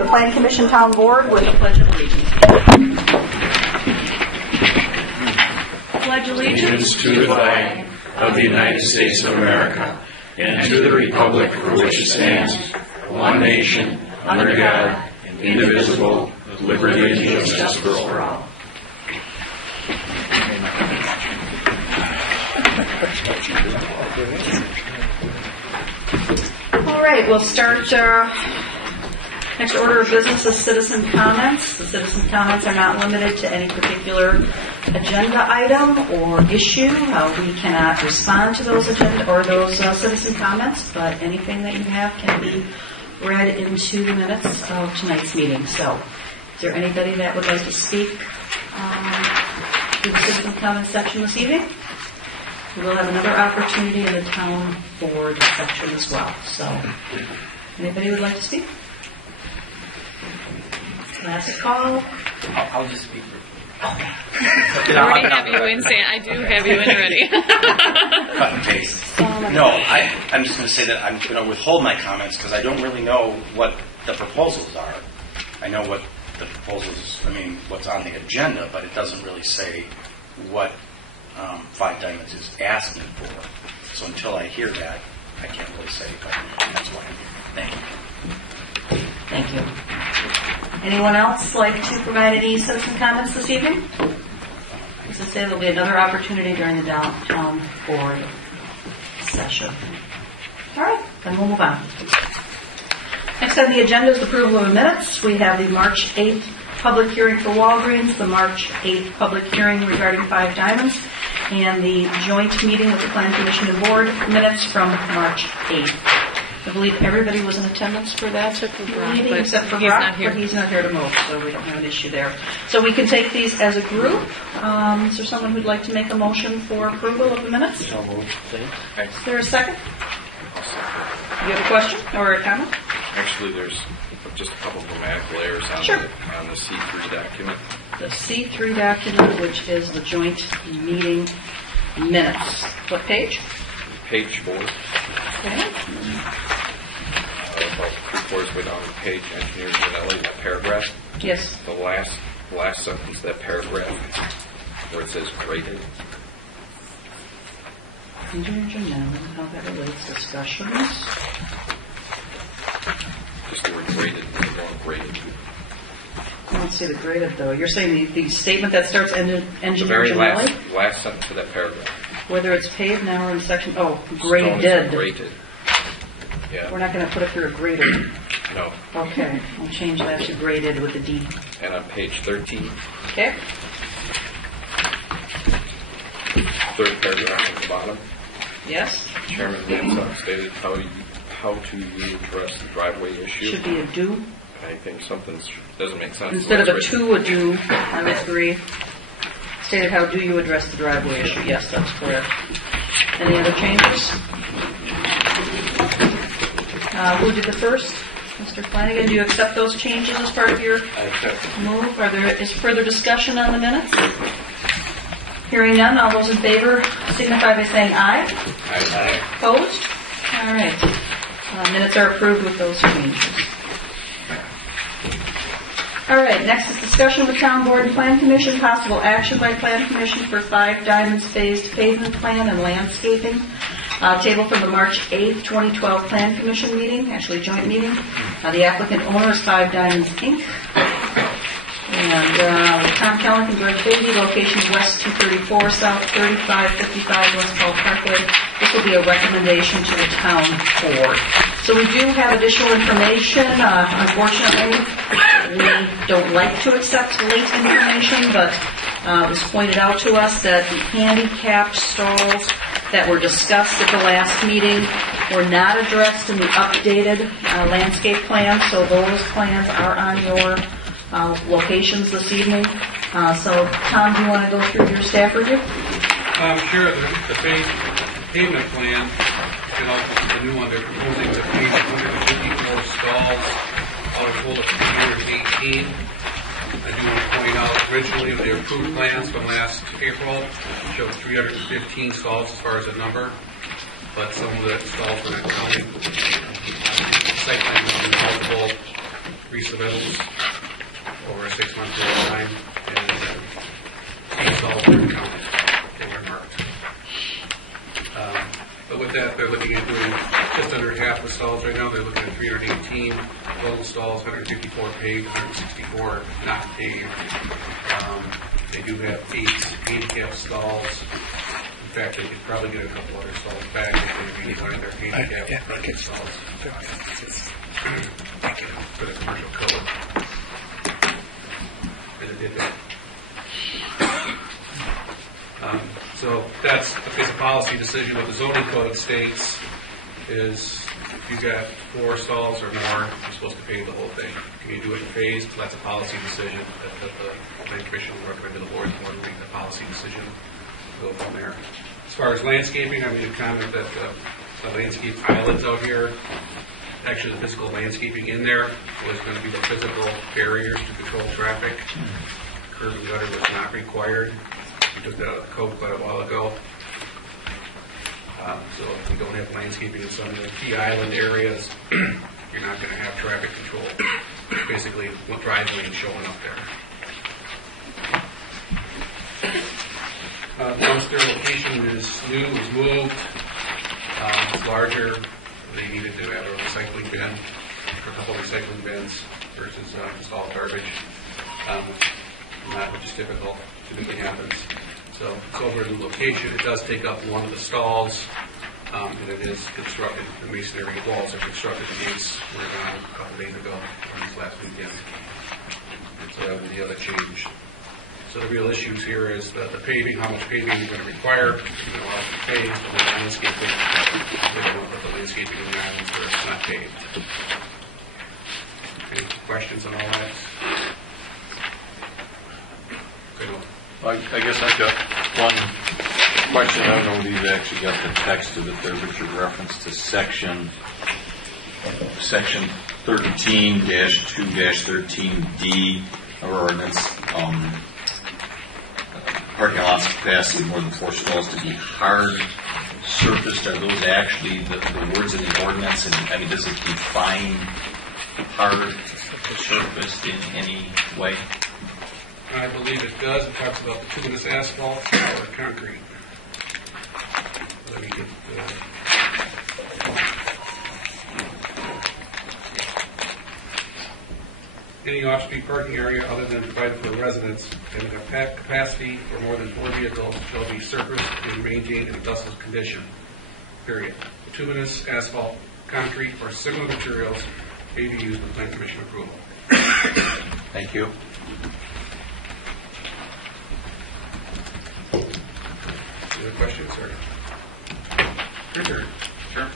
The Plan Commission Town Board with the Pledge of Allegiance. Pledge allegiance to the flag of the United States of America and to the republic for which it stands, one nation, under God, indivisible, with liberty and justice for all. All right, we'll start. Next order of business is citizen comments. The citizen comments are not limited to any particular agenda item or issue. We cannot respond to those agenda or those citizen comments, but anything that you have can be read into the minutes of tonight's meeting. So, is there anybody that would like to speak to the citizen comments section this evening? We will have another opportunity in the town board section as well. So, anybody would like to speak? Last call. I'll just speak. I already have you in, Sam. I do have you in already. Cut and paste. No, I'm just going to say that I'm going to withhold my comments because I don't really know what the proposals are. I know what the proposals, what's on the agenda, but it doesn't really say what Five Diamonds is asking for. So until I hear that, I can't really say, but that's why I'm here. Thank you. Thank you. Anyone else like to provide any citizen comments this evening? As I say, there will be another opportunity during the downtown board session. All right, then we'll move on. Next on the agenda is the approval of the minutes. We have the March 8th public hearing for Walgreens, the March 8th public hearing regarding Five Diamonds, and the joint meeting of the Plan Commission and Board minutes from March 8th. I believe everybody was in attendance for that meeting, except for Brock, but he's not here to move, so we don't have an issue there. So we can take these as a group. Is there someone who'd like to make a motion for approval of the minutes? Is there a second? You have a question or a comment? Actually, there's just a couple of grammatical errors on the C3 document. The C3 document, which is the joint meeting minutes. What page? Page 4. Okay. About 3/4 way down the page, engineers in LA, that paragraph. Yes. The last sentence of that paragraph, where it says graded. Engineers in LA, how that relates to discussions. Just the word graded, the wrong graded. I don't see the graded, though. You're saying the statement that starts The engineers very in last sentence of that paragraph. Whether it's paved now or in section, graded. Graded. Yeah. We're not going to put up here a grader. No. Okay, we'll change that to graded with a D. And on page 13, Okay. third paragraph at the bottom, Yes. Chairman Manson stated how to address the driveway issue. Should be a do. I think something doesn't make sense. Instead of a to, a do. I agree. Stated how do you address the driveway issue? Yes, that's correct. Any other changes? Who did the first? Mr. Flanagan, do you accept those changes as part of your move? Is further discussion on the minutes? Hearing none, all those in favor signify by saying aye. Aye. Opposed? All right. Minutes are approved with those changes. All right, next is discussion with Town Board and Plan Commission, possible action by Plan Commission for Five Diamonds phased pavement plan and landscaping. Table from the March 8th, 2012 Plan Commission meeting, actually joint meeting. The applicant owner is Five Diamonds, Inc. And Tom Kellick and Greg Beatty, location West 234, South 3555, West Paul Parkway. This will be a recommendation to the Town Board. So we do have additional information. Unfortunately, we don't like to accept late information, but it was pointed out to us that the handicapped stalls that were discussed at the last meeting were not addressed in the updated landscape plan, so those plans are on your locations this evening. So, Tom, do you want to go through your staff review? Sure. The pavement plan, and also the new one, they're proposing to pave 154 stalls out of total of 318. I do want to point out, originally the approved plans from last April showed 315 stalls as far as a number, but some of the stalls were not counted. Site plan was multiple resubmittals over a 6-month period of time, and 8 stalls were counted. They were marked. But with that, they're looking at doing just under half the stalls right now. They're looking at 318 total stalls, 154 paved, 164 not paved. They do have 8 handicap stalls. In fact, they could probably get a couple other stalls back if they redesign their handicap stalls. Thank you. For the commercial code. And it did that. So that's a policy decision. What the zoning code states is if you've got 4 stalls or more, you're supposed to pave the whole thing. Can you do it in phase? That's a policy decision that the planning commission will recommend to the board. The board will make the policy decision. Go from there. As far as landscaping, I made a comment that the landscape islands out here, actually the physical landscaping in there was going to be the physical barriers to control traffic. Curb and gutter was not required. We took that out of the code quite a while ago. So if we don't have landscaping in some of the key island areas, you're not going to have traffic control. Basically, what drive lane showing up there. Dumpster location is new, is moved. It's larger. They needed to have a recycling bin, or a couple of recycling bins versus just all garbage. Not which is typical. Typically happens. So it's over a new location. It does take up one of the stalls, and it is constructed. The masonry walls are constructed. The gates were down a couple days ago, or this last weekend. So that was the other change. So the real issues here is the paving, how much paving you're going to require. You're going to allow it to pave, and the landscaping. We're going to put the landscaping in the islands where it's not paved. Any questions on all that? I guess I've got one question. I don't know if you've actually got the text of it there, but your reference to section 13-2-13D of our ordinance, parking lots capacity of more than 4 stalls to be hard surfaced. Are those actually the words in the ordinance? And I mean, does it define hard surfaced in any way? I believe it does. It talks about bituminous asphalt or concrete. Let me get any off-street parking area other than provided for residents and a capacity for more than 4 vehicles shall be surfaced and maintained in a dustless condition. Period. Bituminous asphalt, concrete, or similar materials may be used with plan commission approval. Thank you. Any other questions, sir? Sure.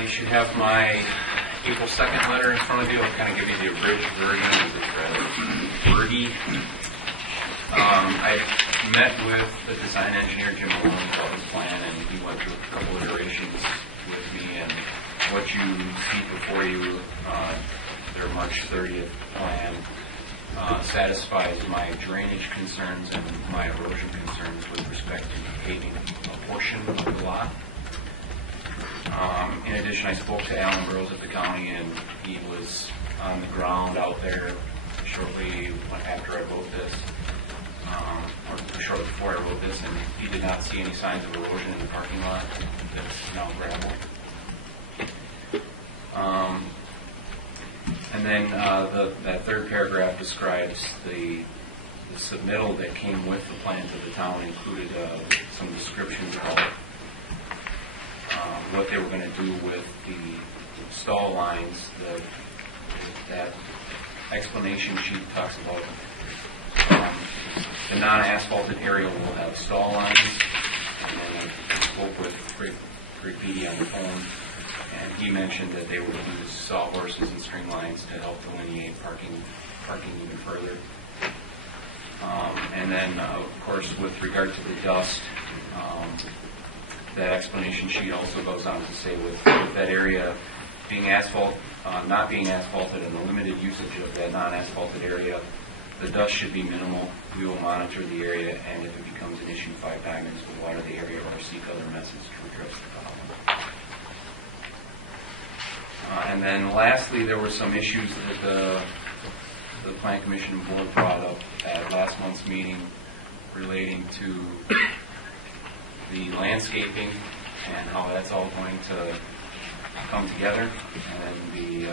You should have my April 2nd letter in front of you. I'll kind of give you the abridged version because it's rather wordy. I met with the design engineer, Jim Malone, about his plan, and he went through a couple iterations with me, and what you see before you, their March 30th plan, satisfies my drainage concerns and my erosion concerns with respect to paving a portion of the lot. In addition, I spoke to Alan Burrows at the county, and he was on the ground out there shortly after I wrote this, or shortly before I wrote this, and he did not see any signs of erosion in the parking lot that's now gravel. And then that third paragraph describes the submittal that came with the plan to the town, included some descriptions about what they were going to do with the stall lines. That explanation sheet talks about the non-asphalted area will have stall lines, and then I spoke with Rick Beattie on the phone, and he mentioned that they would use sawhorses and string lines to help delineate parking even further. And then, of course, with regard to the dust, that explanation sheet also goes on to say with that area being not being asphalted, and the limited usage of that non-asphalted area, the dust should be minimal. We will monitor the area, and if it becomes an issue, 5 diamonds will water the area or seek other methods to address the problem. And then lastly, there were some issues that the Plan Commission Board brought up at last month's meeting relating to the landscaping and how that's all going to come together, and the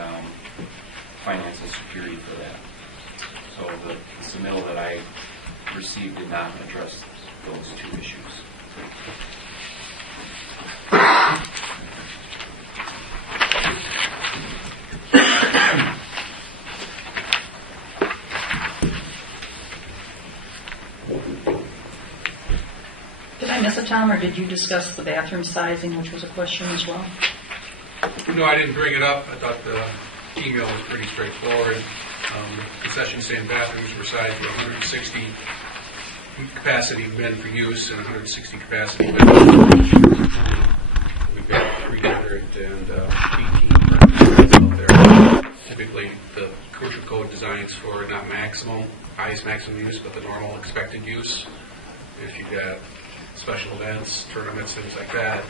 financial security for that. So the submittal that I received did not address those two issues. Did I miss it, Tom, or did you discuss the bathroom sizing, which was a question as well? No, I didn't bring it up. I thought the email was pretty straightforward. Concession stand bathrooms were sized for 160 capacity men for use and 160 capacity men for use. We've got 318 out there. Typically, the commercial code designs for not highest maximum use, but the normal expected use. If you've got special events, tournaments, things like that,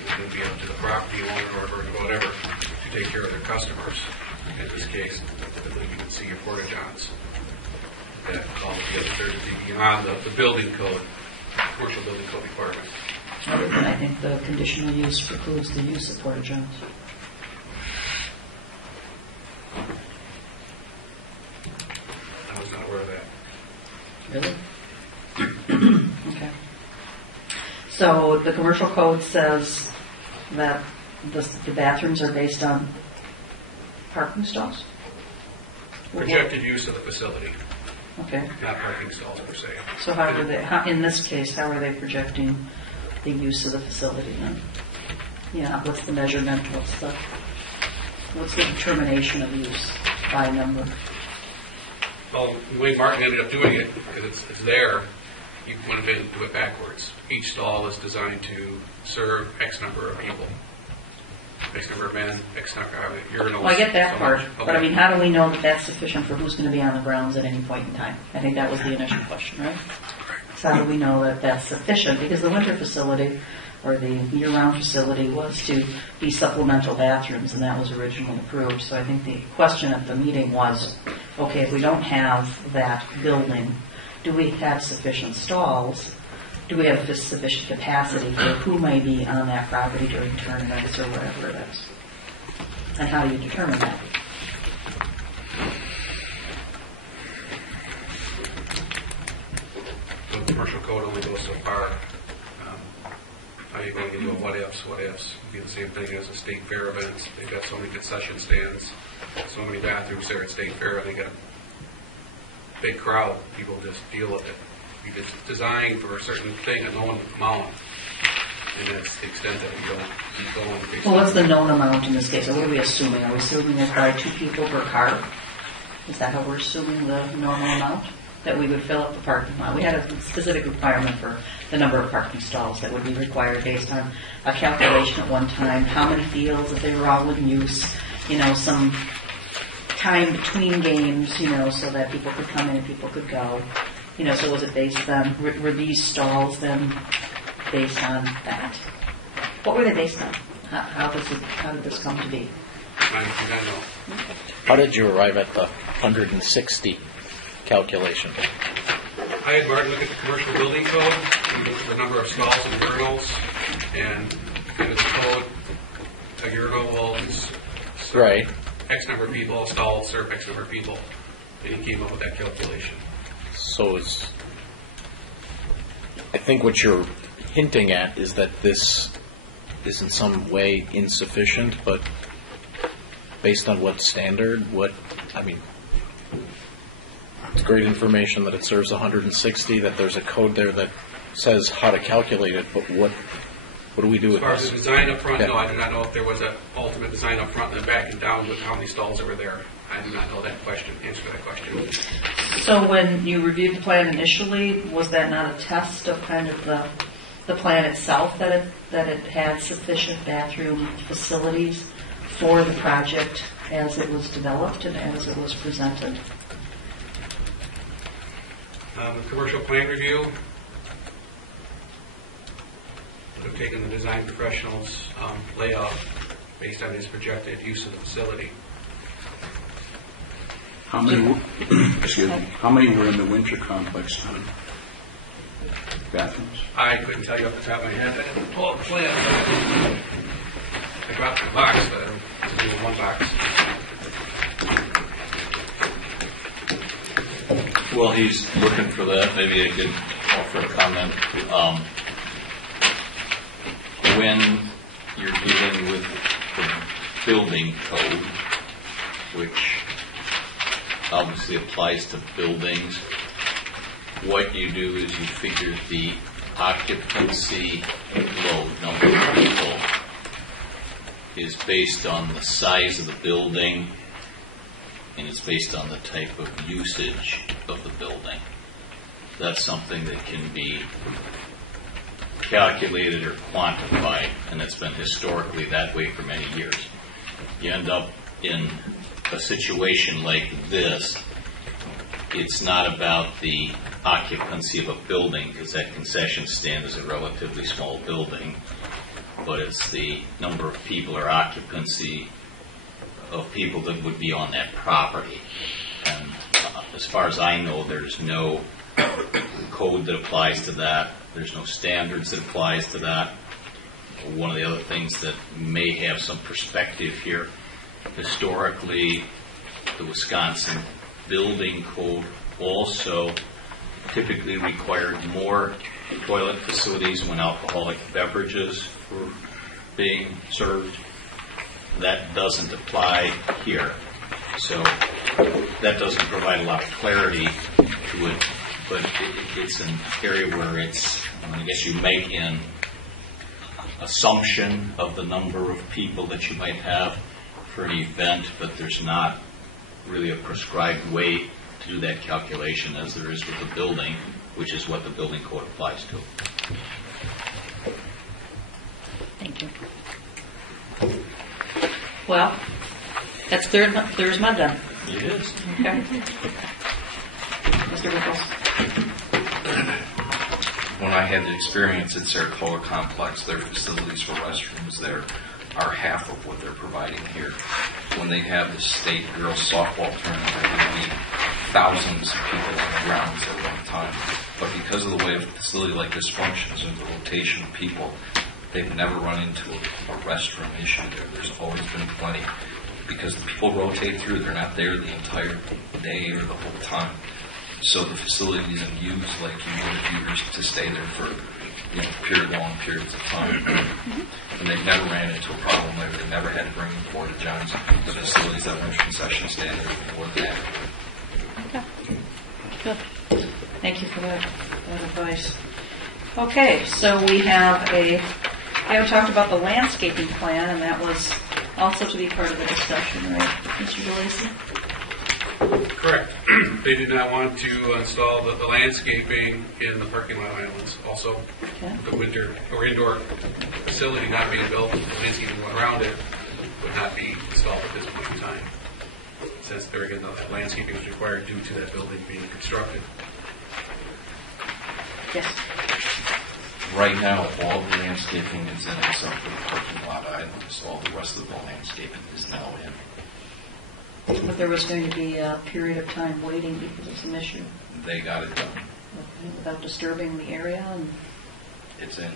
it's going to be up to the property owner or whatever to take care of their customers. In this case, typically you can see your porta-johns that all together beyond the building code, commercial building code requirement. Other than I think the conditional use precludes the use of porta-johns. I was not aware of that. Really? Okay. So the commercial code says that the bathrooms are based on parking stalls? Projected use of the facility, Okay. not parking stalls per se. So in this case, how are they projecting the use of the facility then? Yeah, what's the measurement? What's the determination of use by number? Well, the way Martin ended up doing it, because it's there, you want to do it backwards. Each stall is designed to serve X number of people. X number of men, X number of urinals. Well, I get that so part, much. but I mean, how do we know that that's sufficient for who's going to be on the grounds at any point in time? I think that was the initial question, right? So how do we know that that's sufficient? Because the winter facility or the year-round facility was to be supplemental bathrooms, and that was originally approved. So I think the question at the meeting was, okay, if we don't have that building, do we have sufficient stalls? Do we have sufficient capacity for who may be on that property during tournaments or whatever it is? And how do you determine that? The commercial code only goes so far. How are you going to do a what ifs? It'd be the same thing as a state fair events. They've got so many concession stands, so many bathrooms there at state fair, and they got a big crowd. People just deal with it. You just design for a certain thing, a known amount, and that's the extent that you don't keep going. Well, what's the known amount in this case? Or what are we assuming? Are we assuming it's by 2 people per car? Is that how we're assuming the normal amount? That we would fill up the parking lot? We had a specific requirement for the number of parking stalls that would be required based on a calculation at one time, how many fields, if they were all in use, some time between games, so that people could come in and people could go. So was it based on, were these stalls then based on that? What were they based on? How did this come to be? I do not know. How did you arrive at the 160 calculation? I had Martin look at the commercial building code, and look at the number of stalls and urinals, and under the code, a urinal will serve Right. X number of people, a stall will serve X number of people, and he came up with that calculation. So I think what you're hinting at is that this is in some way insufficient, but based on what standard? It's great information that it serves 160, that there's a code there that says how to calculate it, but what do we do with this? As far as this? the design up front, Yeah. no, I do not know if there was an ultimate design up front and then back and down with how many stalls there were there. I do not know that question, answer to that question. So when you reviewed the plan initially, was that not a test of kind of the plan itself, that it had sufficient bathroom facilities for the project as it was developed and as it was presented? The commercial plan review would have taken the design professionals' layout based on his projected use of the facility. How many, excuse me, how many were in the winter complex bathrooms? I couldn't tell you off the top of my head. I didn't pull up the plan. I dropped the box, but it was one box. Well, he's looking for that. Maybe I could offer a comment. When you're dealing with the building code, which obviously applies to buildings, what you do is you figure the occupancy load, number of people, is based on the size of the building, and it's based on the type of usage of the building. That's something that can be calculated or quantified, and it's been historically that way for many years. You end up in a situation like this, it's not about the occupancy of a building, because that concession stand is a relatively small building, but it's the number of people or occupancy of people that would be on that property. And as far as I know, there's no code that applies to that. There's no standards that applies to that. One of the other things that may have some perspective here, historically, the Wisconsin building code also typically required more toilet facilities when alcoholic beverages were being served. That doesn't apply here. So that doesn't provide a lot of clarity to it, but it's an area where it's, I guess you make an assumption of the number of people that you might have for an event, but there's not really a prescribed way to do that calculation as there is with the building, which is what the building code applies to. Thank you. Well, that's clear as mud then. It is. Okay. Mr. Rickles. When I had the experience at Saratoga Complex, their facilities for restrooms there are half of what they're providing here. When they have the state girls softball tournament, they need thousands of people on the grounds at one time. But because of the way a facility like this functions and the rotation of people, they've never run into a restroom issue there. There's always been plenty. Because the people rotate through, they're not there the entire day or the whole time. So the facility isn't used like you would if you were to stay there for long periods of time. And they've never ran into a problem there. They've never had to bring them forward to John's. The facilities that went concession stand there before that. Okay. Good. Thank you for that advice. Okay, so we haven't talked about the landscaping plan, and that was also to be part of the discussion, right, Mr. DeLacy? Correct. They did not want to install the landscaping in the parking lot islands. Also, Okay. the winter or indoor facility not being built, the landscaping around it would not be installed at this point in time, since there again the landscaping is required due to that building being constructed. Yes. Right now, all the landscaping is in except for the parking lot islands. All the rest of the landscaping is now in. But there was going to be a period of time waiting because of some issue. They got it done. Without disturbing the area and It's in.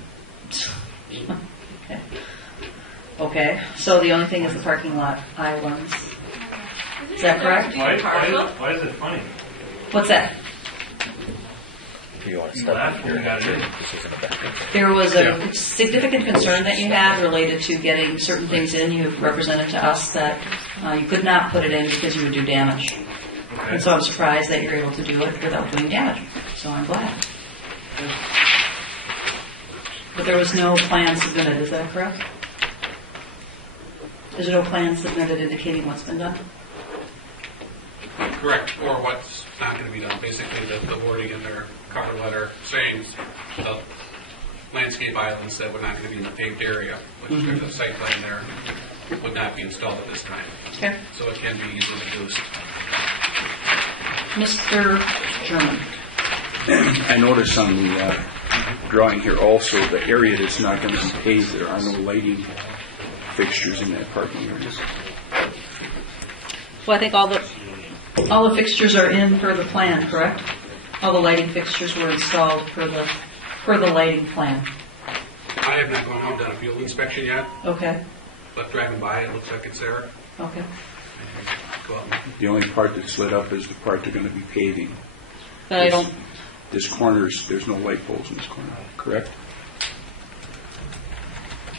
okay. Okay. So the only thing is the parking lot islands. Is that correct? Why is it funny? What's that? You want to You start laugh when you got it in. There was a significant concern that you had related to getting certain things in. You've represented to us that you could not put it in because you would do damage. Okay. And so I'm surprised that you're able to do it without doing damage. So I'm glad. But there was no plan submitted, is that correct? There's no plan submitted indicating what's been done? Correct, or what's not going to be done. Basically, the wording in their cover letter saying the landscape islands that were not going to be in the paved area, which there's a site plan there, would not be installed at this time. Okay. So it can be easily reduced. Mr. German. I notice on the drawing here also the area that's not going to be paved, there are no lighting fixtures in that parking area. Well, I think all the fixtures are in per the plan, correct? All the lighting fixtures were installed per the lighting plan. I have not gone out and done a field inspection yet, Okay, but driving by, it looks like it's there. okay. Go out and The only part that's lit up is the part they're going to be paving. But I don't, This corner's, there's no light poles in this corner, correct?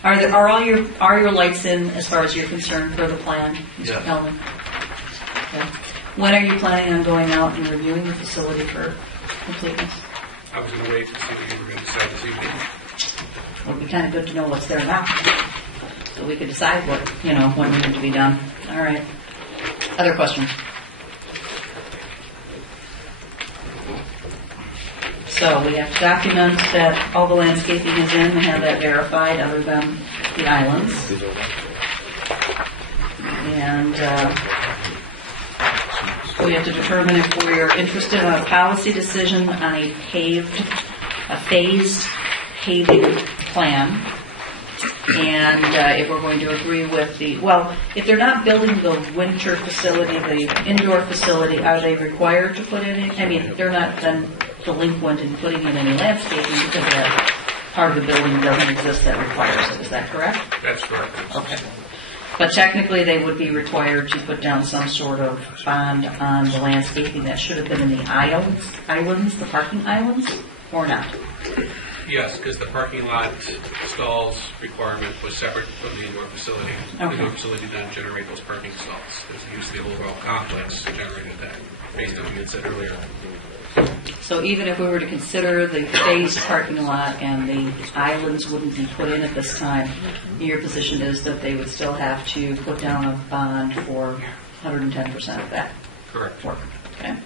are your lights in as far as you're concerned per the plan, Mr. Yes. Kelman? Okay. When are you planning on going out and reviewing the facility for completeness? I was going to wait to see what you were going to decide this evening. It would be kind of good to know what's there now, so we could decide what needed to be done. All right. Other questions? So we have to document that all the landscaping is in and have that verified other than the islands. And we have to determine if we are interested in a policy decision on a phased paving plan. And if we're going to agree with if they're not building the winter facility, the indoor facility, are they required to put in I mean, they're not then delinquent in putting in any landscaping because that part of the building doesn't exist that requires it. Is that correct? That's correct. Okay. But technically, they would be required to put down some sort of bond on the landscaping that should have been in the islands, the parking islands, or not? Yes, because the parking lot stalls requirement was separate from the indoor facility. Okay. The indoor facility did not generate those parking stalls. There's the use of the overall complex generated that, based on what you had said earlier. So even if we were to consider the phased parking lot and the islands wouldn't be put in at this time, your position is that they would still have to put down a bond for 110% of that Correct. work. Okay.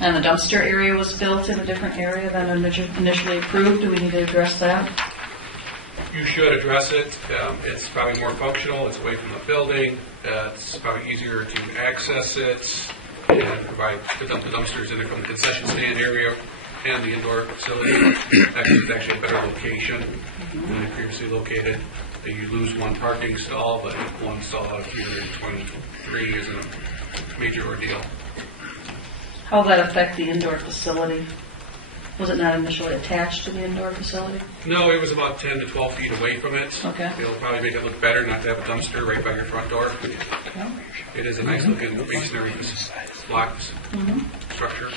And the dumpster area was built in a different area than initially approved. Do we need to address that? You should address it. It's probably more functional. It's away from the building. It's probably easier to access it and provide the dumpsters in there from the concession stand area and the indoor facility. It's actually a better location than it previously located. You lose one parking stall, but one stall out of 323 isn't a major ordeal. How will that affect the indoor facility? Was it not initially attached to the indoor facility? No, it was about 10 to 12 feet away from it. Okay. It'll probably make it look better not to have a dumpster right by your front door. It is a nice looking masonry block structure.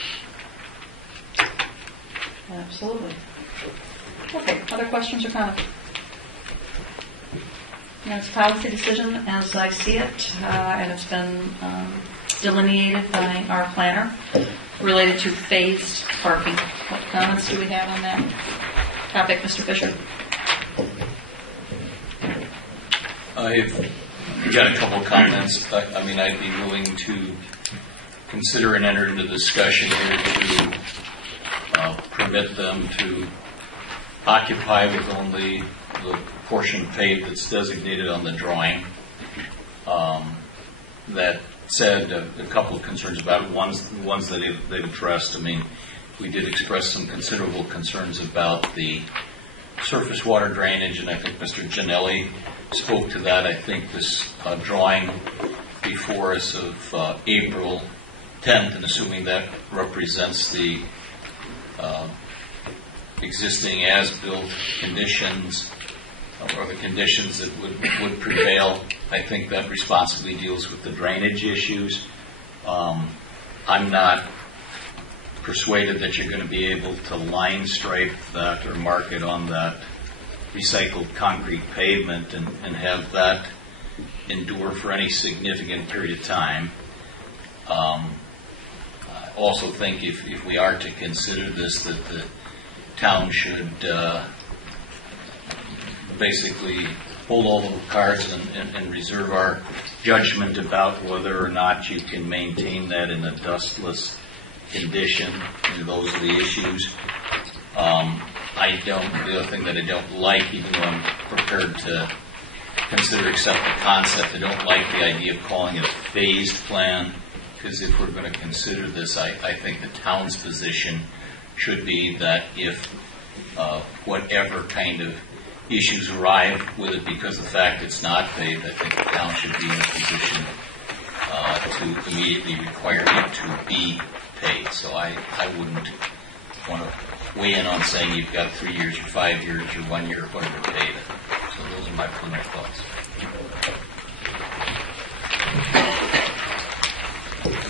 Absolutely. Okay, other questions or comments? Yeah, it's a policy decision as I see it, and it's been delineated by our planner related to phased parking. What comments do we have on that topic, Mr. Fisher? I've got a couple of comments. I mean, I'd be willing to consider and enter into discussion here to permit them to occupy with only the portion paved that's designated on the drawing. That said, a couple of concerns about it. Ones that they've addressed. I mean, we did express some considerable concerns about the surface water drainage, and I think Mr. Gianelli spoke to that. I think this drawing before us of April 10th, and assuming that represents the existing as-built conditions or the conditions that would prevail, I think that responsibly deals with the drainage issues. I'm not persuaded that you're going to be able to line stripe that or mark it on that recycled concrete pavement and have that endure for any significant period of time. I also think if we are to consider this, that the town should basically hold all the cards and reserve our judgment about whether or not you can maintain that in a dustless condition. And those are the issues. The other thing that I don't like, even though I'm prepared to accept the concept, I don't like the idea of calling it a phased plan, because if we're going to consider this, I think the town's position should be that if whatever kind of issues arrive with it because of the fact it's not paved, I think the town should be in a position to immediately require it to be paid. So I wouldn't want to weigh in on saying you've got 3 years or 5 years or 1 year or whatever to pay it. So those are my preliminary thoughts.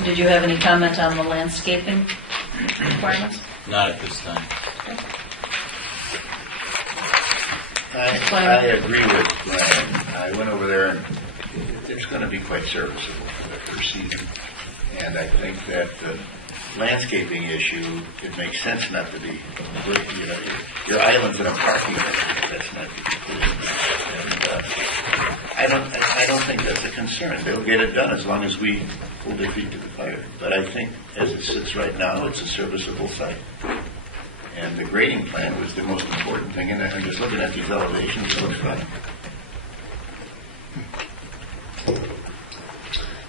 Did you have any comment on the landscaping requirements? Not at this time. I agree with Brian. I went over there, and it's going to be quite serviceable for the first season. And I think that the landscaping issue, it makes sense not to be, your islands in a parking lot, that's not and I don't think that's a concern. They'll get it done as long as we hold their feet to the fire. But I think as it sits right now, it's a serviceable site. And the grading plan was the most important thing, and I'm just looking at these elevations, it looks fine.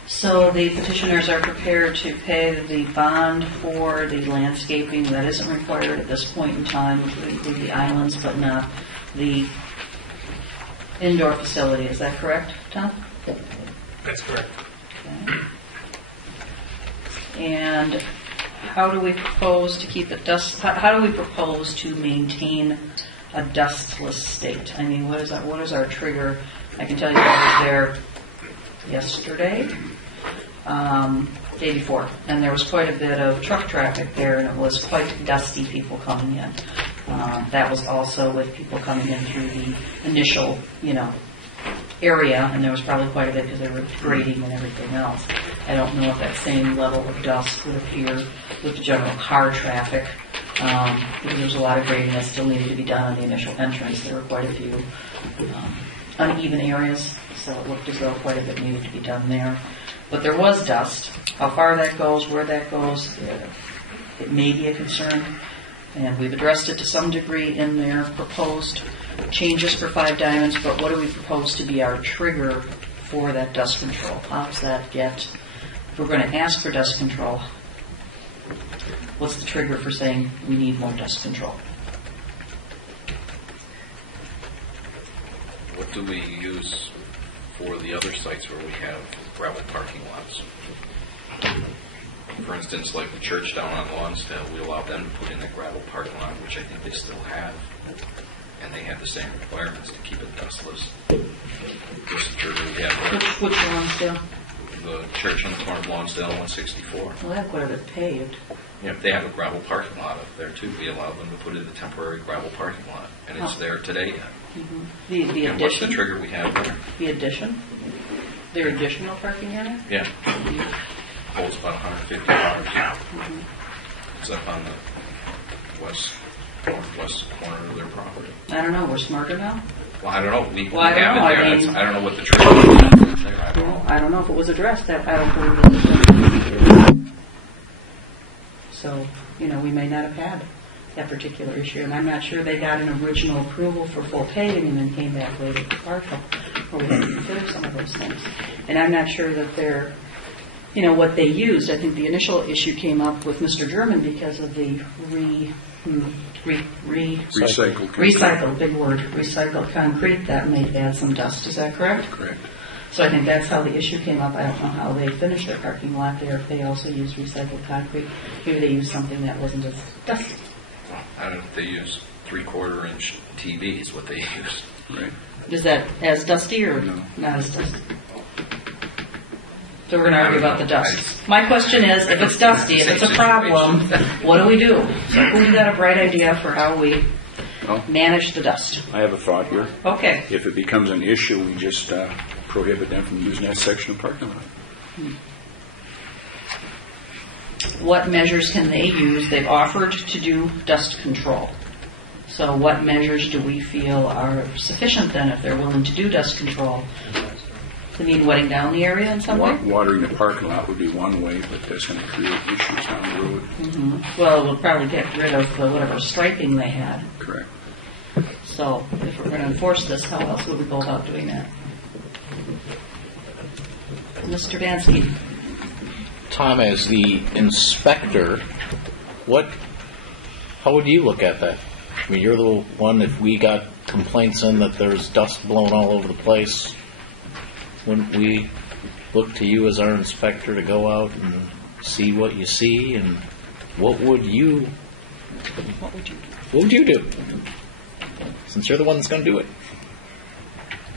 So the petitioners are prepared to pay the bond for the landscaping that isn't required at this point in time, which would include the islands, but not the indoor facility. Is that correct, Tom? That's correct. Okay. And how do we propose to keep it dust? How do we propose to maintain a dustless state? I mean, what is our trigger? I can tell you I was there yesterday, day before, and there was quite a bit of truck traffic there, and it was quite dusty people coming in. That was also with people coming in through the initial, area, and there was probably quite a bit because they were grading and everything else. I don't know if that same level of dust would appear with the general car traffic, because there's a lot of grading that still needed to be done on the initial entrance. There were quite a few uneven areas, so it looked as though quite a bit needed to be done there. But there was dust. How far that goes, where that goes, it may be a concern. And we've addressed it to some degree in their proposed changes for Five Diamonds, but what do we propose to be our trigger for that dust control? How does that get, if we're going to ask for dust control, what's the trigger for saying we need more dust control? What do we use for the other sites where we have gravel parking lots? For instance, like the church down on Lonsdale, we allowed them to put in a gravel parking lot, which I think they still have. And they have the same requirements to keep it dustless. Just the church we have there. Which Lonsdale? The church on the corner of Lonsdale and 164. Well, they have quite a bit paved. Yeah, they have a gravel parking lot up there too. We allowed them to put in a temporary gravel parking lot, and it's there today yet. Mm-hmm. The And what's the addition? trigger we have there? The addition? Their additional parking area? Yeah. Holds about 150 cars. Mm-hmm. It's up on the northwest corner of their property. I don't know. We're smarter now? Well, I don't know. We Well, I don't have know. it there. I mean- I don't know what the trigger is there. I don't know. I don't know if it was addressed. I don't believe it was addressed. So, we may not have had that particular issue. And I'm not sure they got an original approval for full paving and then came back later for partial, or we had to consider some of those things. And I'm not sure that they're, what they used. I think the initial issue came up with Mr. German because of the recycled, big word, recycled concrete that may add some dust. Is that correct? Correct. So I think that's how the issue came up. I don't know how they finished their parking lot there, if they also used recycled concrete. Maybe they used something that wasn't as dusty. I don't know if they use 3/4-inch TV is what they use. Right. Is that as dusty or No. not as dusty? So we're going to argue about the dust. My question is, if it's dusty, if it's a problem, what do we do? So who's got a bright idea for how we Well, manage the dust? I have a thought here. Okay. If it becomes an issue, we just prohibit them from using that section of parking lot. What measures can they use? They've offered to do dust control. So what measures do we feel are sufficient then if they're willing to do dust control? They mean wetting down the area in some way? Watering the parking lot would be one way, but that's going to create issues down the road. Mm-hmm. Well, we'll probably get rid of whatever striping they had. Correct. So if we're going to enforce this, how else would we go about doing that? Mr. Bansky. Tom, as the inspector, how would you look at that? I mean, you're the one, if we got complaints in that there's dust blowing all over the place, wouldn't we look to you as our inspector to go out and see what you see? And what would you do? Since you're the one that's going to do it.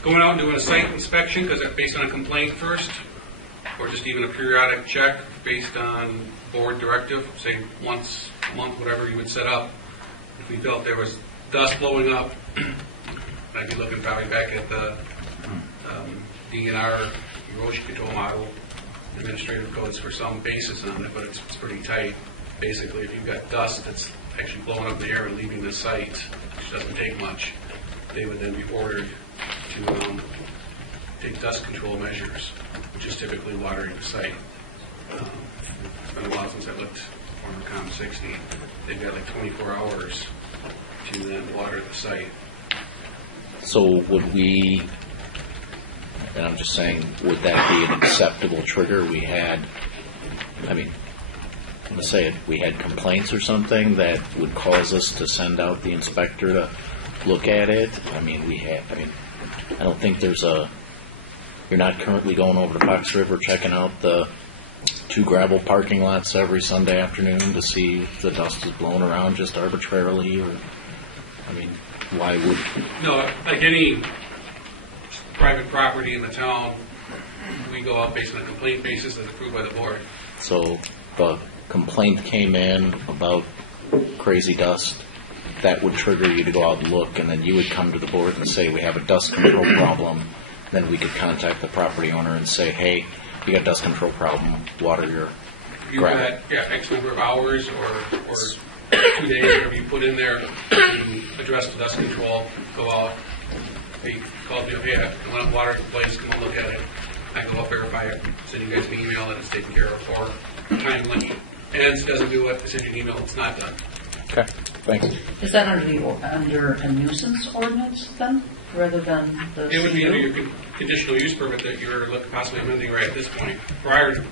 Going out and doing a site inspection, because that's based on a complaint first, or just even a periodic check based on board directive, say once a month, whatever you would set up. If we felt there was dust blowing up, I'd be looking probably back at the DNR erosion control model, administrative codes for some basis on it, but it's pretty tight. Basically, if you've got dust that's actually blowing up in the air and leaving the site, which doesn't take much, they would then be ordered to take dust control measures, which is typically watering the site. It's been a while since I looked former Com 60. They've got like 24 hours to then water the site. So would we, and I'm just saying, would that be an acceptable trigger? We had, I'm going to say it, we had complaints or something that would cause us to send out the inspector to look at it. I don't think you're not currently going over to Fox River checking out the 2 gravel parking lots every Sunday afternoon to see if the dust is blowing around just arbitrarily, or, why would? No, like any private property in the town, we go out based on a complaint basis that's approved by the board. So the complaint came in about crazy dust, that would trigger you to go out and look, and then you would come to the board and say, we have a dust control problem. Then we could contact the property owner and say, hey, you got a dust control problem, water your gravel. X number of hours or 2 days, whatever you put in there to address the dust control, go out. They called me up, hey, I want to water the place, come on look at it. I go up, verify it, send you guys an email that it's taken care of, or timely. And doesn't do it, I send you an email, it's not done. Okay, thanks. Is that under a nuisance ordinance then, rather than the? It would be under your conditional use permit that you're possibly amending right at this point. Prior to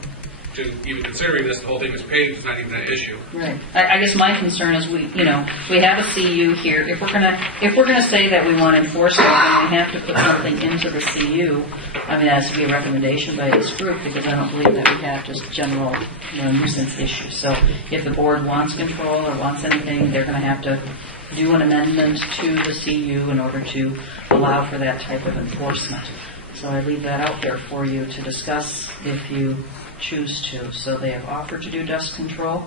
even considering this, the whole thing was paved, it's not even an issue. Right. I guess my concern is we have a CU here. If we're gonna say that we want enforcement, then we have to put something into the CU. That has to be a recommendation by this group, because I don't believe that we have just general nuisance issues. So if the board wants control or wants anything, they're going to have to do an amendment to the CU in order to allow for that type of enforcement. So I leave that out there for you to discuss if you choose to. So they have offered to do dust control.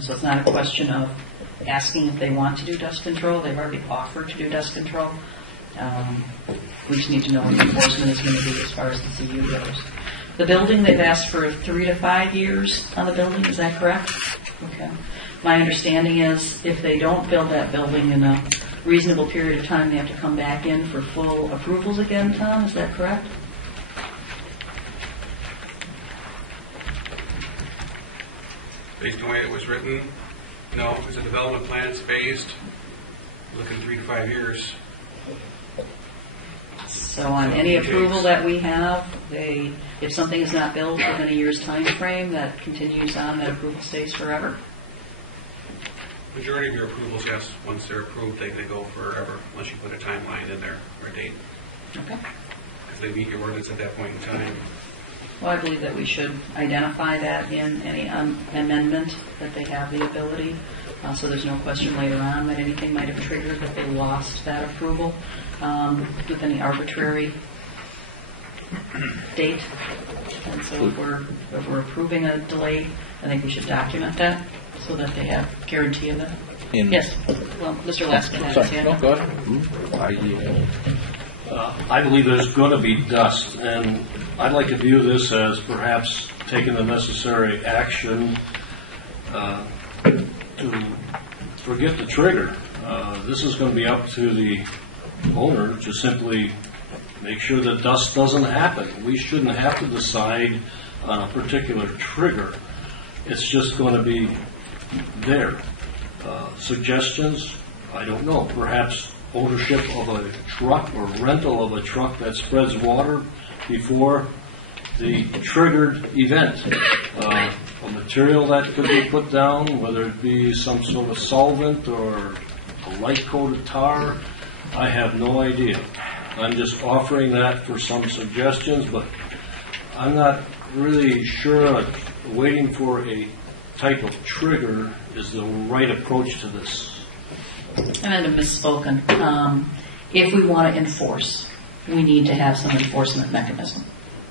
So it's not a question of asking if they want to do dust control. They've already offered to do dust control. We just need to know what the enforcement is going to be as far as the CU goes. The building, they've asked for 3 to 5 years on the building. Is that correct? Okay. My understanding is if they don't build that building in a reasonable period of time, they have to come back in for full approvals again, Tom. Is that correct? Based on the way it was written, no. It's a development plan, it's phased. Looking 3 to 5 years. So on any approval that we have, if something is not built within a year's time frame, that continues on, that approval stays forever? Majority of your approvals, yes. Once they're approved, they go forever, unless you put a timeline in there or a date. Okay. If they meet your ordinance at that point in time. Well, I believe that we should identify that in any amendment, that they have the ability, so there's no question later on that anything might have triggered that they lost that approval with any arbitrary date. And so if we're approving a delay, I think we should document that so that they have guarantee of it. Yes. Well, Mr. Laskin has his hand up. Go ahead. I believe there's going to be dust, and I'd like to view this as perhaps taking the necessary action to forget the trigger. This is going to be up to the owner to simply make sure that dust doesn't happen. We shouldn't have to decide on a particular trigger. It's just going to be there. Suggestions? I don't know. Perhaps ownership of a truck or rental of a truck that spreads water before the triggered event. A material that could be put down, whether it be some sort of solvent or a light coated tar, I have no idea. I'm just offering that for some suggestions, but I'm not really sure waiting for a type of trigger is the right approach to this. I might have misspoken. If we want to enforce, we need to have some enforcement mechanism,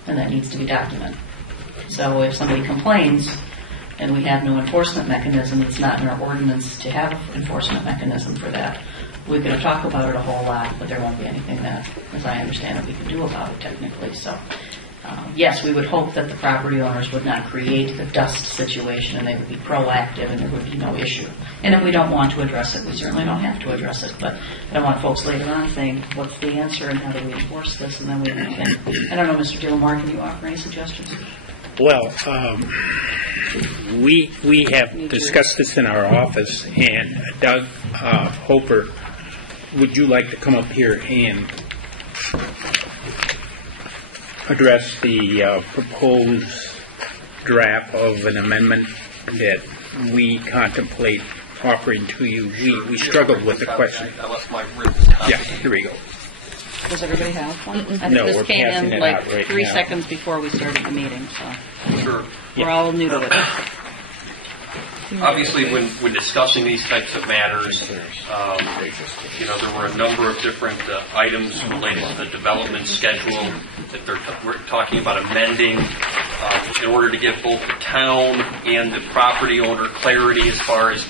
and that needs to be documented. So if somebody complains and we have no enforcement mechanism, it's not in our ordinance to have an enforcement mechanism for that. We could talk about it a whole lot, but there won't be anything that, as I understand it, we can do about it technically. So, yes, we would hope that the property owners would not create the dust situation and they would be proactive and there would be no issue. And if we don't want to address it, we certainly don't have to address it. But I don't want folks later on saying, what's the answer and how do we enforce this? And then we can, I don't know, Mr. Gilmore, can you offer any suggestions? Well, we have discussed this in our office, and Doug Hoper, would you like to come up here and address the proposed draft of an amendment that we contemplate offering to you? We struggled with the question. I left my written copy. Yeah, here we go. Does everybody have one? I think No, this we're came passing in it like out right 3 now. seconds before we started the meeting, so Sure. we're all new to it. Obviously, when discussing these types of matters, there were a number of different items related to the development schedule that we're talking about amending in order to give both the town and the property owner clarity as far as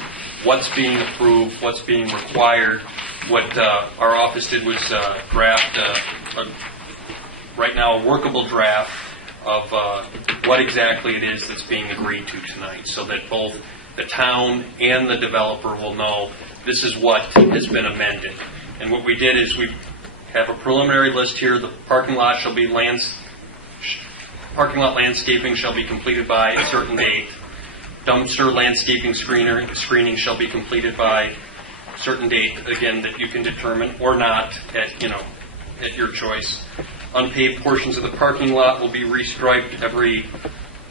what's being approved, what's being required. What our office did was draft right now a workable draft of what exactly it is that's being agreed to tonight, so that both the town and the developer will know this is what has been amended. And what we did is we have a preliminary list here. The parking lot landscaping shall be completed by a certain date. Dumpster landscaping screening shall be completed by a certain date, again, that you can determine or not at your choice. Unpaved portions of the parking lot will be restriped every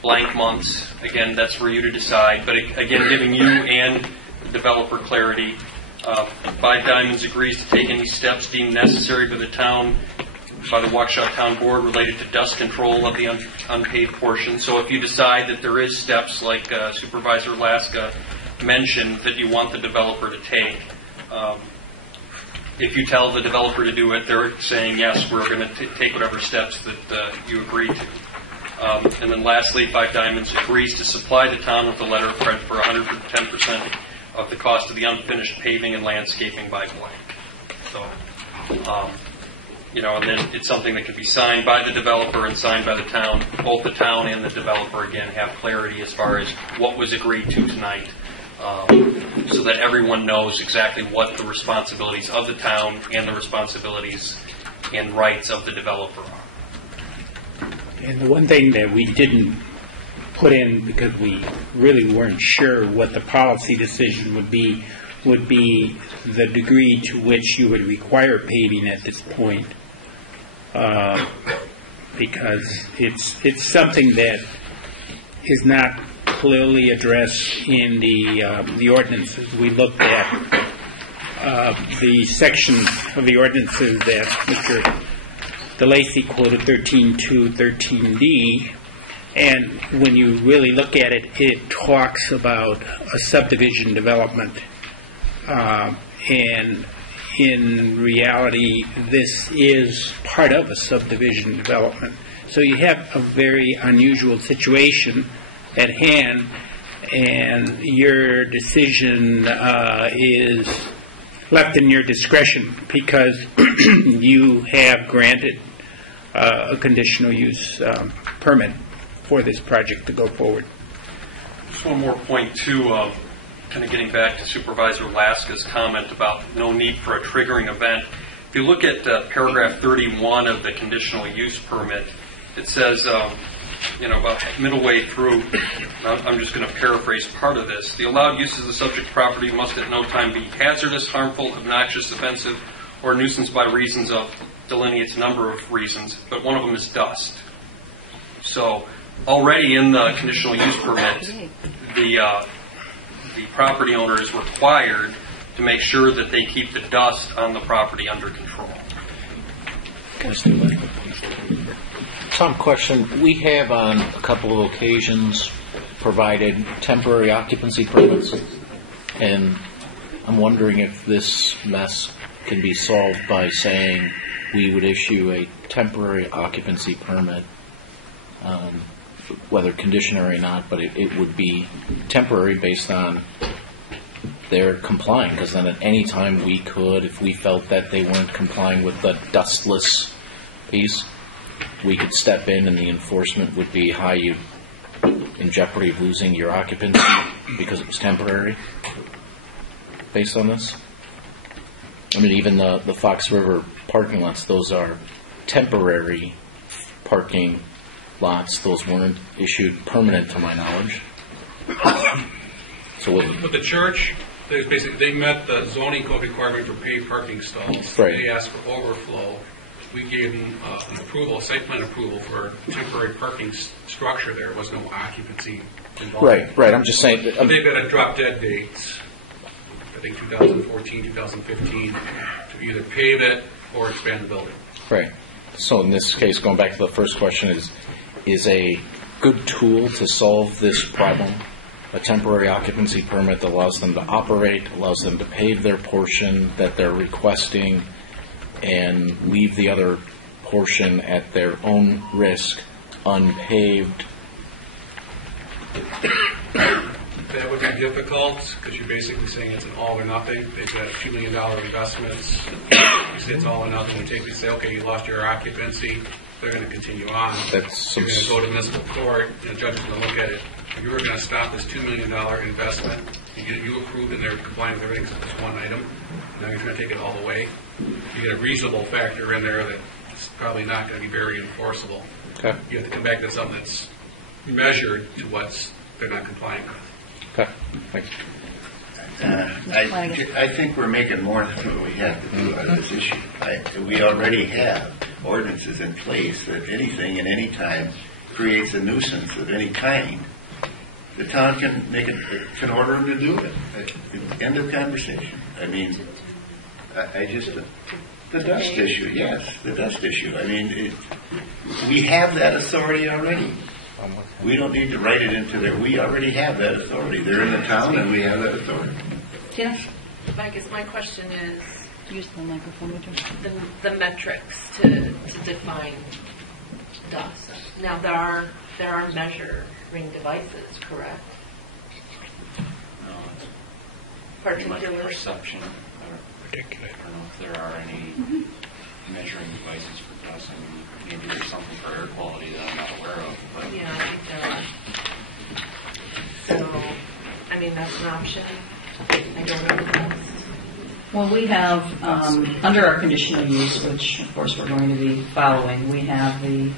blank months. Again, that's for you to decide. But again, giving you and the developer clarity. Five Diamonds agrees to take any steps deemed necessary by the town, by the Waukesha Town Board related to dust control of the unpaved portion. So if you decide that there is steps like Supervisor Laska mentioned that you want the developer to take, if you tell the developer to do it, they're saying, yes, we're going to take whatever steps that you agree to. And then lastly, Five Diamonds agrees to supply the town with a letter of credit for 110% of the cost of the unfinished paving and landscaping by blank. So, and then it's something that can be signed by the developer and signed by the town. Both the town and the developer, again, have clarity as far as what was agreed to tonight, so that everyone knows exactly what the responsibilities of the town and the responsibilities and rights of the developer are. And the one thing that we didn't put in, because we really weren't sure what the policy decision would be the degree to which you would require paving at this point, because it's something that is not clearly addressed in the ordinances. We looked at the section of the ordinances that Mr. DeLacy quoted, 13.2, 13D, and when you really look at it, it talks about a subdivision development, and in reality, this is part of a subdivision development. So you have a very unusual situation at hand, and your decision is left in your discretion because you have granted a conditional use permit for this project to go forward. Just one more point, too, kind of getting back to Supervisor Laska's comment about no need for a triggering event. If you look at paragraph 31 of the conditional use permit, it says, about midway through, I'm just going to paraphrase part of this. The allowed uses of the subject property must at no time be hazardous, harmful, obnoxious, offensive, or nuisance by reasons of, delineates a number of reasons, but one of them is dust. So already in the conditional use permit, the property owner is required to make sure that they keep the dust on the property under control. Tom, question. We have on a couple of occasions provided temporary occupancy permits, and I'm wondering if this mess can be solved by saying we would issue a temporary occupancy permit, whether conditionary or not, but it would be temporary based on their complying, because then at any time we could, if we felt that they weren't complying with the dustless piece, we could step in and the enforcement would be how you in jeopardy of losing your occupancy because it was temporary based on this. I mean, even the Fox River parking lots, those are temporary parking lots. Those weren't issued permanent to my knowledge. So with the church, they met the zoning code requirement for paid parking stalls. Right. They asked for overflow. We gave them an approval, site plan approval for temporary parking structure. There was no occupancy involved. Right. I'm just saying. They've got a drop dead date, I think 2014, 2015, to either pave it or expand the building. Right. So in this case, going back to the first question, is a good tool to solve this problem a temporary occupancy permit that allows them to operate, allows them to pave their portion that they're requesting, and leave the other portion at their own risk, unpaved. That would be difficult because you're basically saying it's an all or nothing. They've got $2 million investments. You say it's all or nothing. You say, okay, you lost your occupancy. They're going to continue on. You're going to go to municipal court, and the judge is going to look at it. If you were going to stop this $2 million investment, you approved and they're complying with everything except this one item. Now you're trying to take it all away. You get a reasonable factor in there that's probably not going to be very enforceable. Okay. You have to come back to something that's measured to what they're not complying with. Okay. Thanks. I think we're making more than what we have to do on this issue. We already have ordinances in place that anything and any time creates a nuisance of any kind. The town can order them to do it. End of conversation. I mean, the dust issue, yes, the dust issue. I mean, we have that authority already. We don't need to write it into there. We already have that authority. They're in the town, and we have that authority. Tina? I guess my question is Use the microphone. the metrics to define dust. Now there are measuring devices, correct? No, it's Particular like perception. I don't know if there are any measuring devices for dust. I mean, maybe there's something for air quality that I'm not aware of. But Yeah, I think there are. So, I mean, that's an option. I don't know the dust. Well, we have, under our conditional use, which of course we're going to be following, we have the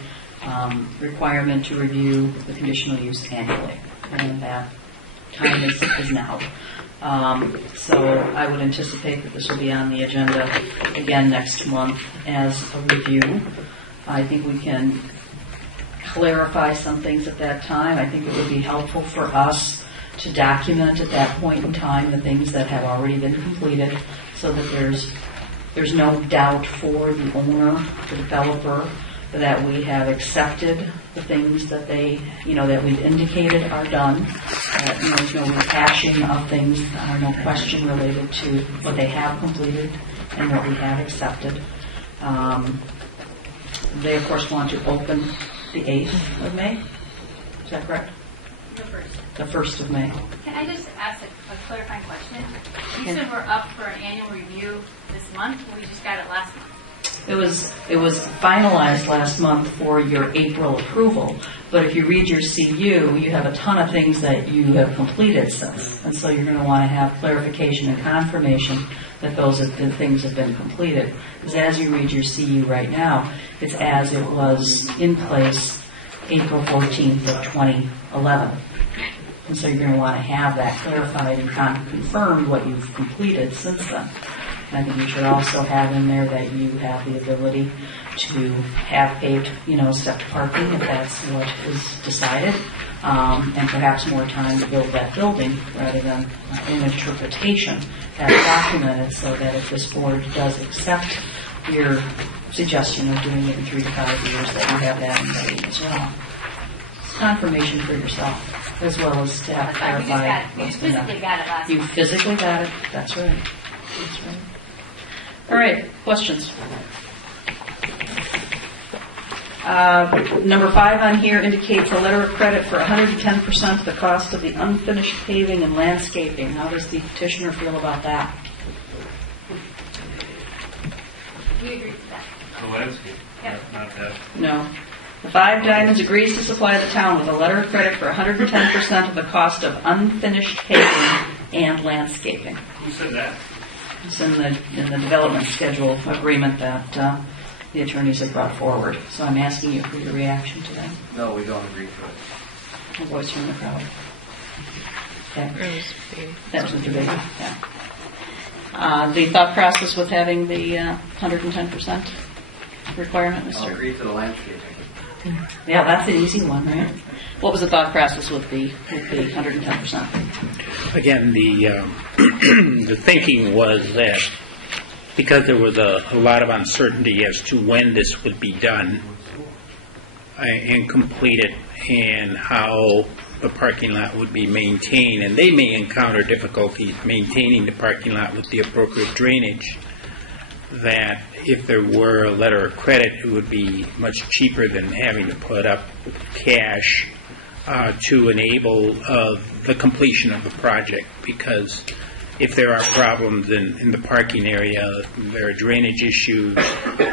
requirement to review the conditional use annually, and that time is now. So I would anticipate that this will be on the agenda again next month as a review. I think we can clarify some things at that time. I think it would be helpful for us to document at that point in time the things that have already been completed, so that there's no doubt for the owner, the developer, that we have accepted the things that that we've indicated are done. There's no rehashing of things, no question related to what they have completed and what we have accepted. They, of course, want to open the 8th of May. Is that correct? The 1st of May. Can I just ask a clarifying question? You said we're up for an annual review this month, but we just got it last month. It was finalized last month for your April approval, but if you read your CU, you have a ton of things that you have completed since, and so you're going to want to have clarification and confirmation that those things have been completed. Because as you read your CU right now, it's as it was in place April 14th of 2011. And so you're going to want to have that clarified and confirmed what you've completed since then. And I think you should also have in there that you have the ability to have paved, stepped parking if that's what is decided. and perhaps more time to build that building rather than an interpretation as documented, so that if this board does accept your suggestion of doing it in 3 to 5 years, that you have that in writing as well. It's confirmation for yourself, as well as to have clarified what's been done. Physically got it last You month. physically got it. That's right. That's right. All right. Questions? Number 5 on here indicates a letter of credit for 110% of the cost of the unfinished paving and landscaping. How does the petitioner feel about that? We agree with that. The landscape, Yep. not that. No. The 5 Diamonds agrees to supply the town with a letter of credit for 110% of the cost of unfinished paving and landscaping. Who said that? It's in the development schedule agreement that the attorneys have brought forward. So I'm asking you for your reaction to that. No, we don't agree to it. A voice from the crowd. Okay. That was debate. Yeah. The thought process with having the 110% requirement, I'll Mr. agree to the landscaping. Yeah, that's an easy one, right? What was the thought process with the 110%? Again, the thinking was that because there was a lot of uncertainty as to when this would be done and completed and how the parking lot would be maintained, and they may encounter difficulties maintaining the parking lot with the appropriate drainage, that if there were a letter of credit, it would be much cheaper than having to put up cash to enable the completion of the project, because if there are problems in the parking area, there are drainage issues,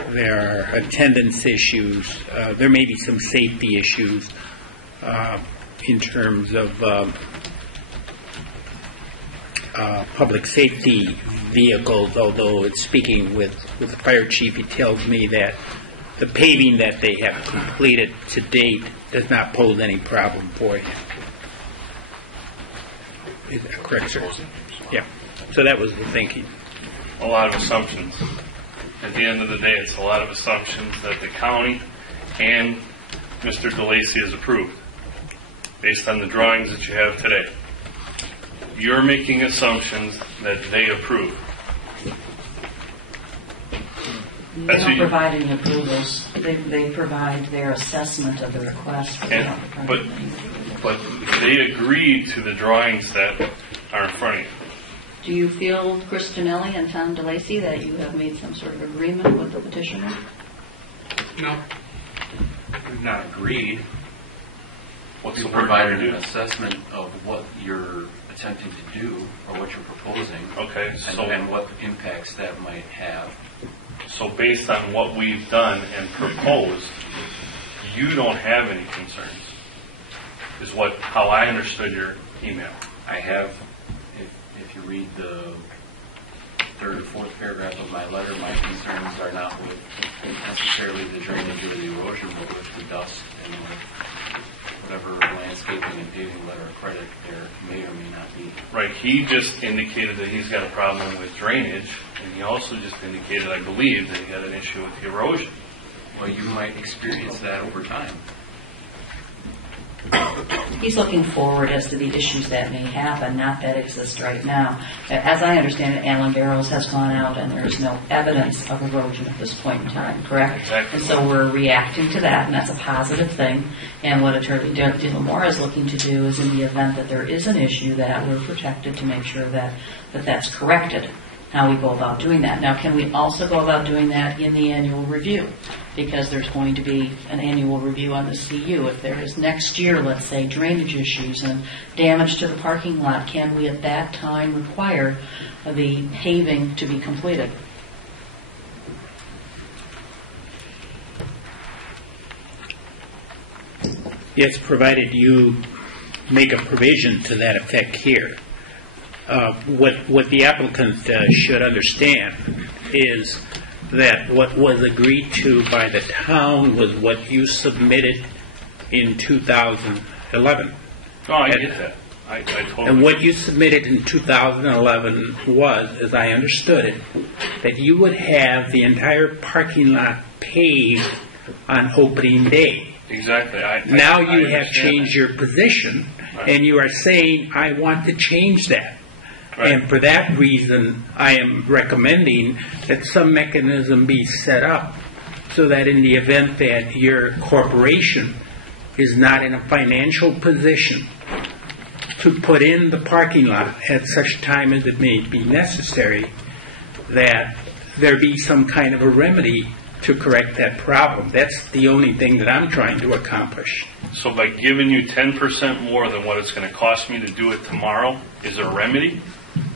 there are attendance issues, there may be some safety issues in terms of public safety vehicles, although it's speaking with the fire chief, he tells me that the paving that they have completed to date does not pose any problem for him. Is that correct, sir? Yeah. So that was the thinking. A lot of assumptions. At the end of the day, it's a lot of assumptions that the county and Mr. DeLacy has approved based on the drawings that you have today. You're making assumptions that they approve. They don't provide any approvals. They provide their assessment of the request. But they agreed to the drawings that are in front of you. Do you feel, Chris Janelli and Tom DeLacy, that you have made some sort of agreement with the petitioner? No. We've not agreed. What's We the word provided to an do? assessment of what you're attempting to do or what you're proposing. Okay, And what impacts that might have. So based on what we've done and proposed, you don't have any concerns, is how I understood your email. I have, if you read the 3rd or 4th paragraph of my letter, my concerns are not with necessarily the drainage or the erosion, but with the dust and whatever landscaping and paving letter of credit there may or may not be. Right, he just indicated that he's got a problem with drainage, and he also just indicated, I believe, that he had an issue with the erosion. Well, you might experience that over time. He's looking forward as to the issues that may happen, not that exist right now. As I understand it, Alan Barrows has gone out and there is no evidence of erosion at this point in time, correct? Exactly. And so we're reacting to that, and that's a positive thing. And what Attorney DeLamore is looking to do is, in the event that there is an issue, that we're protected to make sure that that's corrected. How we go about doing that. Now, can we also go about doing that in the annual review? Because there's going to be an annual review on the CU. If there is next year, let's say, drainage issues and damage to the parking lot, can we at that time require the paving to be completed? Yes, provided you make a provision to that effect here. What the applicant should understand is that what was agreed to by the town was what you submitted in 2011. Oh, I get that. I totally. And what you submitted in 2011 was, as I understood it, that you would have the entire parking lot paved on opening day. Exactly. Now you I have understand changed that. your position, and you are saying, I want to change that. Right. And for that reason, I am recommending that some mechanism be set up so that in the event that your corporation is not in a financial position to put in the parking lot at such time as it may be necessary, that there be some kind of a remedy to correct that problem. That's the only thing that I'm trying to accomplish. So by giving you 10% more than what it's going to cost me to do it tomorrow is a remedy?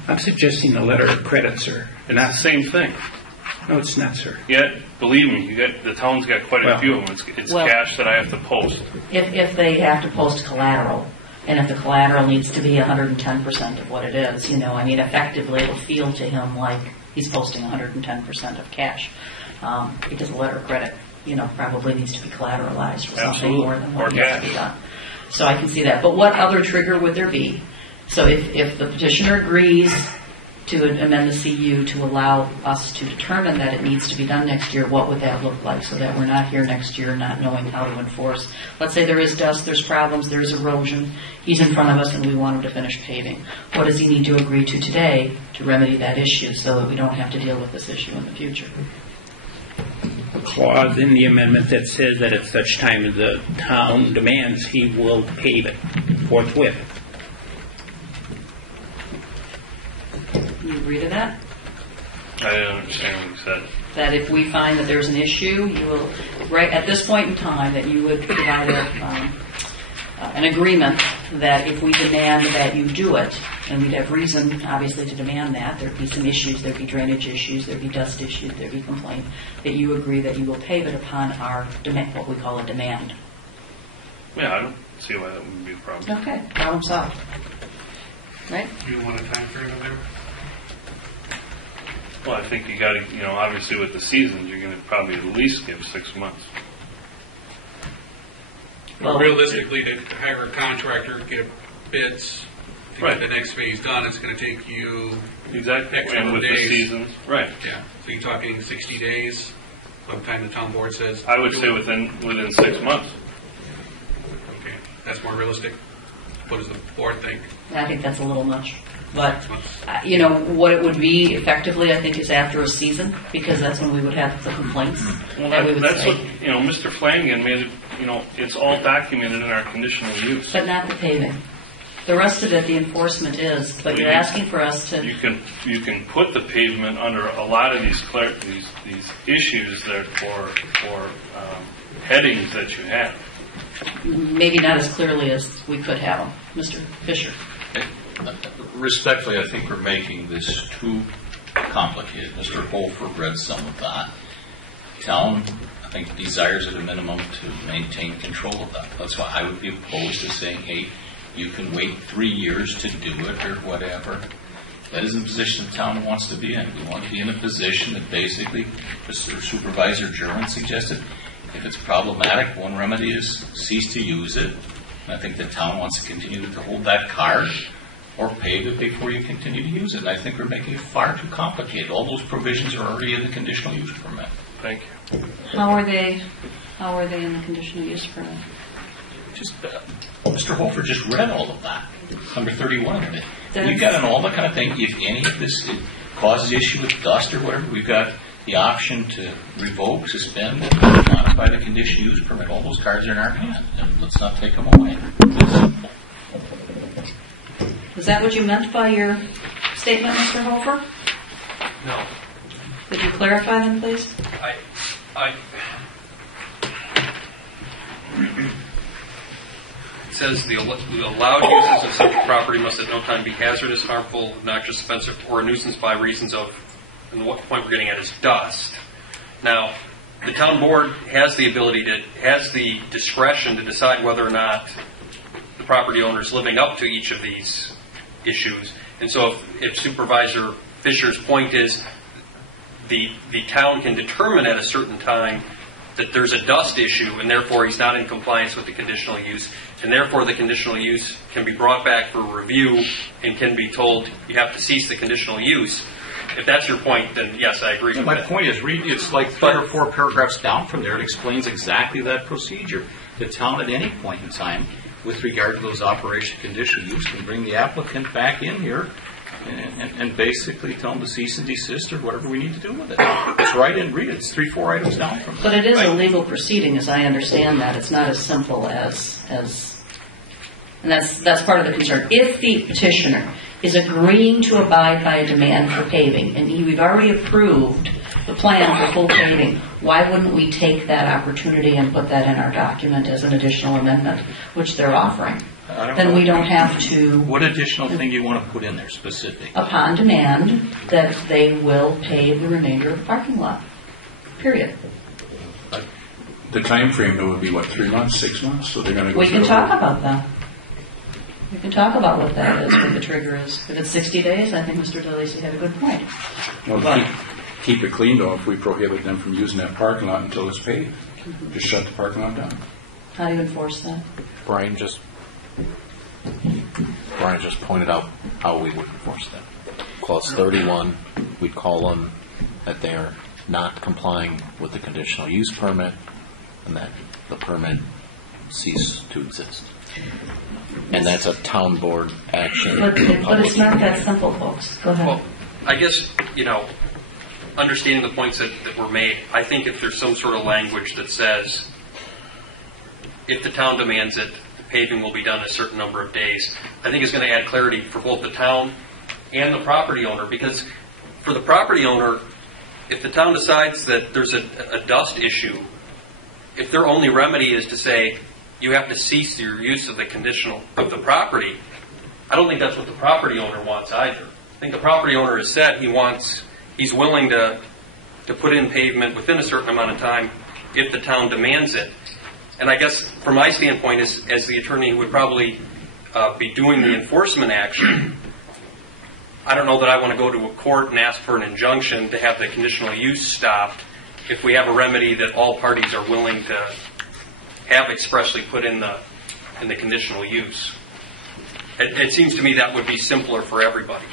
I'm suggesting a letter of credit, sir. It's the same thing. No, it's not, sir. Yet, believe me, the town's got quite a Well, few of them. It's well- cash that I have to post. If they have to post collateral, and if the collateral needs to be 110% of what it is, effectively it'll feel to him like he's posting 110% of cash. Because the letter of credit, probably needs to be collateralized for something Absolutely. more than what Or needs to be cash. done. So I can see that. But what other trigger would there be? So if the petitioner agrees to amend the CU to allow us to determine that it needs to be done next year, what would that look like so that we're not here next year not knowing how to enforce? Let's say there is dust, there's problems, there's erosion, he's in front of us and we want him to finish paving. What does he need to agree to today to remedy that issue so that we don't have to deal with this issue in the future? A clause in the amendment that says that at such time as the town demands, he will pave it forthwith. You agree to that? I didn't understand what you said. That if we find that there's an issue, you will, right at this point in time, that you would provide an agreement that if we demand that you do it, and we'd have reason, obviously, to demand that, there'd be some issues, there'd be drainage issues, there'd be dust issues, there'd be complaint, that you agree that you will pave it upon our demand, what we call a demand. Yeah, I don't see why that wouldn't be a problem. Okay, problem solved. Right? You want a time frame in there? Well, I think you got to, obviously with the seasons, you're going to probably at least give 6 months. Well, realistically, to hire a contractor, get bids, to Right. get the next phase done, it's going to take you Exactly. X And number with of the days. seasons, right. Yeah. So you're talking 60 days by the time the town board says. I would say within 6 months. Okay, that's more realistic. What does the board think? I think that's a little much. But, what it would be effectively, I think, is after a season, because that's when we would have the complaints. Well, that we would that's say. what, Mr. Flanagan made it, it's all documented in our conditional use. But not the paving. The rest of it, the enforcement is, but you're asking for us to, You can put the pavement under a lot of these issues that for headings that you have. maybe not as clearly as we could have them. Mr. Fisher. Respectfully, I think we're making this too complicated. Mr. Holford read some of that. Town, I think, desires at a minimum to maintain control of that. That's why I would be opposed to saying, hey, you can wait 3 years to do it or whatever. That is the position the town wants to be in. We want to be in a position that basically, Mr. Supervisor German suggested, if it's problematic, one remedy is cease to use it. And I think the town wants to continue to hold that card or pave it before you continue to use it. And I think we're making it far too complicated. All those provisions are already in the conditional use permit. Thank you. How are they in the conditional use permit? Just Mr. Holford just read all of that, number 31 of it. That's- We've got an all the kind of thing, if any of this causes issue with dust or whatever, we've got the option to revoke, suspend, modify the conditional use permit. All those cards are in our hand, and let's not take them away. Was that what you meant by your statement, Mr. Hofer? No. Could you clarify them, please? It says the allowed uses of such property must at no time be hazardous, harmful, obnoxious, offensive, or a nuisance by reasons of, and what point we're getting at is dust. Now, the town board has the discretion to decide whether or not the property owner is living up to each of these issues. And so if Supervisor Fisher's point is the town can determine at a certain time that there's a dust issue and therefore he's not in compliance with the conditional use, and therefore the conditional use can be brought back for review and can be told you have to cease the conditional use. If that's your point, then yes, I agree with My that. point is, it's like 3 or 4 paragraphs down from there. It explains exactly that procedure. the town at any point in time, with regard to those operation conditional use, can bring the applicant back in here and basically tell them to cease and desist or whatever we need to do with it. It's right in, read it. It's 3-4 items down from it. But it is a legal proceeding, as I understand that. It's not as simple as and that's part of the concern. If the petitioner is agreeing to abide by a demand for paving, and we've already approved the plan for full paving, why wouldn't we take that opportunity and put that in our document as an additional amendment, which they're offering? Then we don't have to... What additional thing do you want to put in there specific? Upon demand, that they will pave the remainder of the parking lot. Period. The time frame, though, would be, what, 3 months, 6 months? So they're going to go We through can talk about that. We can talk about what that is, what the trigger is. If it's 60 days, I think Mr. DeLacy had a good point. Well, keep it clean, though, if we prohibit them from using that parking lot until it's paved. Just shut the parking lot down. How do you enforce that? Brian just pointed out how we would enforce that. Clause 31, we'd call them that they're not complying with the conditional use permit and that the permit cease to exist. And that's a town board action. But it's not that simple, folks. Go ahead. Well, I guess, understanding the points that were made, I think if there's some sort of language that says if the town demands it, the paving will be done in a certain number of days, I think it's going to add clarity for both the town and the property owner. Because for the property owner, if the town decides that there's a dust issue, if their only remedy is to say you have to cease your use of the property, I don't think that's what the property owner wants either. I think the property owner has said he's willing to put in pavement within a certain amount of time if the town demands it. And I guess from my standpoint, as the attorney who would probably be doing the enforcement action, I don't know that I want to go to a court and ask for an injunction to have the conditional use stopped if we have a remedy that all parties are willing to have expressly put in the conditional use. It seems to me that would be simpler for everybody.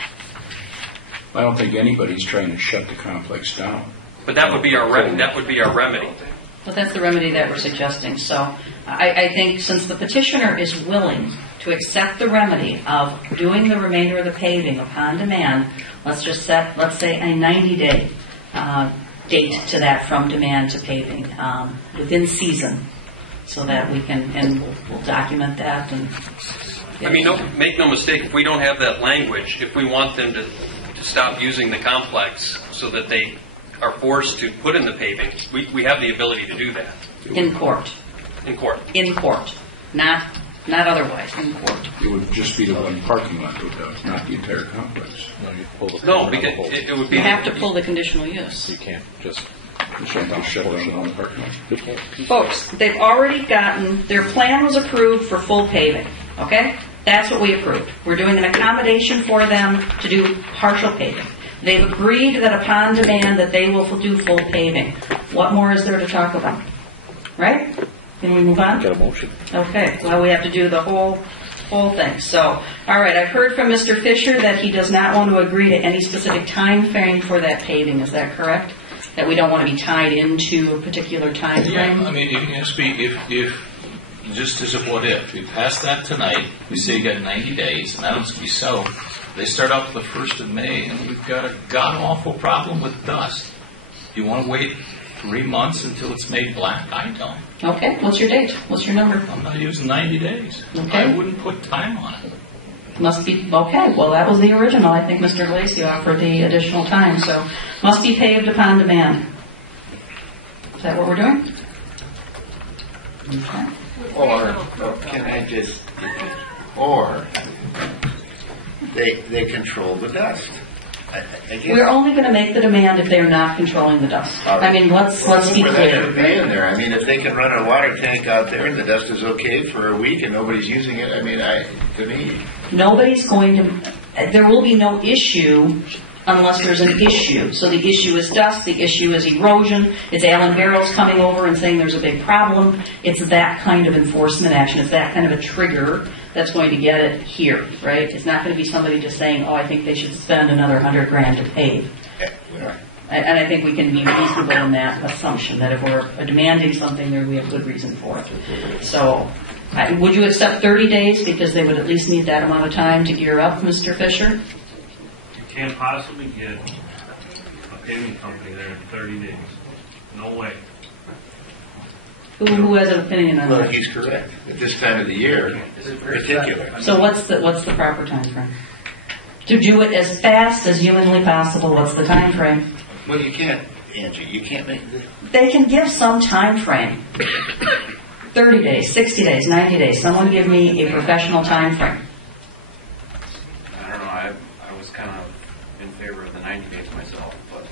I don't think anybody's trying to shut the complex down. But that would be our remedy. But that's the remedy that we're suggesting. So I think since the petitioner is willing to accept the remedy of doing the remainder of the paving upon demand, let's say a 90-day date to that from demand to paving within season, so that we can, and we'll document that. And make no mistake, if we don't have that language, if we want them to stop using the complex so that they are forced to put in the paving, we have the ability to do that. In court. In court. In court. Not otherwise. In court. It would just be the one parking lot, not the entire complex. No, because it would be... You have to pull the conditional use. You can't just shut down the parking lot. Folks, they've already gotten, their plan was approved for full paving, okay? That's what we approved. We're doing an accommodation for them to do partial paving. They've agreed that upon demand that they will do full paving. What more is there to talk about? Right? Can we move on? Get a motion. Okay. Well, we have to do the whole thing. So, all right. I've heard from Mr. Fisher that he does not want to agree to any specific time frame for that paving. Is that correct? That we don't want to be tied into a particular time frame? Yeah, I mean, it has to be, if just as a what if, we pass that tonight, we say you got 90 days, and that'll be so. They start out the 1st of May, and we've got a god-awful problem with dust. Do you want to wait 3 months until it's made black? I don't. Okay. What's your date? What's your number? I'm not using 90 days. Okay. I wouldn't put time on it. Must be, okay, well that was the original. I think Mr. Lacey offered the additional time, so must be paved upon demand. Is that what we're doing? Okay. Or, can I just, or they control the dust. We're only going to make the demand if they're not controlling the dust. I mean, let's be clear. In there. I mean, if they can run a water tank out there and the dust is okay for a week and nobody's using it, I mean, to me, nobody's going to. There will be no issue unless there's an issue. So the issue is dust. The issue is erosion. It's Alan Barrows coming over and saying there's a big problem. It's that kind of enforcement action. It's that kind of a trigger that's going to get it here, right? It's not going to be somebody just saying, oh, I think they should spend another $100,000 to pave. And I think we can be reasonable in that assumption, that if we're demanding something there, we have good reason for it. So, would you accept 30 days because they would at least need that amount of time to gear up, Mr. Fisher? You can't possibly get a paving company there in 30 days. No way. Who has an opinion on Well, that? he's correct. At this time of the year, in particular. So what's the proper time frame? To do it as fast as humanly possible, what's the time frame? Well, you can't, Angie, you can't make this. They can give some time frame. 30 days, 60 days, 90 days. Someone give me a professional time frame. I don't know, I was kind of in favor of the 90 days myself, but.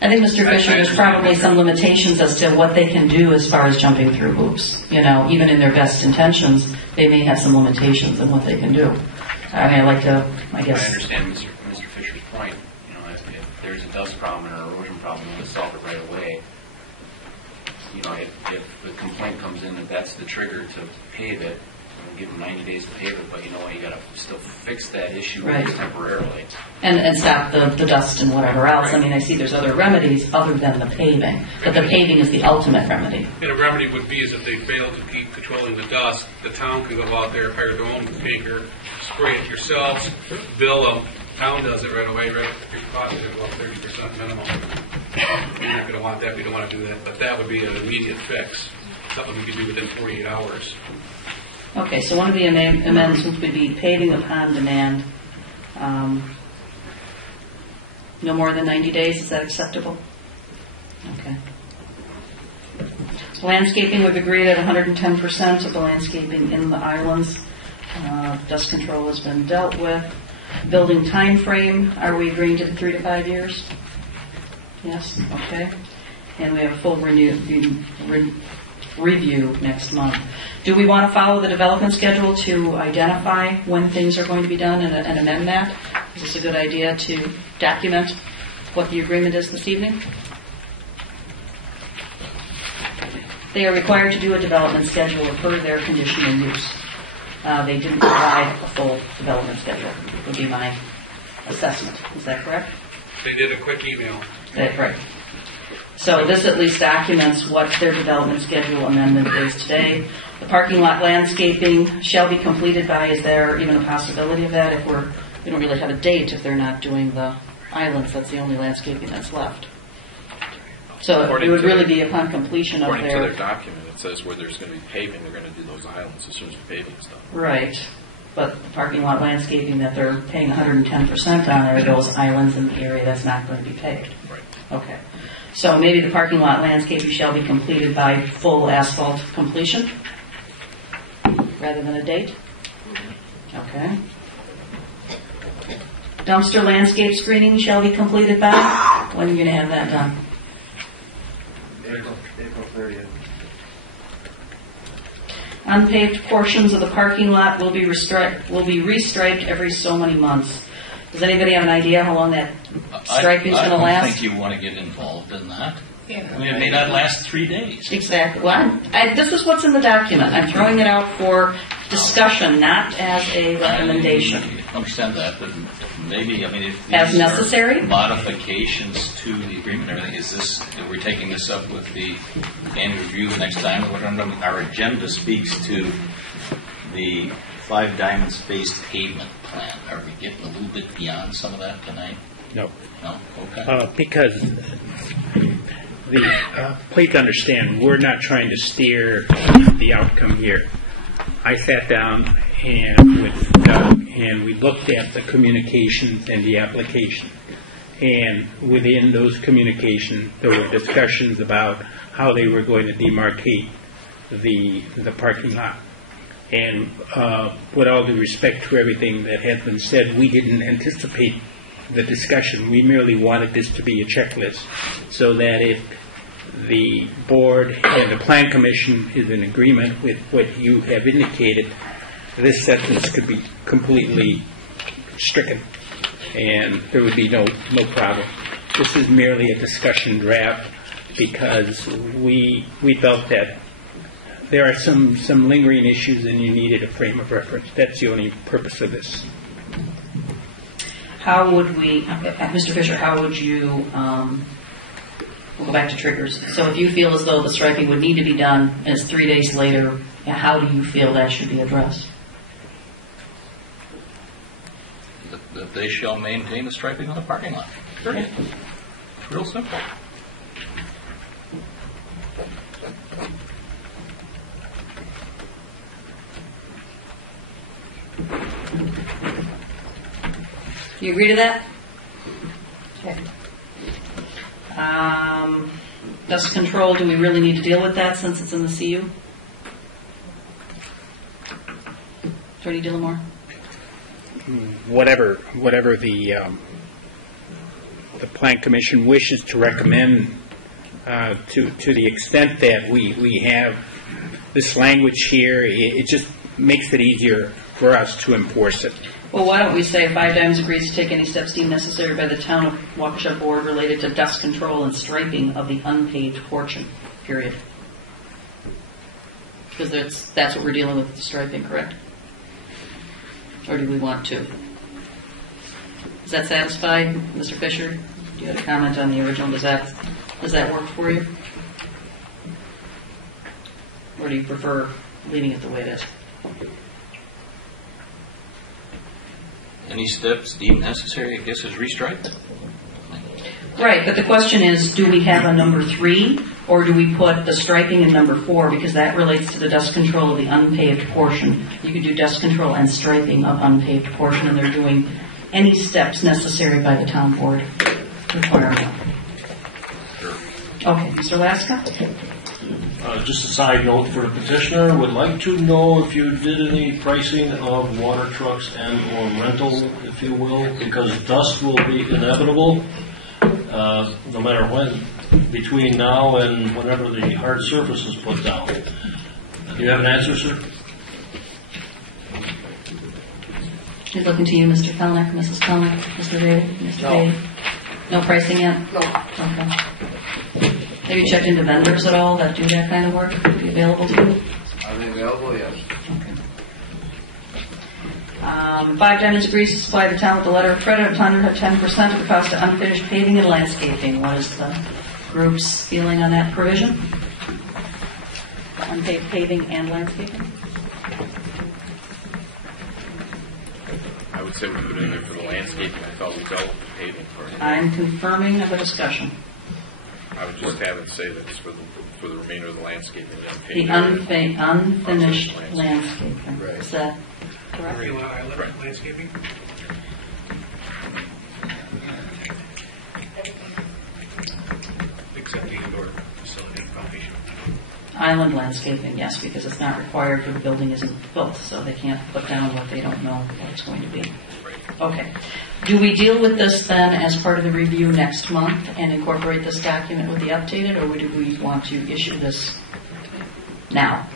I think, Mr. Fisher, there's probably some limitations as to what they can do as far as jumping through hoops. You know, even in their best intentions, they may have some limitations in what they can do. I mean, I like to, I guess. I understand Mr. Fisher's point. You know, if there's a dust problem or erosion problem, you want to solve it right away. You know, if the complaint comes in that that's the trigger to pave it, and give them 90 days to pave it, but you know what, you got to still fix that issue Right. temporarily. And stop the dust and whatever else. I mean, I see there's other remedies other than the paving, but the paving is the ultimate remedy. And a remedy would be is if they fail to keep controlling the dust, the town can go out there, hire their own tanker, spray it yourselves, bill them. Town does it right away, right? Your cost is about 30% minimum. You're not going to want that. We don't want to do that. But that would be an immediate fix. Something we could do within 48 hours. Okay, so one of the amendments would be paving upon demand. No more than 90 days, is that acceptable? Okay. Landscaping, we've agreed at 110% of the landscaping in the islands. Dust control has been dealt with. Building time frame, are we agreeing to the 3 to 5 years? Yes, okay. And we have a full review next month. Do we want to follow the development schedule to identify when things are going to be done and amend that? Is this a good idea to document what the agreement is this evening? They are required to do a development schedule per their condition and use. They didn't provide a full development schedule, would be my assessment. Is that correct? They did a quick email. That's right. So this at least documents what their development schedule amendment is today. The parking lot landscaping shall be completed by, is there even a possibility of that? If we don't really have a date if they're not doing the islands, that's the only landscaping that's left. So it would really be upon completion of According to their their document, it says where there's going to be paving, they're going to do those islands as soon as the paving's done. Right. But the parking lot landscaping that they're paying 110% on are those islands in the area that's not going to be paved. Right. Okay. So maybe the parking lot landscaping shall be completed by full asphalt completion rather than a date? Okay. Dumpster landscape screening shall be completed by? When are you going to have that done? April 30th. Unpaved portions of the parking lot will be restriped every so many months. Does anybody have an idea how long that striping is going to I last? don't think you want to get involved in that. I mean, it may not last 3 days. Exactly. Well, this is what's in the document. I'm throwing it out for discussion, not as a recommendation. I understand that, but maybe, I mean, if As these are necessary? modifications to the agreement and everything, are we taking this up with the annual review the next time? Our agenda speaks to the 5 diamond spaced pavement plan. Are we getting a little bit beyond some of that tonight? No. No? Okay. Because please understand, we're not trying to steer the outcome here. I sat down with Doug and we looked at the communications and the application. And within those communications, there were discussions about how they were going to demarcate the parking lot. And with all due respect to everything that has been said, we didn't anticipate the discussion. We merely wanted this to be a checklist so that if the board and the plan commission is in agreement with what you have indicated, this sentence could be completely stricken and there would be no problem. This is merely a discussion draft because we felt that there are some lingering issues and you needed a frame of reference. That's the only purpose of this. how would we, Mr. Fisher, how would you, we'll go back to triggers. So if you feel as though the striping would need to be done, and it's 3 days later, how do you feel that should be addressed? That they shall maintain the striping on the parking lot. Period. It's real simple. You agree to that? Okay. Dust control, do we really need to deal with that since it's in the CU? Attorney Dillamore? Whatever the Plan Commission wishes to recommend, to the extent that we have this language here, it just makes it easier for us to enforce it. Well, why don't we say 5 Dimes agrees to take any steps deemed necessary by the town of Waukesha board related to dust control and striping of the unpaved portion, period. Because that's what we're dealing with striping, correct? Or do we want to? Is that satisfied, Mr. Fisher? Do you have a comment on the original? Does that work for you? Or do you prefer leaving it the way it is? Any steps deemed necessary, I guess, is restriped. Right, but the question is, do we have a number 3, or do we put the striping in number 4, because that relates to the dust control of the unpaved portion. You could do dust control and striping of unpaved portion, and they're doing any steps necessary by the town board requirement. Okay, Mr. Laska? Just a side note for the petitioner, would like to know if you did any pricing of water trucks and or rental, if you will, because dust will be inevitable, no matter when, between now and whenever the hard surface is put down. Do you have an answer, sir? He's looking to you, Mr. Kelnick, Mrs. Kelnick, Mr. Daly, Mr. Daly. No pricing yet? No. Okay. Have you checked into vendors at all that do that kind of work? Would be available to you? Are they available? Yes. Okay. 5 Diamonds agrees to supply the town with a letter of credit of 10% of the cost of unfinished paving and landscaping. What is the group's feeling on that provision? Unpaved paving and landscaping? I would say we're doing it for the landscaping. I thought we dealt with the paving part. I'm confirming of a discussion. I would just have it say that it's for the remainder of the landscaping. The unfinished landscaping. Right. Is that correct? Right. Landscaping? Except the indoor facility foundation. Island landscaping, yes, because it's not required for the building isn't built, so they can't put down what they don't know what it's going to be. Okay. Do we deal with this then as part of the review next month and incorporate this document with the updated, or do we want to issue this now?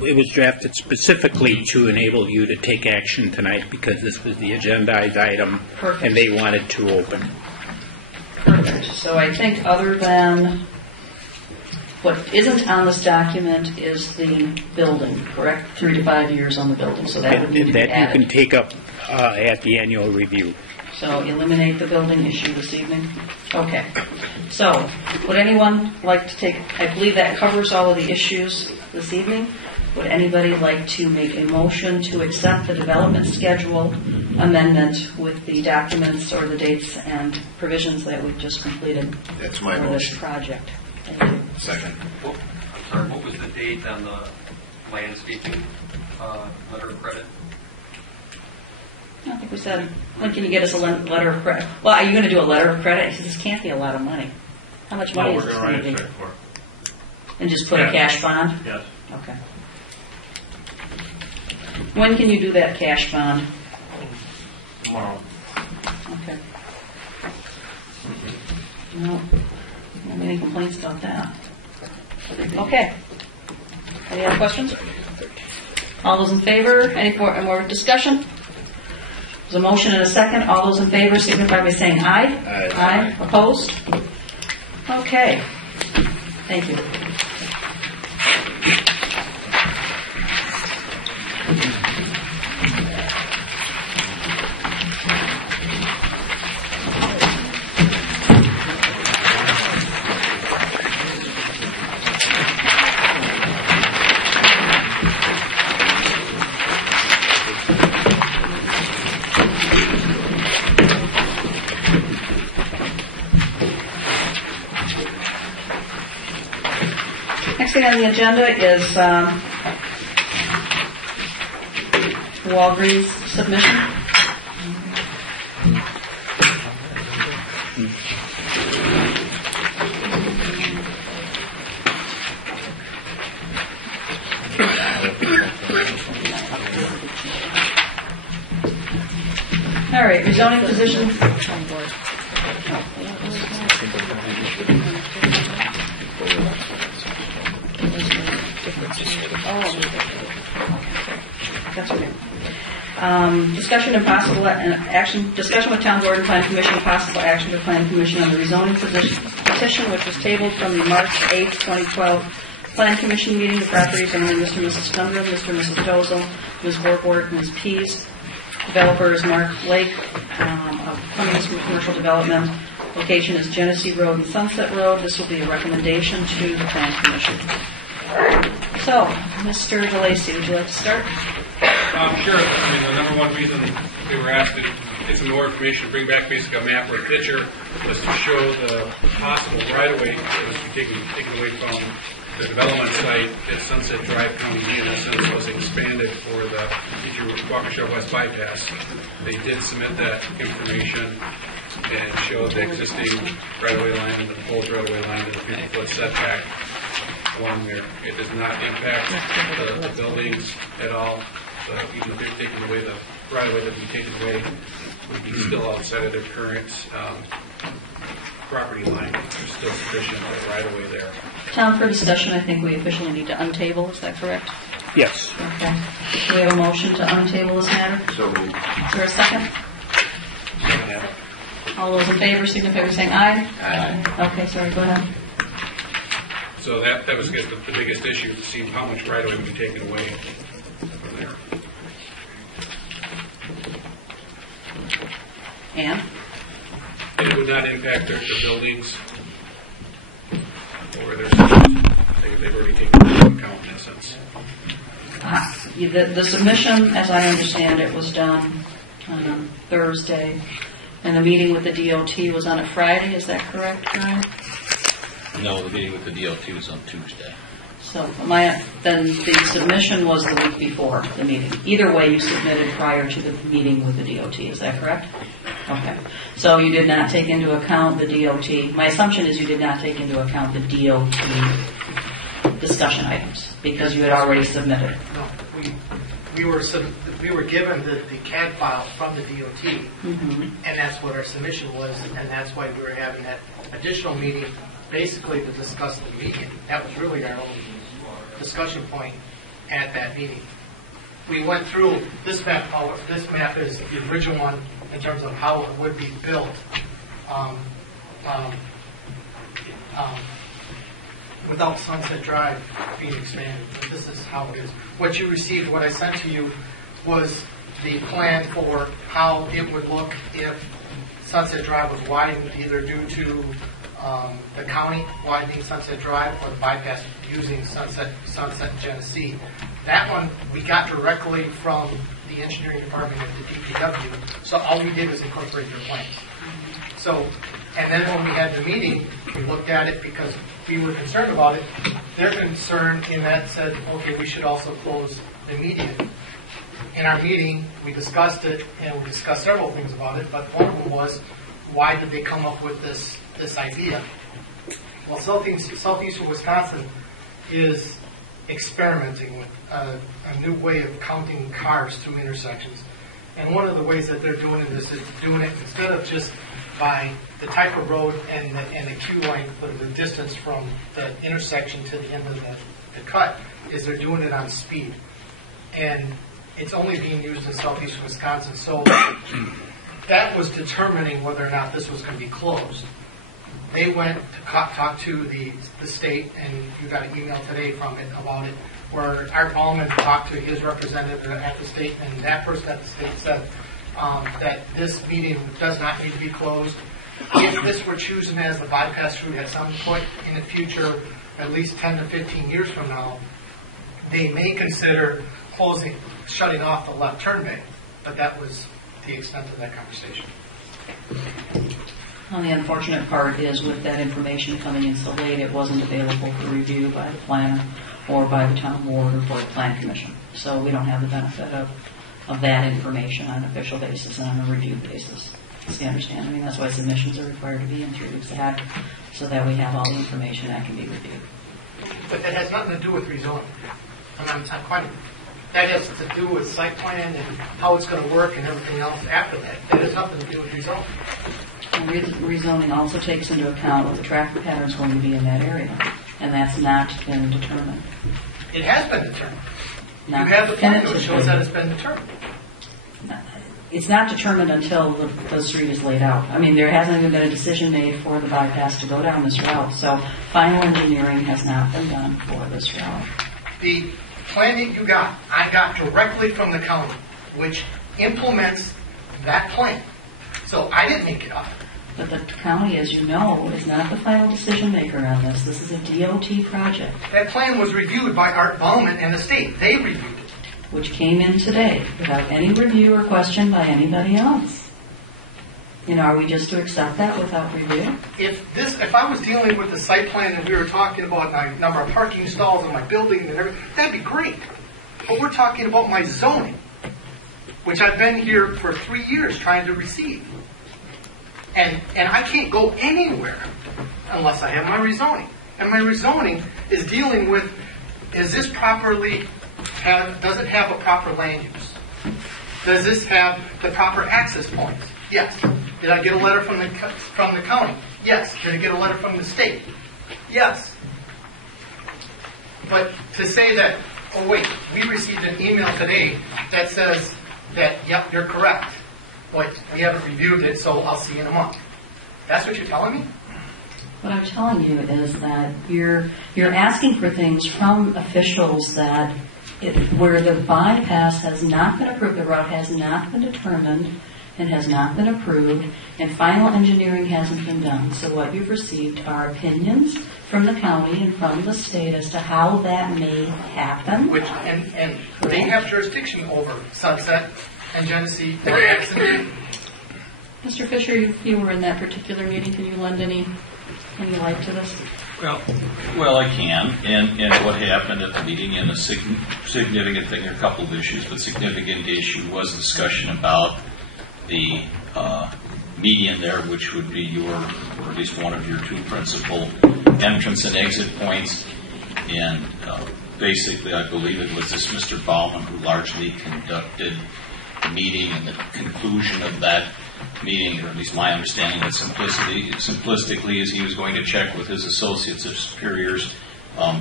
It was drafted specifically to enable you to take action tonight because this was the agendized item. Perfect. And they wanted to open. Perfect. So I think other than what isn't on this document is the building, correct? 3 to 5 years on the building, so that would need to be That added. you can take up at the annual review. So eliminate the building issue this evening? Okay. So, would anyone like to take, I believe that covers all of the issues this evening. Would anybody like to make a motion to accept the development schedule amendment with the documents or the dates and provisions that we've just completed That's my for motion. this project? Thank you. Second. I'm sorry, what was the date on the landscaping letter of credit? I think we said, when can you get us a letter of credit? Well, are you going to do a letter of credit? He says, this can't be a lot of money. How much money is this going to be? And just put a cash bond? Yes. Okay. When can you do that cash bond? Tomorrow. Okay. No, don't have any complaints about that. Okay. Any other questions? All those in favor? Any more discussion? There's a motion and a second. All those in favor signify by saying aye. Aye. Opposed? Okay. Thank you. thing on the agenda is Walgreens submission. All right, rezoning position. That's okay. Discussion and possible action. Discussion with Town Board and Plan Commission. Possible action to Plan Commission on the rezoning petition, which was tabled from the March 8th, 2012 Plan Commission meeting. The properties are Mr. and Mrs. Gundren, Mr. and Mrs. Dozel, Ms. Borgwart, Ms. Pease. Developer is Mark Lake of Cummings Commercial Development. Location is Genesee Road and Sunset Road. This will be a recommendation to the Plan Commission. So, Mr. DeLacy, would you like to start? Sure. I mean, the number one reason they were asked to get some more information, to bring back basically a map or a picture, was to show the possible right-of-way that was taken away from the development site at Sunset Drive County, in essence, was expanded for the future Waukesha West bypass. They did submit that information and showed the existing right-of-way line and the proposed right-of-way line and the 50-foot setback along there. It does not impact the buildings at all. So even if they're taking away the right-of-way that would be taken away, would be still outside of their current property line. There's still sufficient right-of-way there. Tom, for discussion, I think we officially need to untable. Is that correct? Yes. Okay. Do we have a motion to untable this matter? So moved. Is there a second? All those in favor signify by saying aye. Aye. Okay, sorry, go ahead. So that was, I guess, the biggest issue, to see how much right-of-way would be taken away from there. And? It would not impact the buildings or their they've already taken that into account in essence. The submission, as I understand it, was done on Thursday, and the meeting with the DOT was on a Friday. Is that correct, Brian? No, the meeting with the DOT was on Tuesday. So then the submission was the week before the meeting. Either way, you submitted prior to the meeting with the DOT. Is that correct? Okay. So you did not take into account the DOT. My assumption is you did not take into account the DOT discussion items because you had already submitted. No, we were given the CAD file from the DOT, and that's what our submission was, and that's why we were having that additional meeting, basically to discuss the meeting. That was really our only discussion point at that meeting. We went through this map. This map is the original one in terms of how it would be built. Without Sunset Drive being expanded. But this is how it is. What you received, what I sent to you, was the plan for how it would look if Sunset Drive was widened, either due to the county widening Sunset Drive or the bypass using Sunset Genesee. That one we got directly from the engineering department at the DPW, so all we did was incorporate their plans. So, and then when we had the meeting, we looked at it because we were concerned about it. Their concern in that said, okay, we should also close the median. In our meeting, we discussed it, and we discussed several things about it, but one of them was, why did they come up with this idea? Well, Southeastern Wisconsin is experimenting with a new way of counting cars through intersections. And one of the ways that they're doing this is doing it instead of just by the type of road and the queue line, the distance from the intersection to the end of the cut, is they're doing it on speed. And it's only being used in southeastern Wisconsin. So that was determining whether or not this was going to be closed. They went to talk to the state, and you got an email today from it about it, where Art Ballman talked to his representative at the state, and that person at the state said that this meeting does not need to be closed. If this were chosen as the bypass route at some point in the future, at least 10 to 15 years from now, they may consider shutting off the left turn bay. But that was the extent of that conversation. Well, the unfortunate part is with that information coming in so late, it wasn't available for review by the planner or by the town board or for the plan commission. So we don't have the benefit of that information on an official basis and on a review basis. So you understand? I mean, that's why submissions are required to be in 3 weeks ahead, so that we have all the information that can be reviewed. But that has nothing to do with rezoning. I'm not quite. That has to do with site plan and how it's going to work and everything else after that. That has nothing to do with rezoning. And rezoning also takes into account what the traffic pattern is going to be in that area, and that's not been determined. It has been determined. Not you have the plan that definitively. shows that it's been determined. It's not determined until the street is laid out. I mean, there hasn't even been a decision made for the bypass to go down this route, so final engineering has not been done for this route. The plan that you got, I got directly from the county, which implements that plan. So I didn't make it up. But the county, as you know, is not the final decision maker on this. This is a DOT project. That plan was reviewed by Art Bauman and the state. They reviewed it. Which came in today without any review or question by anybody else. You know, are we just to accept that without review? If I was dealing with the site plan and we were talking about my number of parking stalls in my building and everything, that'd be great. But we're talking about my zoning, which I've been here for 3 years trying to receive. And I can't go anywhere unless I have my rezoning. And my rezoning is dealing with, is this properly, does it have a proper land use? Does this have the proper access points? Yes. Did I get a letter from the county? Yes. Did I get a letter from the state? Yes. But to say that, oh wait, we received an email today that says that, yep, you're correct, but we haven't reviewed it, so I'll see you in a month. That's what you're telling me? What I'm telling you is that you're asking for things from officials that where the bypass has not been approved, the route has not been determined and has not been approved, and final engineering hasn't been done. So what you've received are opinions from the county and from the state as to how that may happen. And they have jurisdiction over Sunset and Genesee or Exeter. Mr. Fisher, you were in that particular meeting. Can you lend any light to this? Well, I can. And what happened at the meeting, and a significant thing, there are a couple of issues, but significant issue was discussion about the median there, which would be your, or at least one of your two principal entrance and exit points. And basically, I believe it was this Mr. Bauman who largely conducted the meeting, and the conclusion of that meeting, or at least my understanding of simplistically, is he was going to check with his associates or superiors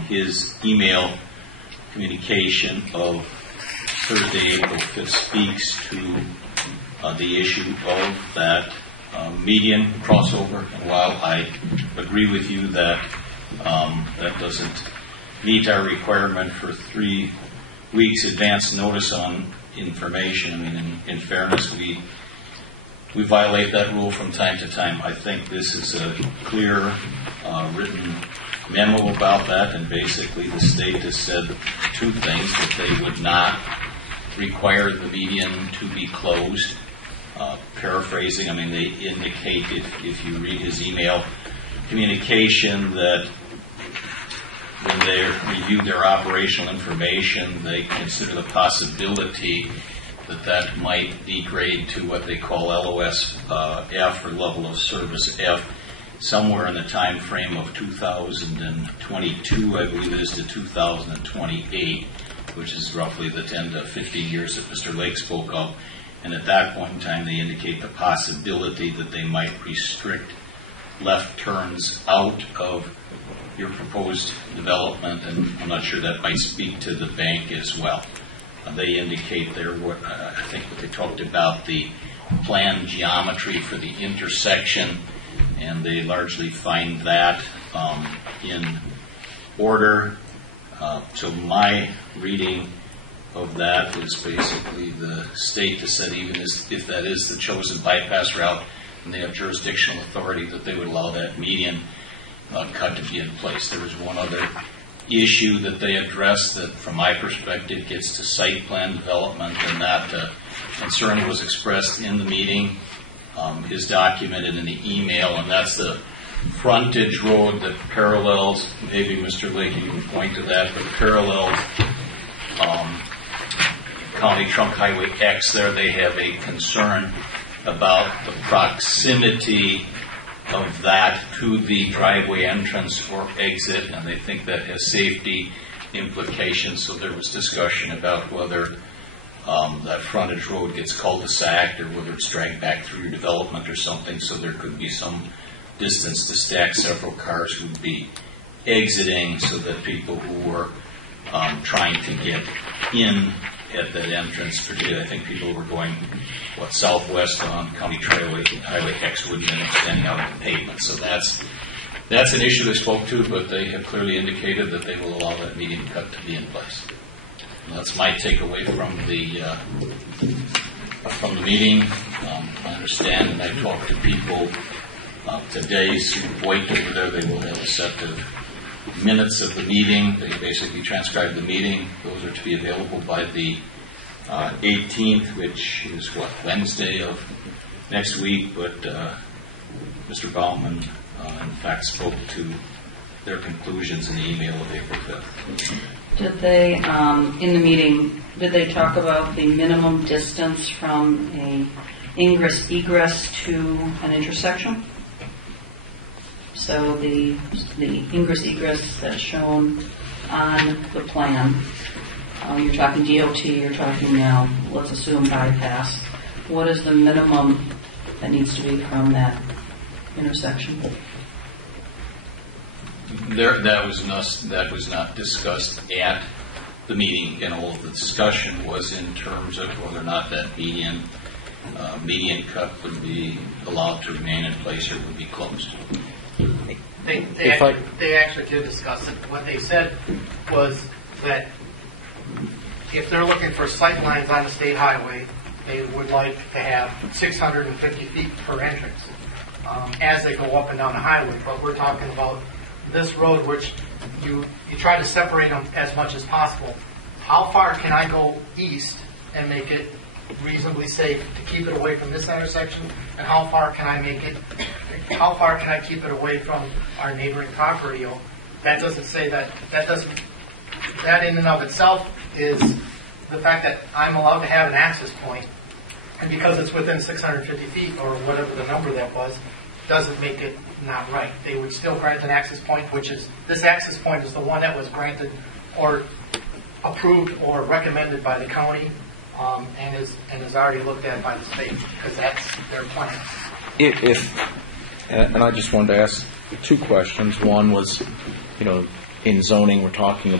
his email communication of Thursday, April 5th speaks to the issue of that median crossover. And while I agree with you that that doesn't meet our requirement for 3 weeks advance notice on information, I mean, in fairness, we violate that rule from time to time. I think this is a clear written memo about that, and basically the state has said two things: that they would not require the median to be closed. Paraphrasing, I mean, they indicate, if you read his email communication, that when they review their operational information, they consider the possibility that might degrade to what they call LOS F, or level of service F, somewhere in the time frame of 2022, I believe it is, to 2028, which is roughly the 10 to 15 years that Mr. Lake spoke of. And at that point in time, they indicate the possibility that they might restrict left turns out of your proposed development, and I'm not sure that might speak to the bank as well. They indicate there, I think what they talked about, the planned geometry for the intersection, and they largely find that in order. So my reading of that is basically the state has said, even if that is the chosen bypass route and they have jurisdictional authority, that they would allow that median cut to be in place. There was one other issue that they addressed that, from my perspective, gets to site plan development, and that concern was expressed in the meeting is documented in the email, and that's the frontage road that parallels, maybe Mr. Lake, you can point to that, but parallels County Trunk Highway X there. They have a concern about the proximity of that to the driveway entrance or exit, and they think that has safety implications. So there was discussion about whether that frontage road gets cul-de-sac or whether it's dragged back through your development or something, so there could be some distance to stack several cars who would be exiting, so that people who were trying to get in at that entrance, particularly I think people were going southwest on County Highway X would then extending out of the pavement. So that's an issue they spoke to, but they have clearly indicated that they will allow that median cut to be in place. And that's my takeaway from the meeting. I understand, and I talked to people today. Sue Boyd over there, they will have a set of minutes of the meeting. They basically transcribed the meeting. Those are to be available by the 18th, which is Wednesday of next week. But Mr. Baumann, in fact, spoke to their conclusions in the email of April 5th. Did they, in the meeting, did they talk about the minimum distance from a ingress-egress to an intersection? So the ingress-egress that's shown on the plan, you're talking DOT, you're talking now, let's assume bypass. What is the minimum that needs to be from that intersection? That was not discussed at the meeting, and all of the discussion was in terms of whether or not that median cut would be allowed to remain in place or would be closed. They actually did discuss it. What they said was that if they're looking for sight lines on the state highway, they would like to have 650 feet per entrance as they go up and down the highway. But we're talking about this road, which you try to separate them as much as possible. How far can I go east and make it reasonably safe to keep it away from this intersection, and how far can I keep it away from our neighboring property? That doesn't say that. That in and of itself is the fact that I'm allowed to have an access point, and because it's within 650 feet or whatever the number that was, doesn't make it not right. They would still grant an access point, which is, this access point is the one that was granted or approved or recommended by the county, and is already looked at by the state, because that's their plan. And I just wanted to ask two questions. One was, in zoning, we're talking,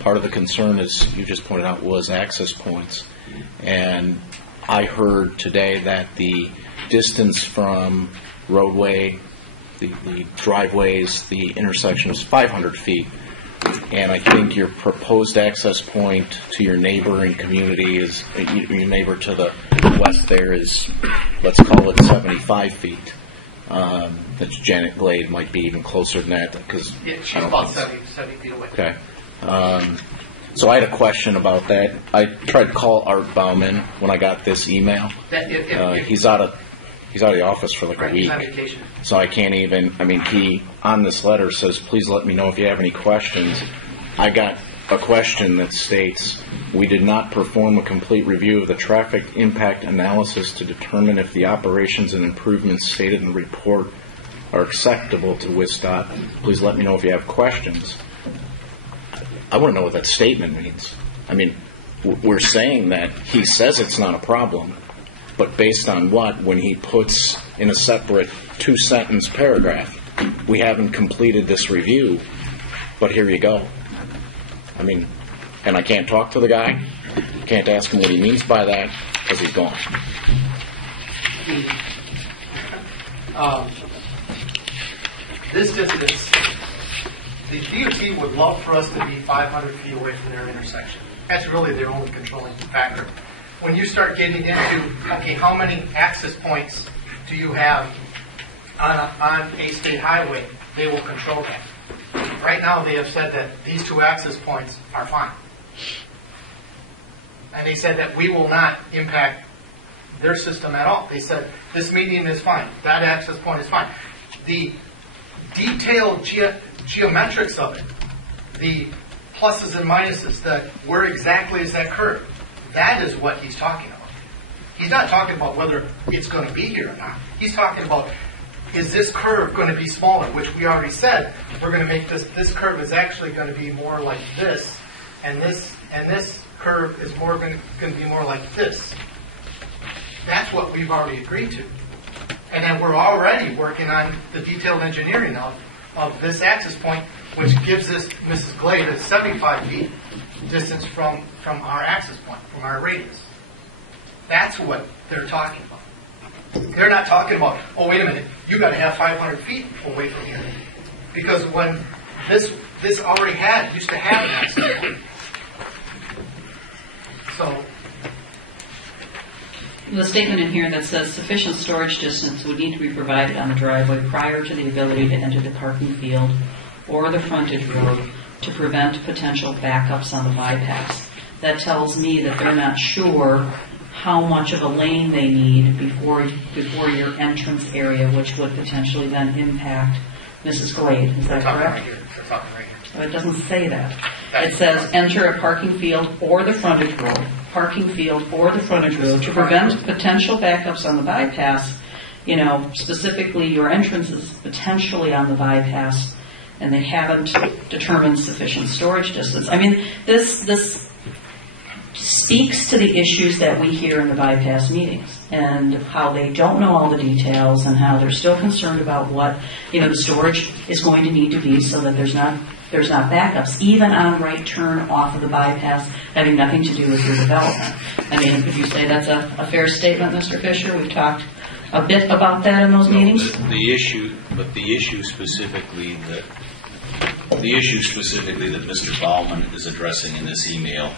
part of the concern, as you just pointed out, was access points. And I heard today that the distance from roadway, the driveways, the intersection is 500 feet. And I think your proposed access point to your neighboring community is, your neighbor to the west there is, let's call it 75 feet. That Janet Glade might be even closer than that, because she's about 70 feet away. Okay. So I had a question about that. I tried to call Art Baumann when I got this email. He's out of the office for like a week, so I can't even. He on this letter says, "Please let me know if you have any questions." I got a question that states, "We did not perform a complete review of the traffic impact analysis to determine if the operations and improvements stated in the report are acceptable to WISDOT. Please let me know if you have questions." I want to know what that statement means. We're saying that he says it's not a problem, but based on what? When he puts in a separate 2-sentence paragraph, we haven't completed this review, but here you go. And I can't talk to the guy, can't ask him what he means by that, because he's gone. This distance, the DOT would love for us to be 500 feet away from their intersection. That's really their only controlling factor. When you start getting into, okay, how many access points do you have on a state highway, they will control that. Right now, they have said that these 2 access points are fine. And they said that we will not impact their system at all. They said, this median is fine, that access point is fine. The detailed geometrics of it, the pluses and minuses, that where exactly is that curve, that is what he's talking about. He's not talking about whether it's going to be here or not. He's talking about, is this curve going to be smaller, which we already said, we're going to make this curve is actually going to be more like this, and this curve is more going to be more like this. That's what we've already agreed to. And then we're already working on the detailed engineering of this access point, which gives this Mrs. Glade a 75 feet distance from our access point, from our radius. That's what they're talking about. They're not talking about, oh, wait a minute, you got to have 500 feet away from here. Because when this already used to have an access point. So, the statement in here that says sufficient storage distance would need to be provided on the driveway prior to the ability to enter the parking field or the frontage road to prevent potential backups on the bypass. That tells me that they're not sure how much of a lane they need before your entrance area, which would potentially then impact Mrs. Glade. Is that correct? Well, it doesn't say that. It says enter a parking field or the frontage road, to prevent potential backups on the bypass. You know, specifically your entrance is potentially on the bypass, and they haven't determined sufficient storage distance. I mean, this speaks to the issues that we hear in the bypass meetings and how they don't know all the details and how they're still concerned about what, the storage is going to need to be so that there's not backups, even on right turn off of the bypass, having nothing to do with your development. I mean, would you say that's a fair statement, Mr. Fisher? We've talked a bit about that in those meetings. The issue specifically that Mr. Baumann is addressing in this email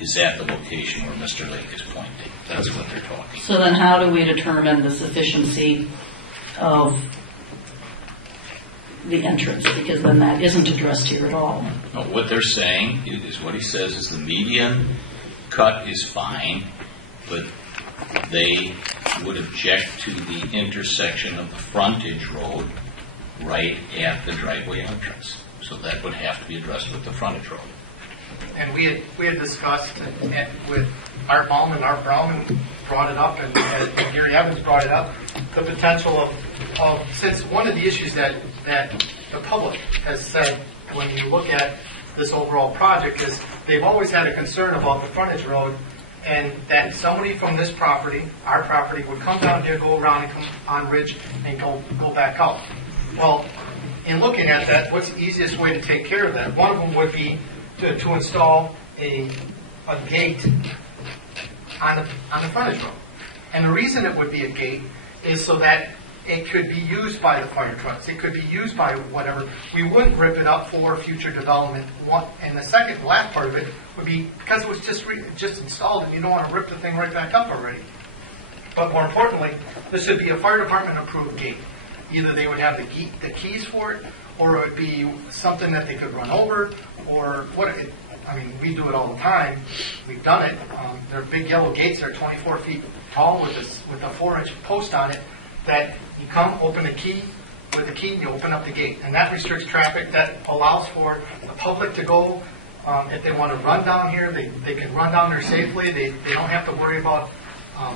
is at the location where Mr. Lake is pointing. That's what they're talking. So then how do we determine the sufficiency of the entrance? Because then that isn't addressed here at all. No, what they're saying is what he says is the median cut is fine, but they would object to the intersection of the frontage road right at the driveway entrance. So that would have to be addressed with the frontage road. And we had discussed with Art Baumann, Art Brown brought it up, and Gary Evans brought it up, the potential of since one of the issues that the public has said when you look at this overall project is they've always had a concern about the frontage road, and that somebody from this property, our property, would come down here, go around and come on Ridge and go back out. Well, in looking at that, what's the easiest way to take care of that? One of them would be to install a gate on the frontage road. And the reason it would be a gate is so that it could be used by the fire trucks. It could be used by whatever. We wouldn't rip it up for future development. And the last part of it would be because it was just installed and you don't want to rip the thing right back up already. But more importantly, this would be a fire department approved gate. Either they would have the keys for it, or it would be something that they could run over, or we do it all the time. We've done it. They're big yellow gates. They're 24 feet tall with a 4-inch post on it that you come, open the key. With the key, you open up the gate. And that restricts traffic. That allows for the public to go. If they want to run down here, they can run down there safely. They don't have to worry about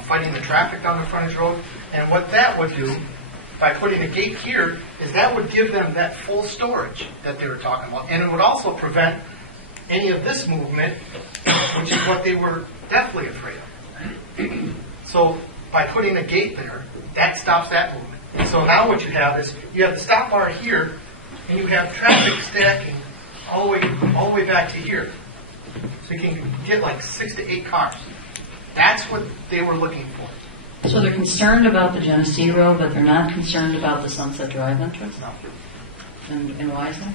fighting the traffic down the frontage road. And what that would do, by putting a gate here, is that would give them that full storage that they were talking about. And it would also prevent any of this movement, which is what they were deathly afraid of. So by putting a gate there, that stops that movement. And so now what you have is you have the stop bar here, and you have traffic stacking all the way back to here. So you can get like 6 to 8 cars. That's what they were looking for. So they're concerned about the Genesee Road, but they're not concerned about the Sunset Drive entrance? No. And why is that?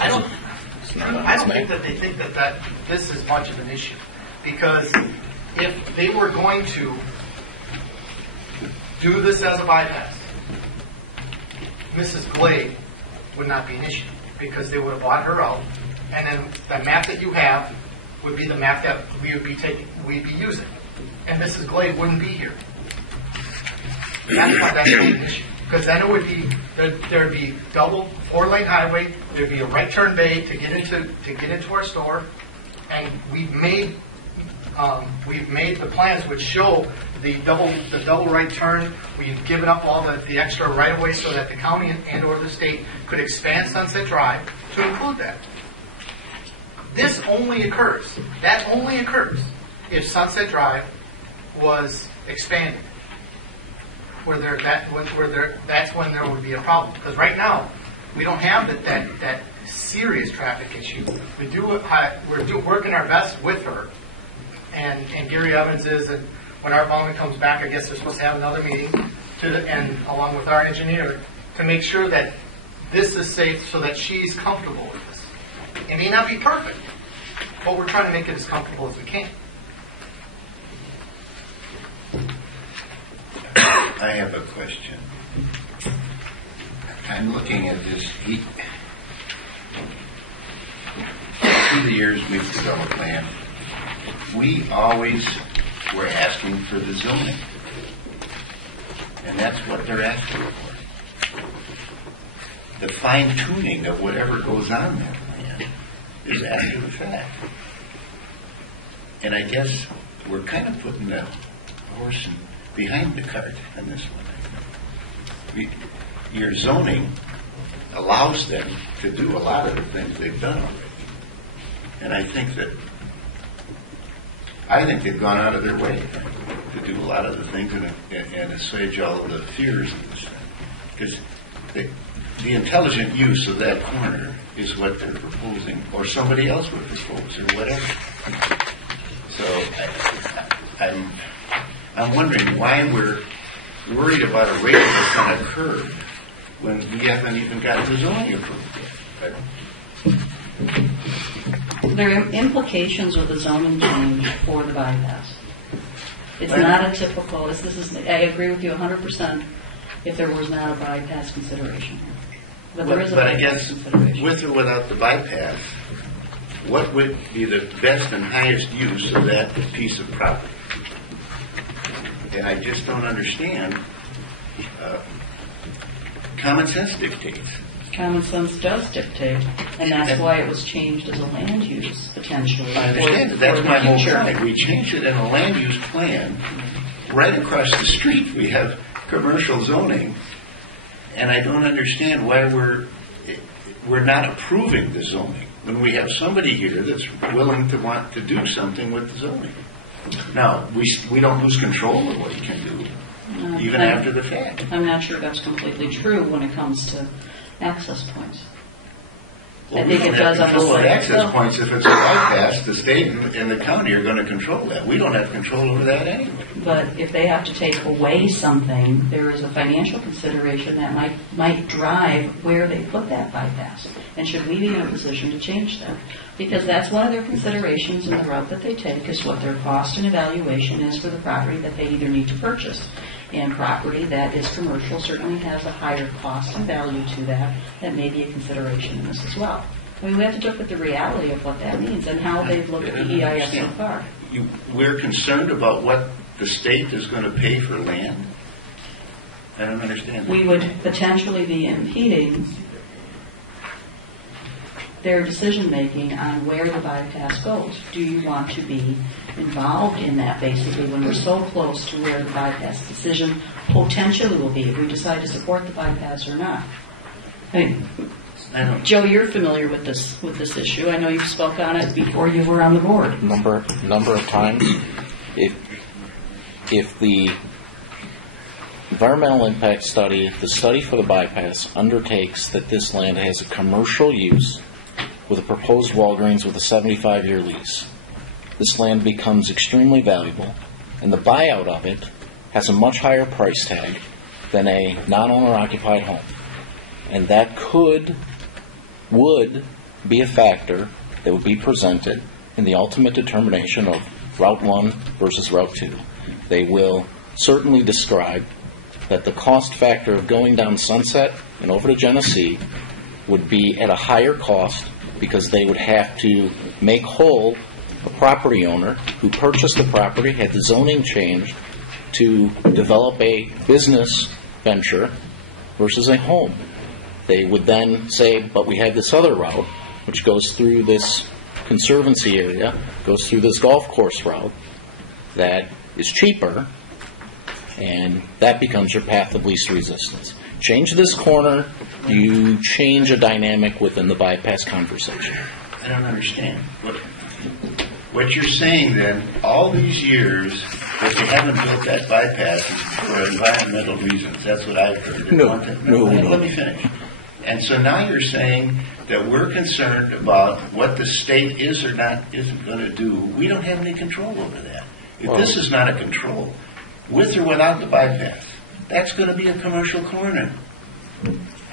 I don't think that they think that this is much of an issue. Because if they were going to do this as a bypass, Mrs. Glade would not be an issue. Because they would have bought her out. And then the map that you have would be the map that we would be taking. we'd be using. And Mrs. Glade wouldn't be here. That's why that's not an issue. Because then it would be, there'd be double 4-lane highway, there'd be a right turn bay to get into our store, and we've made the plans which show the double right turn. We've given up all the extra right of way so that the county and or the state could expand Sunset Drive to include that. This only occurs, that only occurs if Sunset Drive was expanded. That's when there would be a problem. Because right now, we don't have that serious traffic issue. We're working our best with her, and Gary Evans is, and when our volume comes back, I guess they're supposed to have another meeting, and along with our engineer, to make sure that this is safe so that she's comfortable with this. It may not be perfect, but we're trying to make it as comfortable as we can. I have a question. I'm looking at this. Through the years we've developed land, we always were asking for the zoning. And that's what they're asking for. The fine-tuning of whatever goes on that land is after the fact. And I guess we're kind of putting the horse behind the cart on this one. Your zoning allows them to do a lot of the things they've done already. And I think they've gone out of their way to do a lot of the things and assuage all of the fears of this thing. Because the intelligent use of that corner is what they're proposing, or somebody else would propose, or whatever. So I'm wondering why we're worried about a rate that's going to occur when we haven't even got the zoning approved yet. There are implications with the zoning change for the bypass. It's not a typical, I agree with you 100% if there was not a bypass consideration here. But there is a bypass consideration. With or without the bypass, what would be the best and highest use of that piece of property? And I just don't understand. Common sense dictates. Common sense does dictate, and that's why it was changed as a land use, potentially. I understand that. That's my whole point. We changed it in a land use plan. Right across the street, we have commercial zoning, and I don't understand why we're not approving the zoning when we have somebody here that's willing to want to do something with the zoning. Now, we don't lose control of what he can do, even after the fact. I'm not sure that's completely true when it comes to access points. Well, I think it does on the side. Access points, if it's a bypass, the state and the county are going to control that. We don't have control over that anyway. But if they have to take away something, there is a financial consideration that might drive where they put that bypass. And should we be in a position to change that? Because that's one of their considerations in the route that they take, is what their cost and evaluation is for the property that they either need to purchase. And property that is commercial certainly has a higher cost and value to that. That may be a consideration in this as well. I mean, we have to look at the reality of what that means and how they've looked at the EIS so far. We're concerned about what the state is going to pay for land. I don't understand that. We would potentially be impeding their decision-making on where the bypass goes. Do you want to be involved in that, basically, when we're so close to where the bypass decision potentially will be, if we decide to support the bypass or not? I mean, Joe, you're familiar with this issue. I know you've spoke on it before you were on the board. Number of times. If the environmental impact study, the study for the bypass, undertakes that this land has a commercial use with a proposed Walgreens with a 75-year lease, this land becomes extremely valuable, and the buyout of it has a much higher price tag than a non-owner-occupied home. And that would be a factor that would be presented in the ultimate determination of Route 1 versus Route 2. They will certainly describe that the cost factor of going down Sunset and over to Genesee would be at a higher cost because they would have to make whole a property owner who purchased the property, had the zoning changed to develop a business venture versus a home. They would then say, but we have this other route, which goes through this conservancy area, goes through this golf course route that is cheaper, and that becomes your path of least resistance. Change this corner, you change a dynamic within the bypass conversation. I don't understand. What you're saying then, all these years that they haven't built that bypass is for environmental reasons. That's what I've heard. No. Let me finish. And so now you're saying that we're concerned about what the state is or not isn't going to do. We don't have any control over that. If this is not a control, with or without the bypass, that's going to be a commercial corner.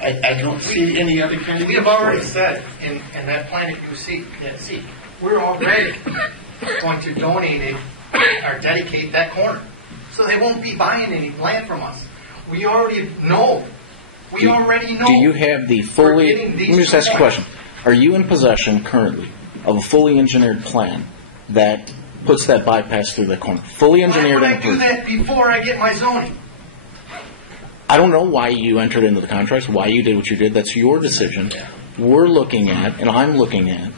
I don't see any other kind of... We have already said in that plan that you see, we're already going to donate it or dedicate that corner. So they won't be buying any land from us. We already know. We already know. Do you have the fully... Let me just ask you a question. Are you in possession currently of a fully engineered plan that puts that bypass through the corner? Fully engineered. Why would I do that before I get my zoning? I don't know why you entered into the contracts, why you did what you did. That's your decision. We're looking at, and I'm looking at,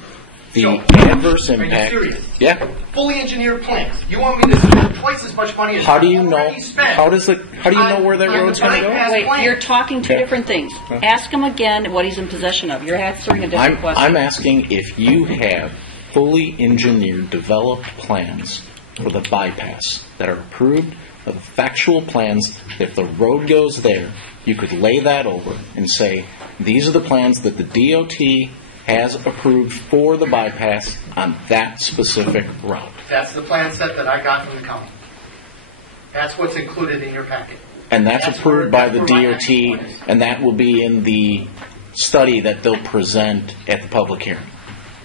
the adverse impact. Are you serious? Yeah. Fully engineered plans. You want me to spend twice as much money as how do you know? already spent? How do you know where that road's going to go? Wait, you're talking two different things. Ask him again what he's in possession of. You're answering a different question. I'm asking if you have fully engineered, developed plans for the bypass that are approved, of factual plans. If the road goes there, you could lay that over and say, these are the plans that the DOT has approved for the bypass on that specific route. That's the plan set that I got from the county. That's what's included in your packet. And that's approved by the DOT, and that will be in the study that they'll present at the public hearing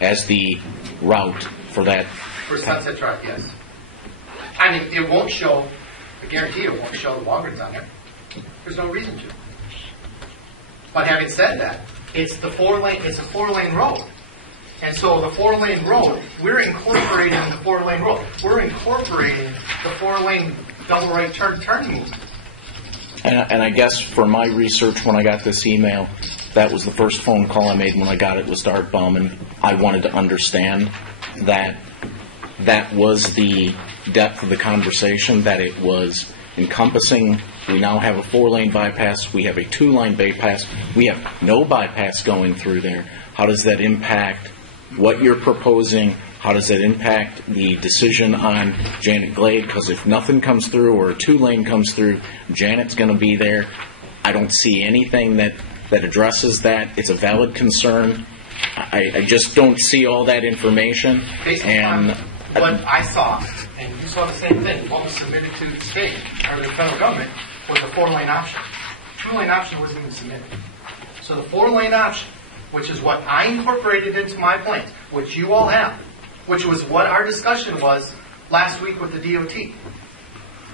as the route for that. For Sunset Drive, yes. I mean, it won't show, I guarantee it won't show the Walgreens on there. There's no reason to. But having said that, it's a 4-lane road. And so the 4-lane road, we're incorporating the 4-lane road. We're incorporating the 4-lane double right turning movement. And I guess for my research, when I got this email, that was the first phone call I made when I got it was to Art Baum, and I wanted to understand that that was the depth of the conversation, that it was encompassing. We now have a 4-lane bypass. We have a 2-lane bypass. We have no bypass going through there. How does that impact what you're proposing? How does that impact the decision on Janet Glade? Because if nothing comes through or a 2-lane comes through, Janet's going to be there. I don't see anything that addresses that. It's a valid concern. I just don't see all that information. Based on what I saw, and you saw the same thing, what was submitted to the state or the federal government was a 4-lane option. 2-lane option wasn't even submitted. So the 4-lane option, which is what I incorporated into my plans, which you all have, which was what our discussion was last week with the DOT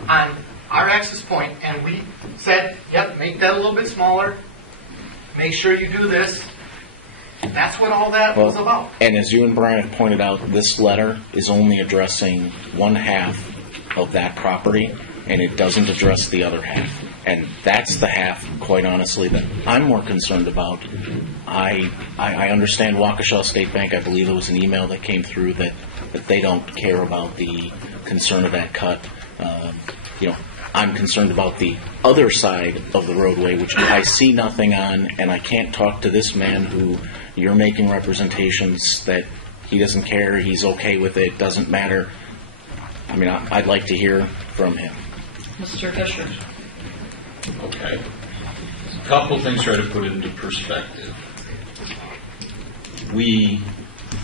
on our access point, and we said, yep, make that a little bit smaller, make sure you do this. That's what all that was about. And as you and Brian have pointed out, this letter is only addressing one half of that property, and it doesn't address the other half. And that's the half, quite honestly, that I'm more concerned about. I understand Waukesha State Bank. I believe there was an email that came through that they don't care about the concern of that cut. I'm concerned about the other side of the roadway, which I see nothing on, and I can't talk to this man who you're making representations that he doesn't care, he's okay with it, doesn't matter. I mean, I'd like to hear from him. Mr. Fisher. Okay. A couple things try to put it into perspective.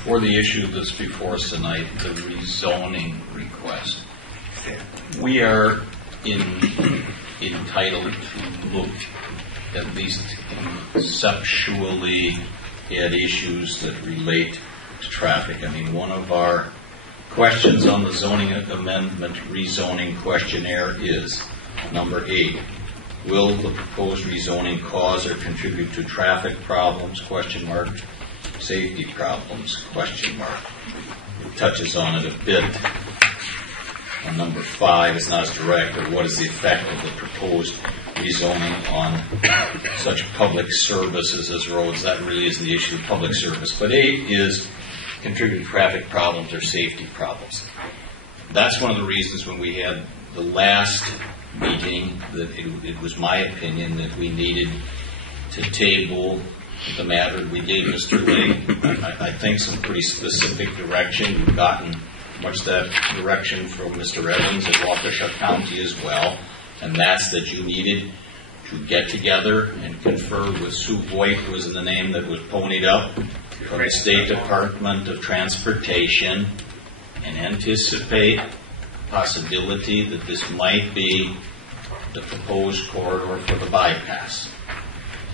For the issue that's before us tonight, the rezoning request, we are entitled to look at least conceptually at issues that relate to traffic. I mean, one of our questions on the zoning amendment rezoning questionnaire is number 8. Will the proposed rezoning cause or contribute to traffic problems? ? Safety problems? ? touches on it a bit. On number 5, it's not as direct, but what is the effect of the proposed rezoning on such public services as roads? That really is the issue of public service. But 8 is contributing traffic problems or safety problems. That's one of the reasons when we had the last meeting that it was my opinion that we needed to table the matter. We gave Mr. Lee, I think, some pretty specific direction. We've gotten much that direction from Mr. Evans at Waukesha County as well, and that's that you needed to get together and confer with Sue Voigt, who was the name that was ponied up from the State Department of Transportation, and anticipate the possibility that this might be the proposed corridor for the bypass.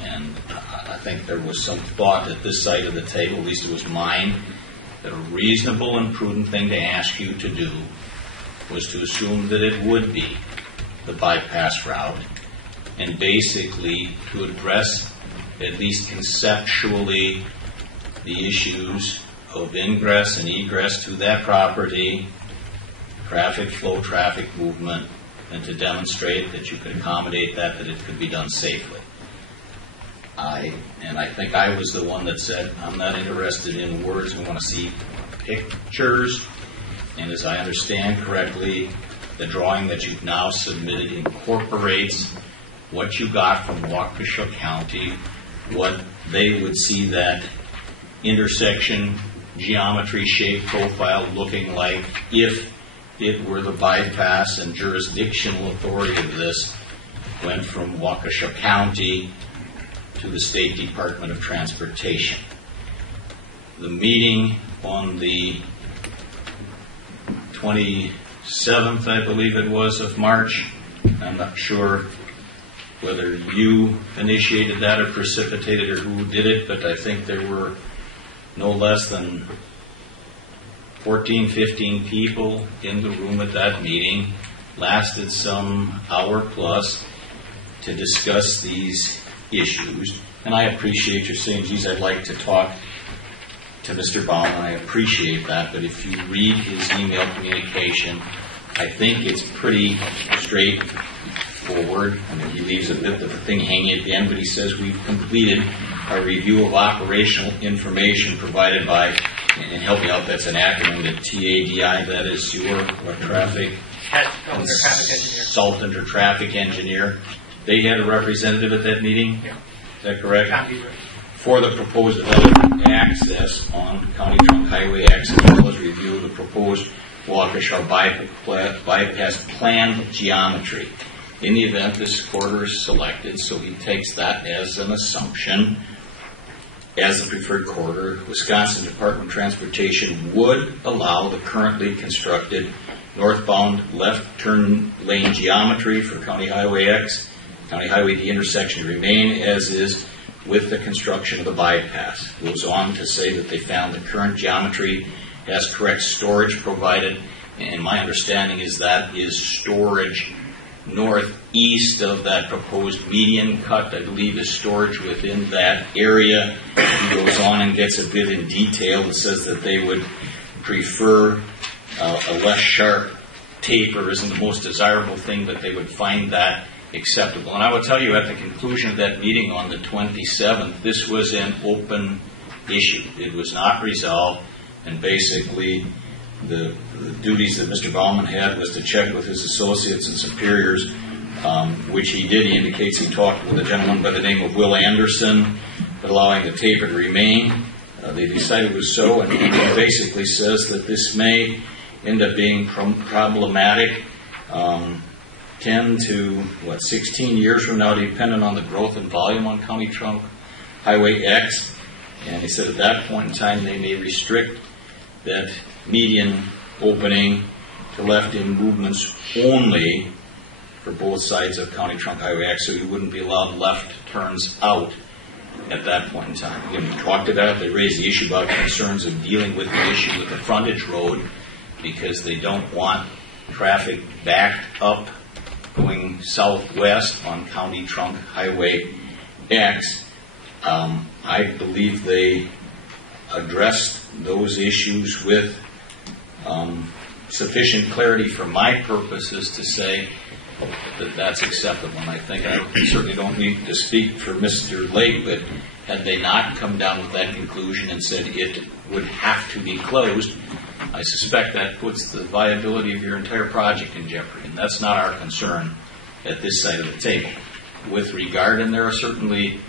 And I think there was some thought at this side of the table, at least it was mine, that a reasonable and prudent thing to ask you to do was to assume that it would be the bypass route, and basically to address, at least conceptually, the issues of ingress and egress to that property, traffic flow, traffic movement, and to demonstrate that you could accommodate that it could be done safely. I think I was the one that said, I'm not interested in words, I want to see pictures. And as I understand correctly, the drawing that you've now submitted incorporates what you got from Waukesha County, what they would see that intersection geometry shape profile looking like if it were the bypass and jurisdictional authority of this went from Waukesha County to the State Department of Transportation. The meeting on the 27th, I believe it was, of March, I'm not sure whether you initiated that or precipitated or who did it, but I think there were no less than 14, 15 people in the room at that meeting, lasted some hour plus to discuss these issues. And I appreciate you saying, geez, I'd like to talk to Mr. Baum, and I appreciate that, but if you read his email communication, I think it's pretty straightforward. I mean, he leaves a bit of the thing hanging at the end, but he says we've completed a review of operational information provided by, and help me out, that's an acronym, the TADI, that is your traffic consultant or traffic engineer. They had a representative at that meeting? Yeah. Is that correct? For the proposed development access on County Trunk Highway X, as well as review of the proposed Waukesha bypass planned geometry. In the event this corridor is selected, so he takes that as an assumption, as the preferred corridor, Wisconsin Department of Transportation would allow the currently constructed northbound left turn lane geometry for County Highway X, County Highway D intersection to remain as is with the construction of the bypass. It goes on to say that they found the current geometry has correct storage provided, and my understanding is that is storage northeast of that proposed median cut. I believe is storage within that area. He goes on and gets a bit in detail and says that they would prefer a less sharp taper isn't the most desirable thing, but they would find that acceptable. And I will tell you, at the conclusion of that meeting on the 27th, this was an open issue. It was not resolved, and basically the duties that Mr. Baumann had was to check with his associates and superiors, which he did. He indicates he talked with a gentleman by the name of Will Anderson, but allowing the taper to remain. They decided it was so, and he basically says that this may end up being problematic 10 to 16 years from now, depending on the growth and volume on County Trunk Highway X. And he said at that point in time they may restrict that median opening to left-in movements only for both sides of County Trunk Highway X, so you wouldn't be allowed left turns out at that point in time. Again, we talked about it. They raised the issue about concerns of dealing with the issue with the frontage road because they don't want traffic backed up going southwest on County Trunk Highway X. I believe they addressed those issues with sufficient clarity for my purposes to say that that's acceptable. And I think I certainly don't need to speak for Mr. Lake, but had they not come down with that conclusion and said it would have to be closed, I suspect that puts the viability of your entire project in jeopardy. And that's not our concern at this side of the table. With regard, and there are certainly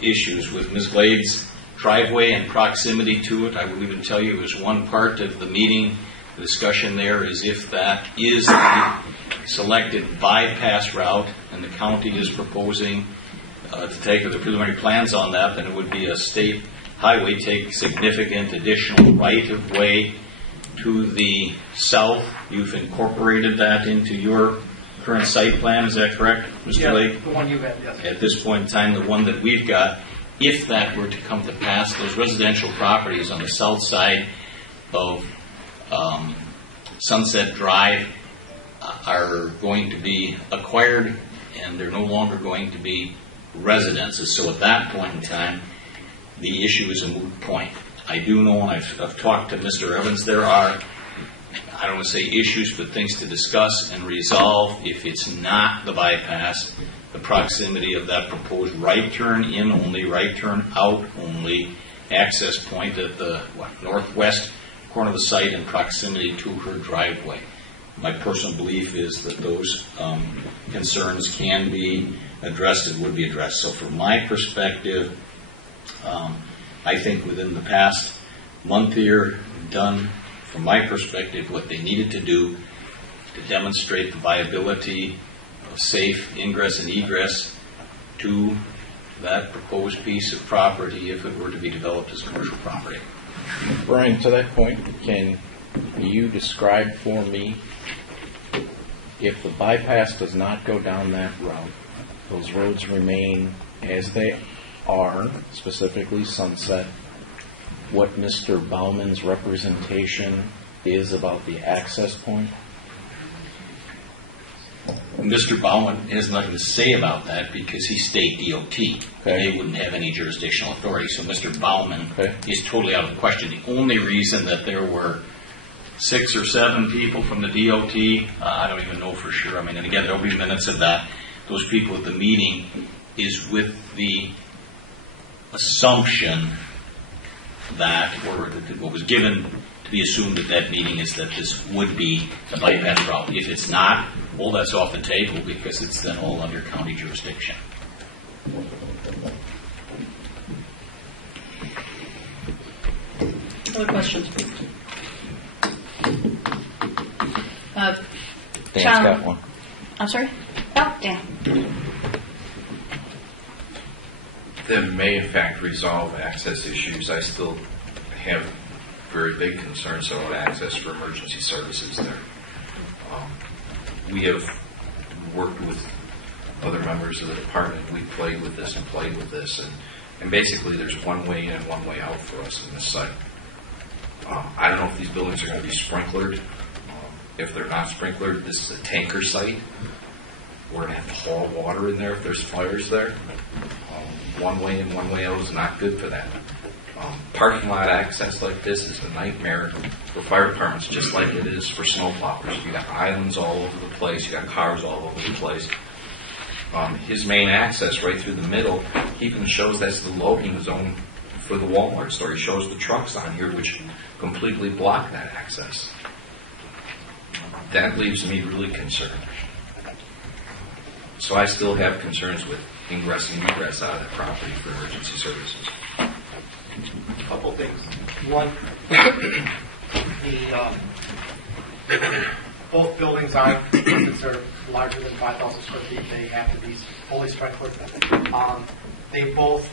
issues with Ms. Glade's driveway and proximity to it, I will even tell you as one part of the meeting, the discussion there is if that is the selected bypass route and the county is proposing to take the preliminary plans on that, then it would be a state highway, take significant additional right-of-way to the south. You've incorporated that into your current site plan, is that correct, Mr. Lake? The one you have, yes. At this point in time, the one that we've got, if that were to come to pass, those residential properties on the south side of Sunset Drive are going to be acquired, and they're no longer going to be residences. So at that point in time, the issue is a moot point. I do know, and I've talked to Mr. Evans, there are, I don't want to say issues, but things to discuss and resolve. If it's not the bypass, the proximity of that proposed right turn in only, right turn out only access point at the northwest corner of the site in proximity to her driveway. My personal belief is that those concerns can be addressed and would be addressed. So from my perspective, I think within the past month here, done, from my perspective, what they needed to do to demonstrate the viability of safe ingress and egress to that proposed piece of property if it were to be developed as commercial property. Brian, to that point, can you describe for me, if the bypass does not go down that route, those roads remain as they are, specifically Sunset, what Mr. Bauman's representation is about the access point? Mr. Bauman has nothing to say about that because he's state DOT. Okay. They wouldn't have any jurisdictional authority. So Mr. Bauman is totally out of the question. The only reason that there were 6 or 7 people from the DOT, I don't even know for sure. I mean, and again, there'll be minutes of that. Those people at the meeting is with the assumption that, or what was given to be assumed at that meeting is that this would be a bypass route. If it's not, well, that's off the table because it's then all under county jurisdiction. Other questions, please? Dan's John, got one. I'm sorry? Oh, Dan. That may in fact resolve access issues. I still have very big concerns about access for emergency services there. We have worked with other members of the department. We played with this, and basically there's one way in and one way out for us in this site. I don't know if these buildings are going to be sprinklered. If they're not sprinklered, this is a tanker site. We're going to have to haul water in there if there's fires there. One way in, one way out is not good for that. Parking lot access like this is a nightmare for fire departments, just like it is for snowplowers. You got islands all over the place. You got cars all over the place. His main access right through the middle, he even shows that's the loading zone for the Walmart store. He shows the trucks on here which completely block that access. That leaves me really concerned. So I still have concerns with ingress and egress out of that property for emergency services. A couple things. One, both buildings are, since they're larger than 5,000 square feet, they have to be fully sprinkled. They both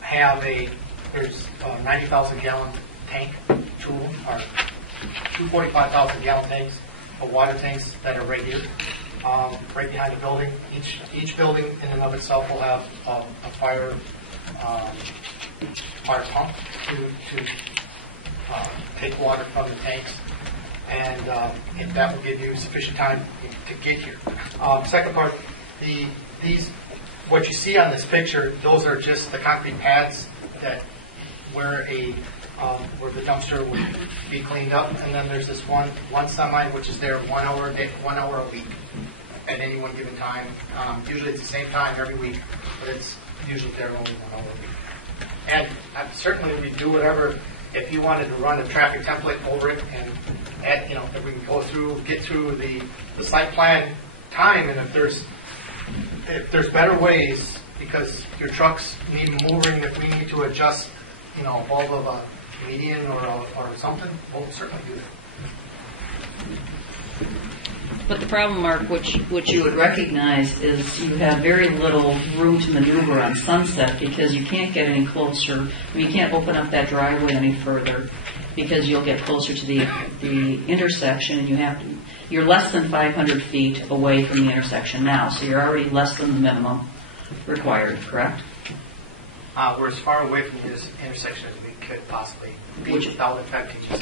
have there's a 90,000 gallon tank, two 45,000 gallon tanks of water tanks that are right here, right behind the building. Each building in and of itself will have a fire pump to take water from the tanks, and that will give you sufficient time to get here. Second part, what you see on this picture, those are just the concrete pads that where a where the dumpster would be cleaned up, and then there's this one semi which is there 1 hour a day, 1 hour a week at any one given time. Usually it's the same time every week, but it's usually there only 1 hour a week. And certainly we do whatever. If you wanted to run a traffic template over it, and if we can get through the site plan time, and if there's better ways, because your trucks need moving, if we need to adjust, a bulb of a median or something, we'll certainly do that. But the problem, Mark, which you would recognize, is you have very little room to maneuver on Sunset because you can't get any closer. You can't open up that driveway any further because you'll get closer to the intersection, and you're less than 500 feet away from the intersection now, so you're already less than the minimum required, correct? We're as far away from this intersection as we could possibly be without affecting you.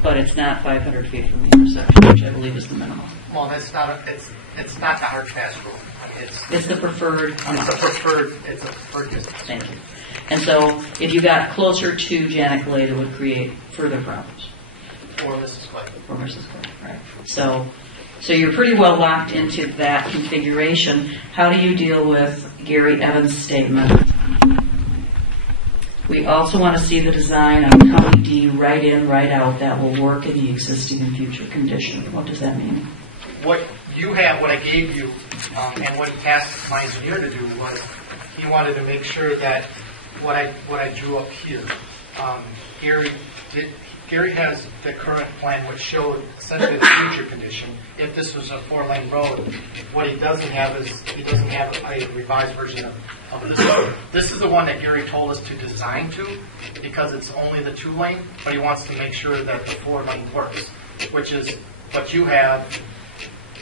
But it's not 500 feet from the intersection, which I believe is the minimum. Well, it's not the hard fast rule. It's the preferred. It's a preferred distance. Thank you. And so, if you got closer to Janet Glade, it would create further problems. Or Mrs. Glade. Or Mrs. Glade, right. So you're pretty well locked into that configuration. How do you deal with Gary Evans' statement? We also want to see the design on County D right in, right out that will work in the existing and future condition. What does that mean? What I gave you, and what he tasked my engineer to do was he wanted to make sure that what I drew up here, Gary has the current plan which showed essentially the future condition. If this was a 4-lane road, what he doesn't have a revised version of this one. This is the one that Gary told us to design to because it's only the 2-lane, but he wants to make sure that the 4-lane works, which is what you have,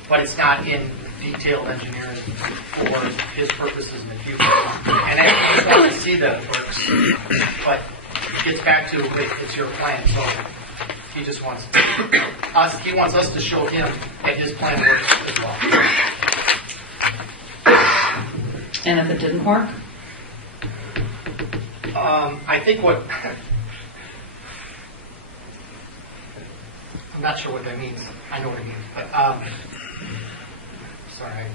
but it's not in detailed engineering for his purposes in the future. And I just want to see that it works, but it gets back to it's your plan, so he just wants us. He wants us to show him that his plan works as well. And if it didn't work? I think I'm not sure what that means. I know what it means, but sorry,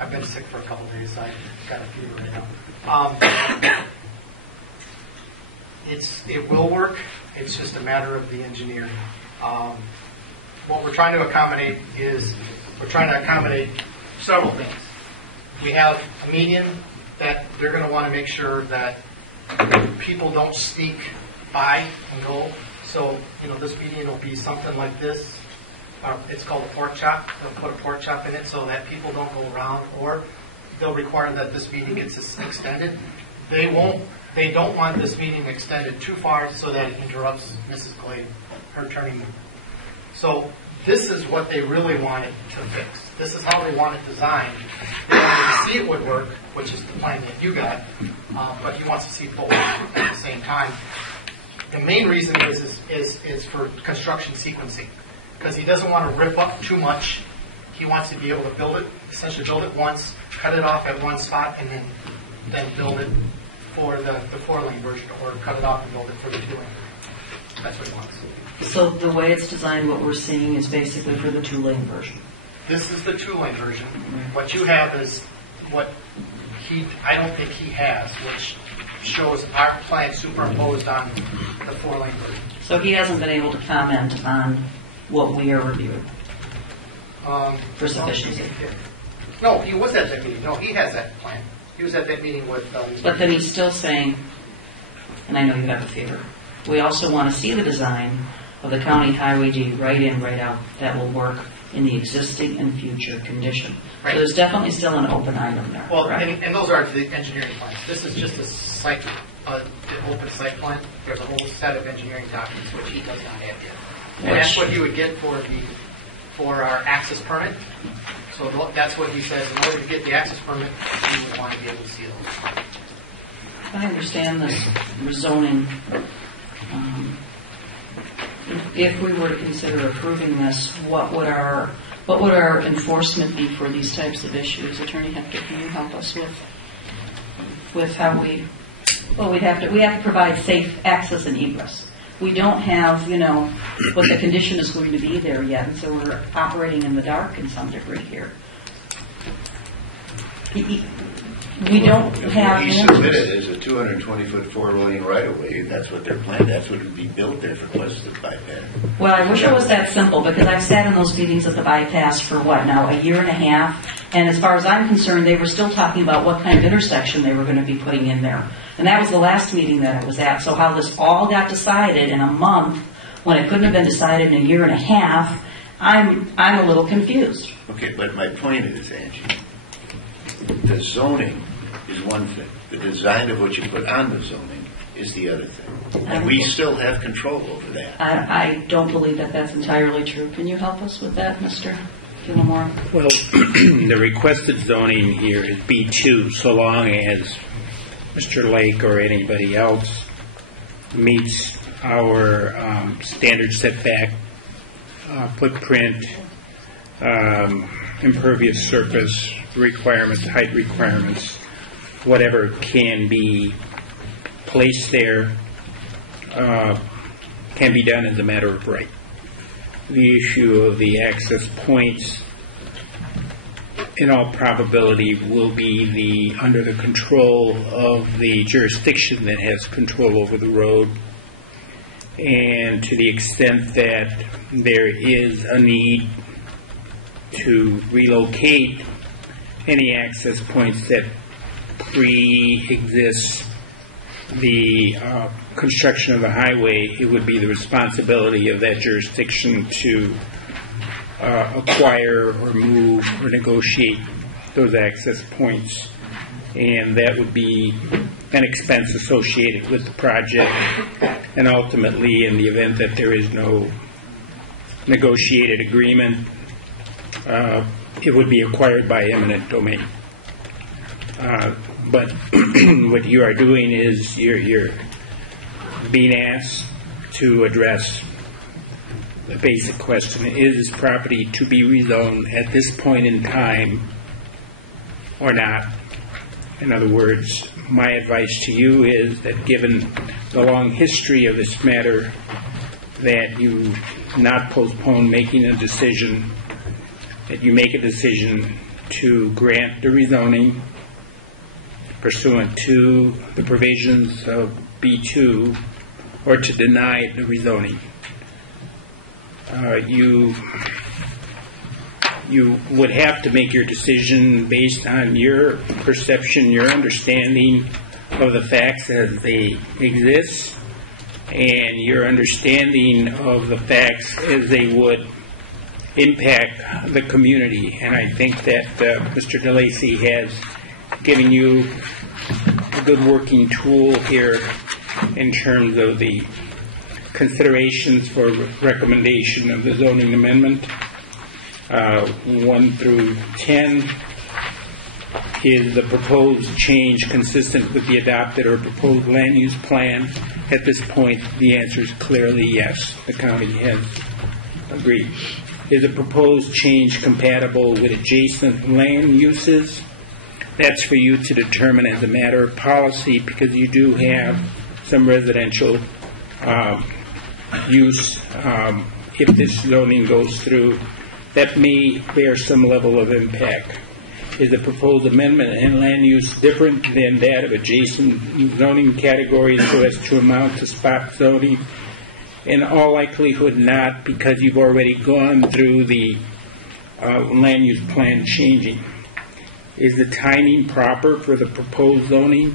I've been sick for a couple of days, so I've got a fever right now. It will work. It's just a matter of the engineering. What we're trying to accommodate is several things. We have a median that they're going to want to make sure that people don't sneak by and go. So, this median will be something like this. It's called a pork chop. They'll put a pork chop in it so that people don't go around, or they'll require that this median gets extended. They don't want this median extended too far so that it interrupts Mrs. Glade, her turning movement. So this is what they really wanted to fix. This is how they want it designed. They wanted to see it would work, which is the plan that you got, but he wants to see both at the same time. The main reason is for construction sequencing, because he doesn't want to rip up too much. He wants to be able to essentially build it once, cut it off at one spot, and then build it for the 4-lane version, or cut it off and build it for the 2-lane. That's what he wants. So the way it's designed, what we're seeing is basically for the 2-lane version. This is the 2-lane version. What you have is what I don't think he has, which shows our plan superimposed on the 4-lane version. So he hasn't been able to comment on what we are reviewing for sufficiency. No, he was at that meeting. No, he has that plan. He was at that meeting with... But then he's still saying, and I know you have a fever, we also want to see the design of the County Highway D right in, right out that will work in the existing and future condition. Right. So there's definitely still an open item there. Well, and those are the engineering plans. This is just the open site plan. There's a whole set of engineering documents which he does not have yet. And that's what he would get for our access permit. So that's what he says. In order to get the access permit, we would want to be able to see those. I understand this rezoning. If we were to consider approving this, what would our enforcement be for these types of issues? Attorney Hector, can you help us with how we Well, we have to provide safe access and egress. We don't have, what the condition is going to be there yet, and so we're operating in the dark in some degree here. We don't have He answers. submitted as a 220-foot four-lane right-of-way, and that's what they're planning, that's what would be built there for West of bypass. Well, I wish it was that simple, because I've sat in those meetings at the bypass for a year and a half, and as far as I'm concerned, they were still talking about what kind of intersection they were going to be putting in there. And that was the last meeting that I was at, so how this all got decided in a month, when it couldn't have been decided in a year and a half, I'm a little confused. Okay, but my point is, Angie, the zoning is one thing. The design of what you put on the zoning is the other thing. And we still have control over that. I don't believe that that's entirely true. Can you help us with that, Mr. Gilmore? Well, the requested zoning here is B2, so long as Mr. Lake or anybody else meets our standard setback, footprint, impervious surface requirements, height requirements, whatever can be placed there can be done as a matter of right. The issue of the access points, in all probability, will be under the control of the jurisdiction that has control over the road. And to the extent that there is a need to relocate any access points that pre-exist the construction of the highway, it would be the responsibility of that jurisdiction to acquire or move or negotiate those access points. And that would be an expense associated with the project. And ultimately, in the event that there is no negotiated agreement, it would be acquired by eminent domain. But what you are doing is you're being asked to address the basic question: is this property to be rezoned at this point in time or not? In other words, my advice to you is that given the long history of this matter, that you not postpone making a decision, that you make a decision to grant the rezoning pursuant to the provisions of B2 or to deny the rezoning. You would have to make your decision based on your perception, your understanding of the facts as they exist, and your understanding of the facts as they would impact the community. And I think that Mr. DeLacy has given you a good working tool here in terms of the considerations for recommendation of the zoning amendment. 1 through 10, is the proposed change consistent with the adopted or proposed land use plan? At this point, the answer is clearly yes. The county has agreed. Is the proposed change compatible with adjacent land uses? That's for you to determine as a matter of policy, because you do have some residential use. If this zoning goes through, that may bear some level of impact. Is the proposed amendment and land use different than that of adjacent zoning categories so as to amount to spot zoning? In all likelihood not, because you've already gone through the land use plan changing. Is the timing proper for the proposed zoning?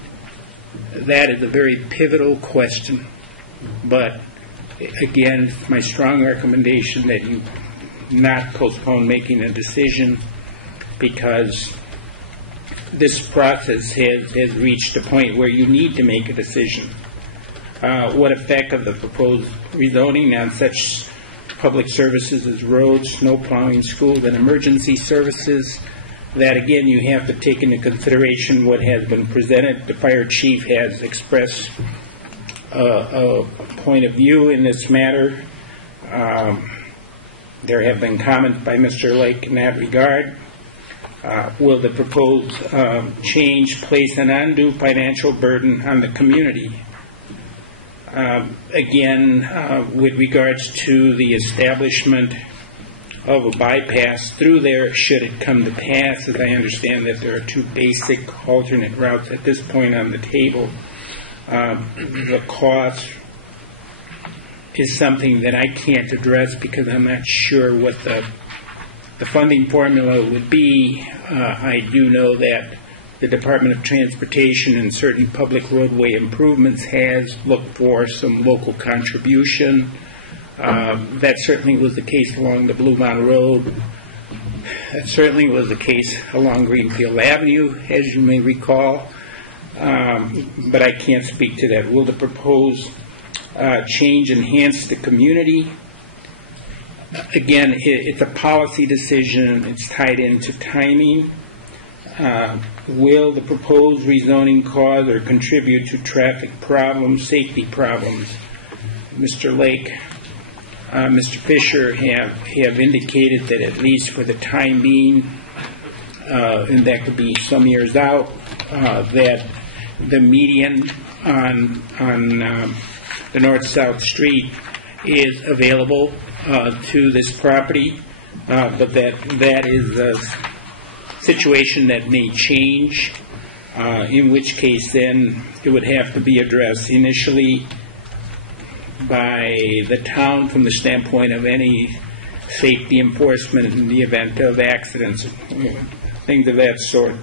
That is a very pivotal question. But again, my strong recommendation that you not postpone making a decision, because this process has reached a point where you need to make a decision. What effect of the proposed rezoning on such public services as roads, snow plowing, schools, and emergency services? That again, you have to take into consideration what has been presented. The fire chief has expressed a point of view in this matter. There have been comments by Mr. Lake in that regard. Will the proposed change place an undue financial burden on the community? Again, with regards to the establishment of a bypass through there, should it come to pass, as I understand that there are two basic alternate routes at this point on the table, the cost is something that I can't address because I'm not sure what the funding formula would be. I do know that the Department of Transportation and certain public roadway improvements has looked for some local contribution. That certainly was the case along the Blue Mountain Road. That certainly was the case along Greenfield Avenue, as you may recall. But I can't speak to that. Will the proposed change enhance the community? Again, it's a policy decision. It's tied into timing. Will the proposed rezoning cause or contribute to traffic problems, safety problems? Mr. Lake, Mr. Fisher have indicated that at least for the time being, and that could be some years out, that the median on the north-south street is available to this property, but that is a situation that may change, in which case then it would have to be addressed initially by the town from the standpoint of any safety enforcement in the event of accidents, things of that sort.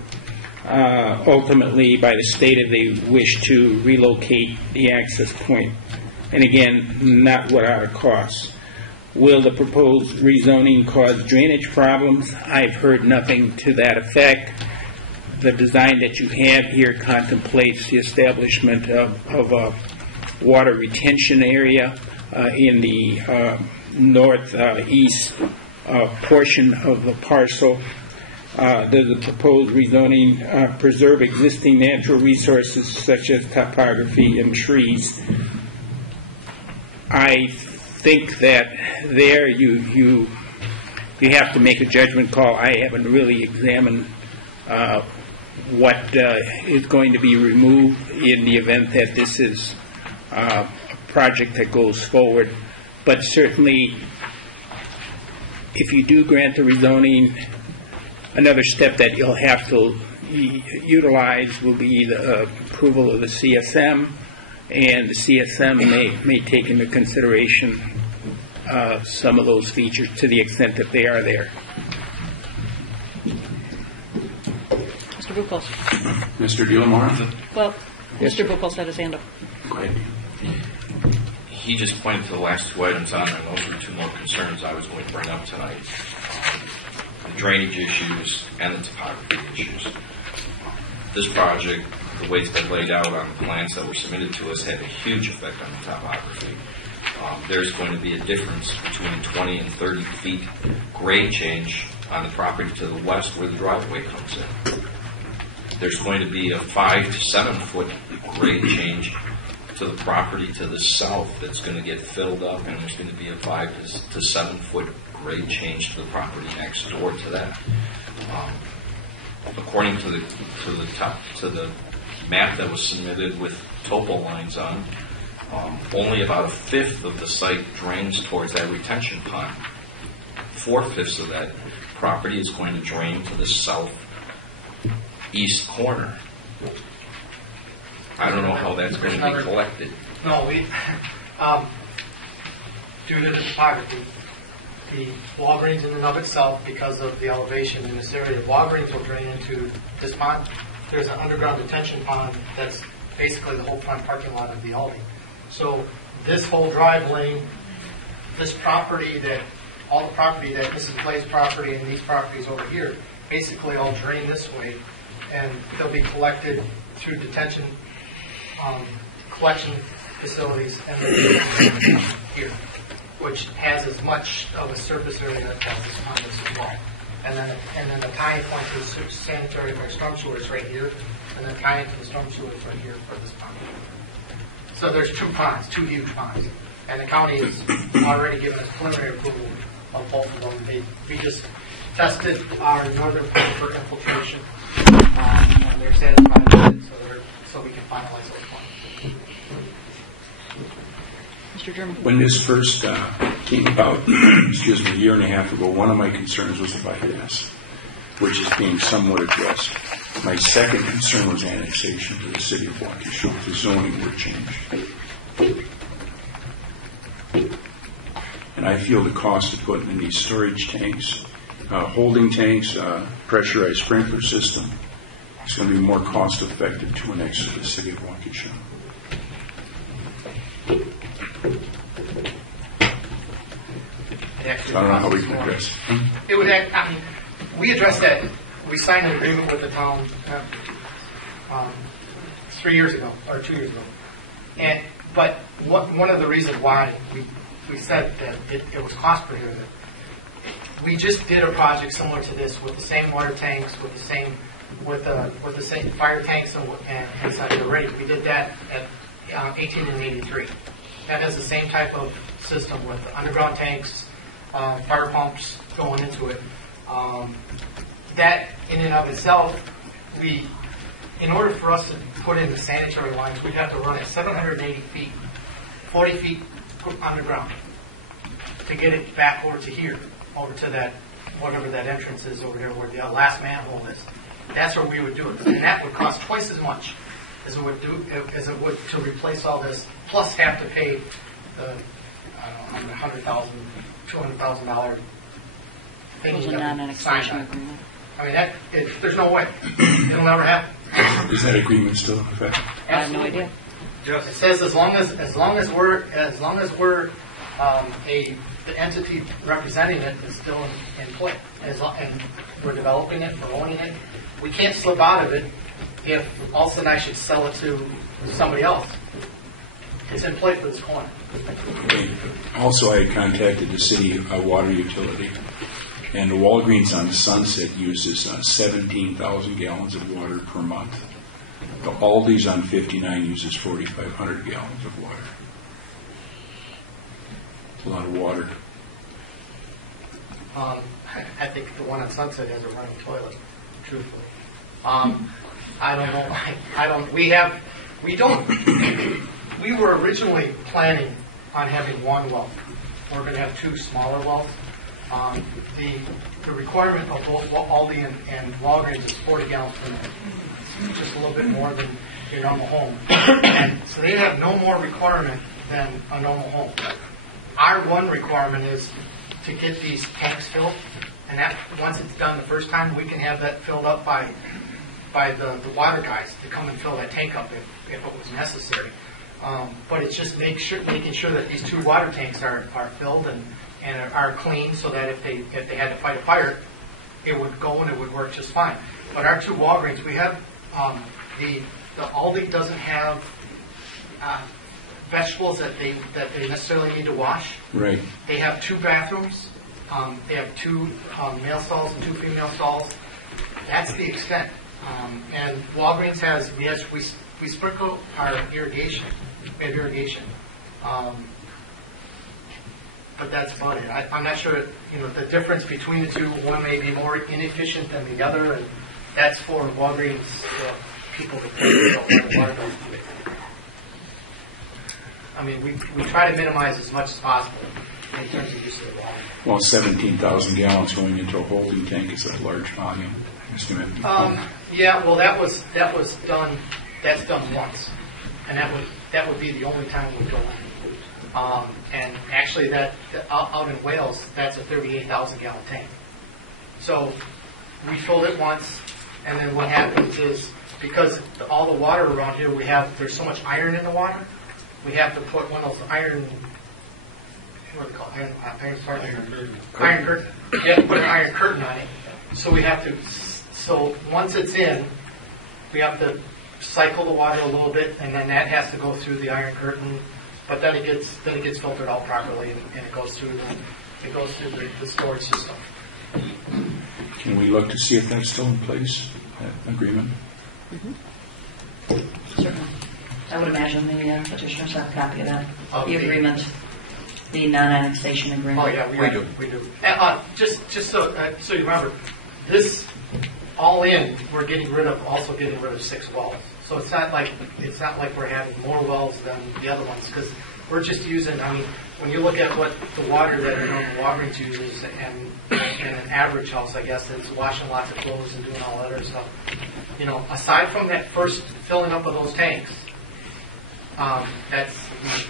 Ultimately by the state if they wish to relocate the access point. And again, not without a cost. Will the proposed rezoning cause drainage problems? I've heard nothing to that effect. The design that you have here contemplates the establishment of a water retention area in the northeast portion of the parcel. Does the proposed rezoning preserve existing natural resources such as topography and trees? I think that there you have to make a judgment call. I haven't really examined what is going to be removed in the event that this is a project that goes forward. But certainly, if you do grant the rezoning, another step that you'll have to utilize will be the approval of the CSM, and the CSM may take into consideration some of those features to the extent that they are there. Mr. Buchholz. Mr. Dillmore? Well, Mr. Buchholz had his hand up. Go ahead. He just pointed to the last two items on there, and those were two more concerns I was going to bring up tonight. The drainage issues and the topography issues. This project, the way it's been laid out on the plans that were submitted to us, had a huge effect on the topography. There's going to be a difference between 20 and 30 feet grade change on the property to the west where the driveway comes in. There's going to be a 5 to 7 foot grade change to the property to the south that's going to get filled up, and there's going to be a 5 to 7 foot grade change to the property next door to that. According to the map that was submitted with topo lines on, only about a fifth of the site drains towards that retention pond. 4/5 of that property is going to drain to the southeast corner. I don't know how that's going to be collected. No, due to the topography, the Walgreens in and of itself, because of the elevation in this area, Walgreens will drain into this pond. There's an underground detention pond that's basically the whole front parking lot of the Aldi. So this whole drive lane, this property all the property that Mrs. Clay's property and these properties over here, basically all drain this way, and they'll be collected through detention collection facilities and here, which has as much of a surface area as this pond as well. And then the tying point to the sanitary or storm sewer is right here, and then tying to the storm sewer is right here for this pond. So there's two ponds, two huge ponds, and the county has already given us preliminary approval of both of them. We just tested our northern pipe for infiltration, and they're satisfied with it, so we can finalize those plans. Mr. German. When this first came about, excuse me, a year and a half ago, one of my concerns was the bypass, which is being somewhat addressed. My second concern was annexation to the city of Waukesha. The zoning were changed. And I feel the cost of putting in these storage tanks, holding tanks, pressurized sprinkler system, is going to be more cost effective to annex to the city of Waukesha. I don't know how we can address it. It would act, we addressed that. We signed an agreement with the town 3 years ago, or 2 years ago. But one of the reasons why we said that it was cost prohibitive, we just did a project similar to this with the same water tanks, with the same fire tanks and such already. We did that at 1883. That has the same type of system with underground tanks, fire pumps going into it. That in and of itself, in order for us to put in the sanitary lines, we'd have to run it 780 feet, 40 feet underground to get it back over to here, over to that, whatever that entrance is over there where the last manhole is. That's where we would do it. And that would cost twice as much as it would to replace all this, plus have to pay the $100,000, $200,000 thing. There's a non-annexation agreement. I mean, there's no way. It'll never happen. Is that agreement still in effect? I have no idea. It says as long as we're the entity representing it is still in play, and we're developing it, we're owning it. We can't slip out of it if all of a sudden I should sell it to somebody else. It's in play for this corner. Okay. Also, I had contacted the city water utility, and the Walgreens on Sunset uses 17,000 gallons of water per month. The Aldi's on 59 uses 4,500 gallons of water. It's a lot of water. I think the one on Sunset has a running toilet, truthfully. I don't know. We were originally planning on having one well. We're going to have two smaller wells. The requirement of both Aldi and Walgreens is 40 gallons per minute. It's just a little bit more than your normal home. And so they have no more requirement than a normal home. Our one requirement is to get these tanks filled, and that once it's done the first time, we can have that filled up by the water guys to come and fill that tank up if it was necessary. But it's just making sure that these two water tanks are filled and are clean, so that if they had to fight a fire, it would go and it would work just fine. But our two Walgreens, we have the Aldi doesn't have vegetables that they necessarily need to wash. Right. They have two bathrooms. They have two male stalls and two female stalls. That's the extent. And Walgreens has we sprinkle our irrigation. We have irrigation. But that's about it. I'm not sure, the difference between the two. One may be more inefficient than the other, and that's for Walgreens people to pay. I mean, we try to minimize as much as possible in terms of use of the water. Well, 17,000 gallons going into a holding tank is a large volume. Yeah, well, that's done once, and that would be the only time we go in. And actually, out in Wales, that's a 38,000 gallon tank. So we filled it once, and then what happens is, because all the water around here, there's so much iron in the water, we have to put one of those iron curtain. You have to put an iron curtain on it. So once it's in, we have to cycle the water a little bit, and then that has to go through the iron curtain. But then it gets filtered out properly, and it goes through the storage system. Can we look to see if that's still in place, that agreement? Certainly. I would imagine the petitioners have a copy of that, the agreement. the non-annexation agreement? Oh, yeah, we do. We do. Just so you remember, this, all in, we're also getting rid of 6 wells. So it's not like we're having more wells than the other ones, because we're just using, when you look at what the water that Walgreens uses and an average house, I guess, that's washing lots of clothes and doing all that other stuff, aside from that first filling up of those tanks,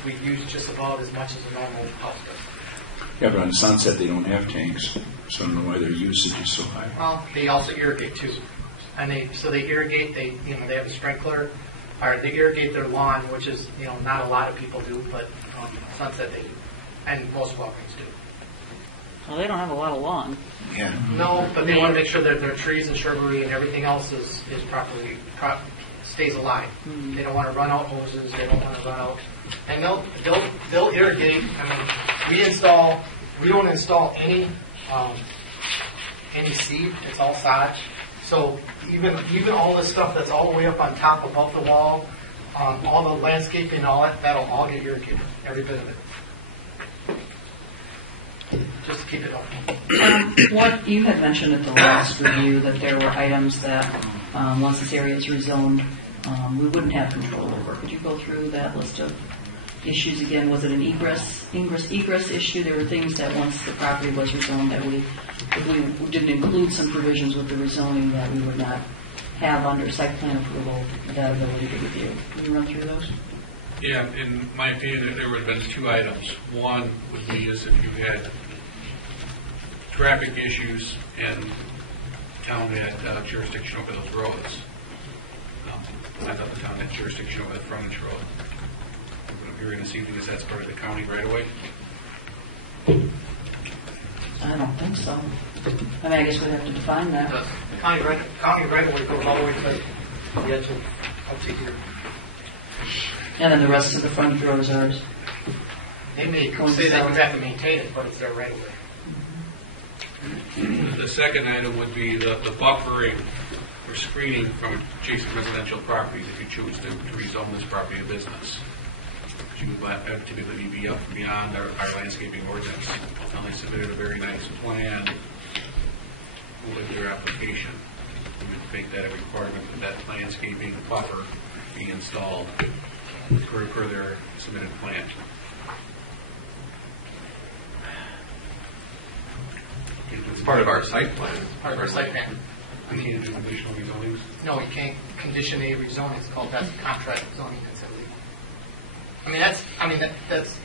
we use just about as much as a normal house does. Yeah, but on Sunset, they don't have tanks, so I don't know why their usage is so high. Well, they also irrigate too. And they irrigate, they have a sprinkler, or they irrigate their lawn, which is, not a lot of people do, but Sunset they do. And most Walgreens do. Well, they don't have a lot of lawn. Yeah. No, but they want to make sure that their trees and shrubbery and everything else is properly, stays alive. They don't want to run out hoses, they don't want to run out, and they'll irrigate. We don't install any seed, it's all sod. So even all this stuff that's all the way up on top above the wall, all the landscaping and all that, that'll all get irrigated, every bit of it. Just to keep it open. What you had mentioned at the last review, that there were items that, once this area is rezoned, we wouldn't have control over. Could you go through that list of issues again? Was it an egress issue? There were things that once the property was rezoned that if we didn't include some provisions with the rezoning, that we would not have under site plan approval that ability to review. Can you run through those? Yeah, in my opinion, there would have been 2 items. One would be is if you had traffic issues and town had jurisdiction over those roads. I thought the town had jurisdiction over the frontage road. What I'm hearing this evening is that's part of the county right away. I don't think so. I guess we'd have to define that. The county right away goes all the way to the edge of up to here. And then the rest of the frontage road is ours. They may say that we have to maintain it, but it's their right away. The second item would be the buffering or screening from adjacent residential properties if you choose to rezone this property a business. You would have typically be up beyond our landscaping ordinance. Now they submitted a very nice plan with their application. We would make that a requirement that that landscaping buffer be installed per their submitted plan. It's part of our site plan. Part of our site plan. We can't do conditional rezonings. No, you can't condition a rezoning. It's called that's contract zoning. That's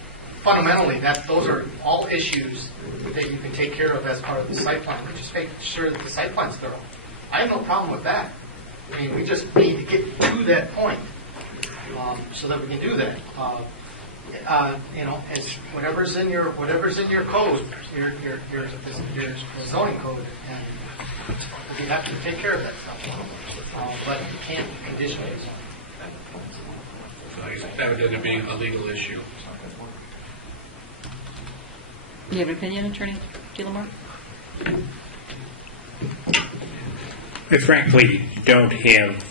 fundamentally those are all issues that you can take care of as part of the site plan. But just make sure that the site plan's thorough. I have no problem with that. We just need to get to that point so that we can do that. It's whatever's in your code, your zoning code, and we have to take care of that stuff. But you can't condition it. So I guess that would end up being a legal issue. You have an opinion, Attorney Gilmore? I frankly don't have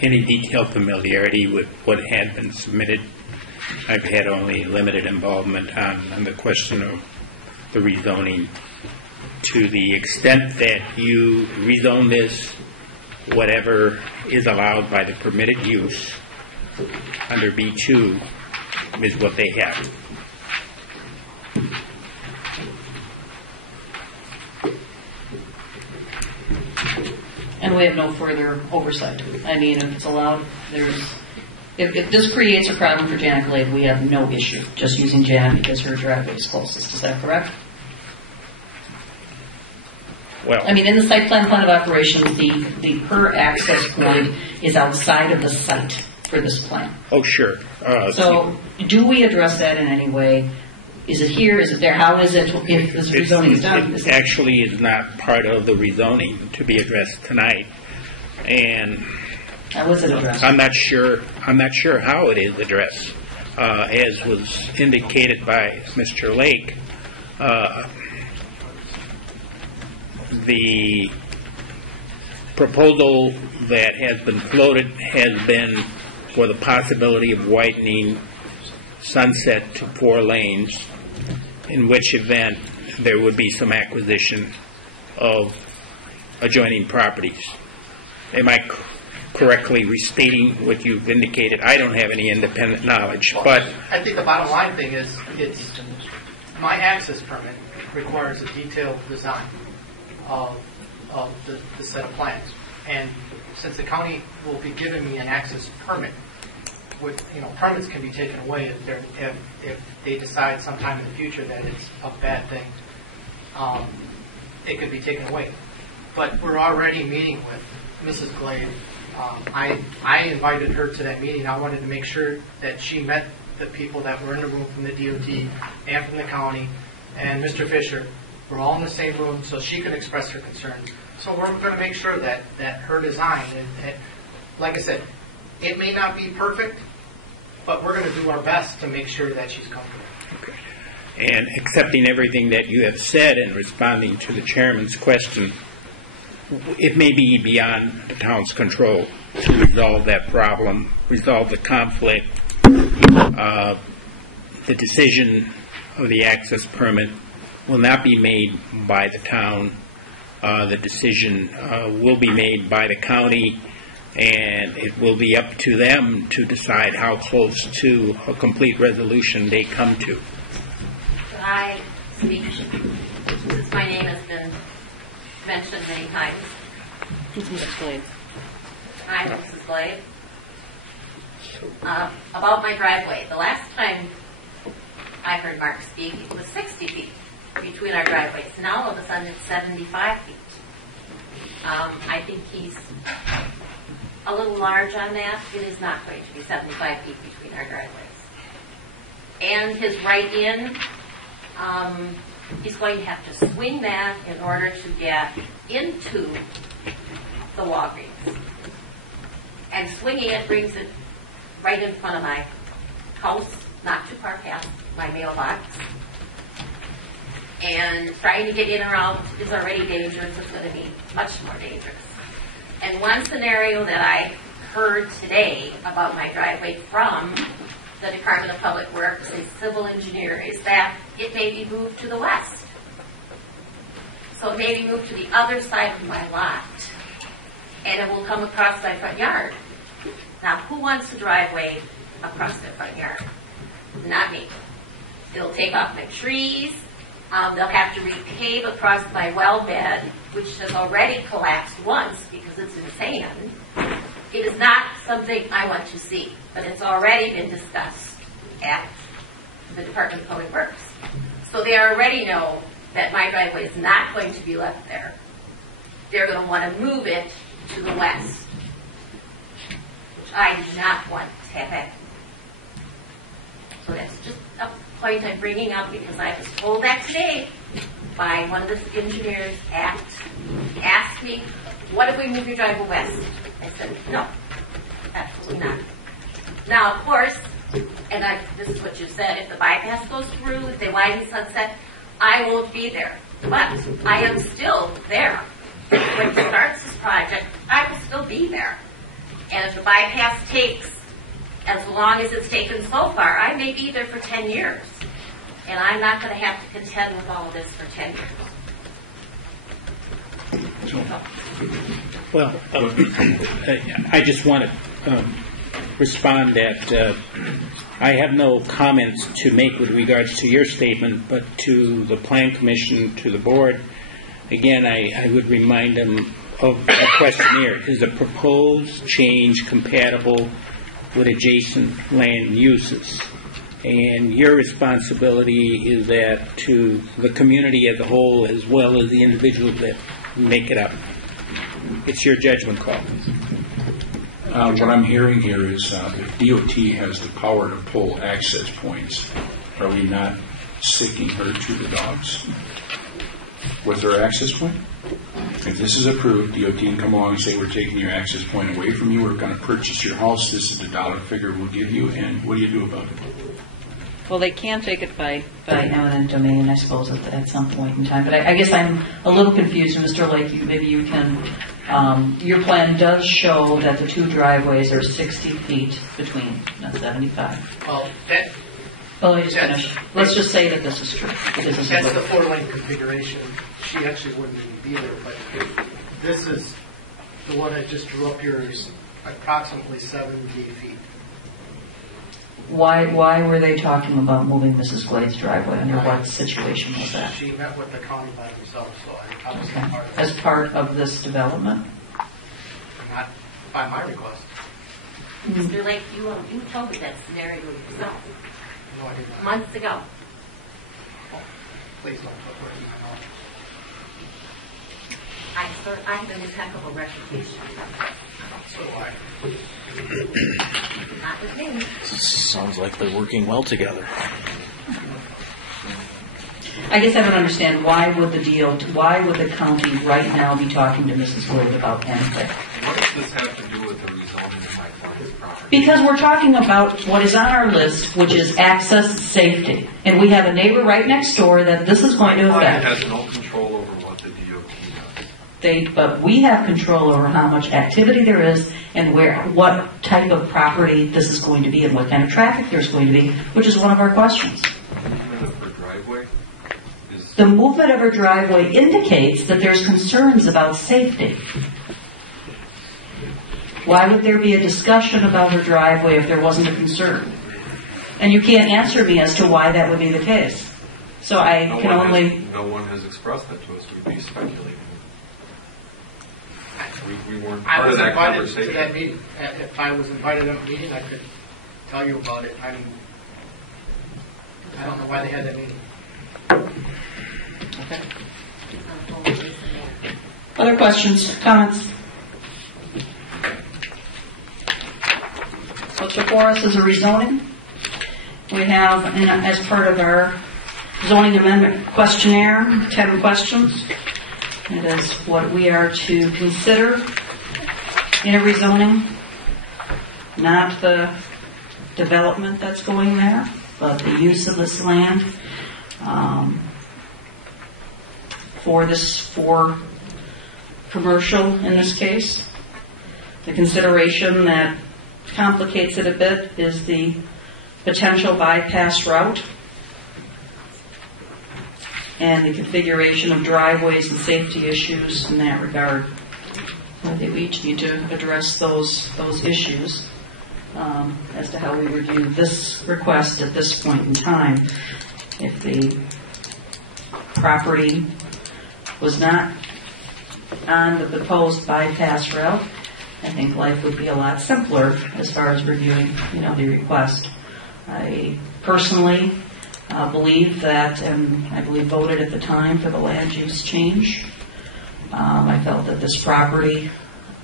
any detailed familiarity with what had been submitted. I've had only limited involvement on the question of the rezoning. To the extent that you rezone this, whatever is allowed by the permitted use under B2 is what they have. And we have no further oversight. If it's allowed, if this creates a problem for Janet Glade, we have no issue just using Janet because her driveway is closest. Is that correct? Well, in the site plan of operations, the per access point is outside of the site for this plan. Oh, sure. So, do we address that in any way? Is it here? Is it there? How is it if this rezoning is done? It actually is not part of the rezoning to be addressed tonight, and how is it addressed? I'm not sure how it is addressed. As was indicated by Mr. Lake, the proposal that has been floated has been for the possibility of widening Sunset to 4 lanes in which event there would be some acquisition of adjoining properties. Am I correctly restating what you've indicated? I don't have any independent knowledge, but I think the bottom line thing is, my access permit requires a detailed design of the set of plans. And since the county will be giving me an access permit, permits can be taken away if they decide sometime in the future that it's a bad thing. It could be taken away. But we're already meeting with Mrs. Glade. I invited her to that meeting. I wanted to make sure that she met the people that were in the room from the DOT and from the county and Mr. Fisher. We're all in the same room so she could express her concerns. So we're going to make sure that her design, and like I said, it may not be perfect, but we're going to do our best to make sure that she's comfortable. Okay. And accepting everything that you have said and responding to the chairman's question, it may be beyond the town's control to resolve that problem, resolve the conflict. The decision of the access permit will not be made by the town. The decision will be made by the county, and it will be up to them to decide how close to a complete resolution they come to. Could I speak, since my name has been mentioned many times? Mrs. Glade. Hi, Mrs. Glade. About my driveway. The last time I heard Mark speak, it was 60 feet between our driveways. Now all of a sudden it's 75 feet. I think he's a little large on that. It is not going to be 75 feet between our driveways. And his right in, he's going to have to swing that in order to get into the Walgreens. And swinging it brings it right in front of my house, not too far past my mailbox. And trying to get in or out is already dangerous. It's going to be much more dangerous. And one scenario that I heard today about my driveway from the Department of Public Works and civil engineer is that it may be moved to the west. So it may be moved to the other side of my lot. And it will come across my front yard. Now, who wants a driveway across their front yard? Not me. It'll take off my trees. They'll have to repave across my well bed, which has already collapsed once because it's in sand. It is not something I want to see, but it's already been discussed at the Department of Public Works. So they already know that my driveway is not going to be left there. They're going to want to move it to the west, which I do not want to have happen. So that's just a point I'm bringing up because I was told that today by one of the engineers asked me, what if we move your driveway west? I said, no, absolutely not. Now, of course, and this is what you said, if the bypass goes through, if they widen Sunset, I won't be there. But I am still there. When he starts this project, I will still be there. And if the bypass takes as long as it's taken so far, I may be there for 10 years. And I'm not going to have to contend with all of this for 10 years. Well, I just want to respond that I have no comments to make with regards to your statement, but to the Plan Commission, to the board, again, I would remind them of a questionnaire. Is the proposed change compatible with adjacent land uses? And your responsibility is that to the community as a whole as well as the individuals that make it up. It's your judgment call. What I'm hearing here is if DOT has the power to pull access points, are we not sicking her to the dogs with her access point? If this is approved, DOT can come along and say, we're taking your access point away from you, we're going to purchase your house, this is the dollar figure we'll give you, and what do you do about it? Well, they can take it by eminent domain, I suppose, at some point in time. But I guess I'm a little confused, Mr. Lake. Maybe you can. Your plan does show that the two driveways are 60 feet between, not 75. Well, Well, let me just finish. Let's just say that this is true. Because this is That's what- the 4-lane configuration. She actually wouldn't even be there, but this is, the one I just drew up here is approximately 70 feet. Why were they talking about moving Mrs. Glade's driveway? Under what situation was that? She met with the county by themselves, so I was Okay. part of As that. part of this development? Not by my request. Mr. Lake, you told me that scenario yourself No, I did not. months ago. Please don't put words in my mouth. I have an impeccable reputation. So do I. Not with me. Sounds like they're working well together. I guess I don't understand, why would the county right now be talking to Mrs. Glade about anything? What does this have to do with the rezoning of my client's property? Because we're talking about what is on our list, which is access safety. And we have a neighbor right next door that this is going to My client affect. has no control over what the DOT does. But we have control over how much activity there is and what type of property this is going to be and what kind of traffic there's going to be, which is one of our questions. Movement of her driveway is The movement of her driveway indicates that there's concerns about safety. Why would there be a discussion about her driveway if there wasn't a concern? And you can't answer me as to why that would be the case. So I can only... No one has expressed that to us. We'd be speculating. We weren't I part was of that invited to conversation. that meeting. If I was invited to that meeting, I could tell you about it. I don't know why they had that meeting. Okay. Other questions, comments? What's before us is a rezoning. We have, as part of our zoning amendment questionnaire, 10 questions. It is what we are to consider in a rezoning, not the development that's going there, but the use of this land for commercial in this case. The consideration that complicates it a bit is the potential bypass route and the configuration of driveways and safety issues in that regard. I think we each need to address those issues as to how we review this request at this point in time. If the property was not on the proposed bypass route, I think life would be a lot simpler as far as reviewing, the request. I personally believe that, and I believe voted at the time for the land use change. I felt that this property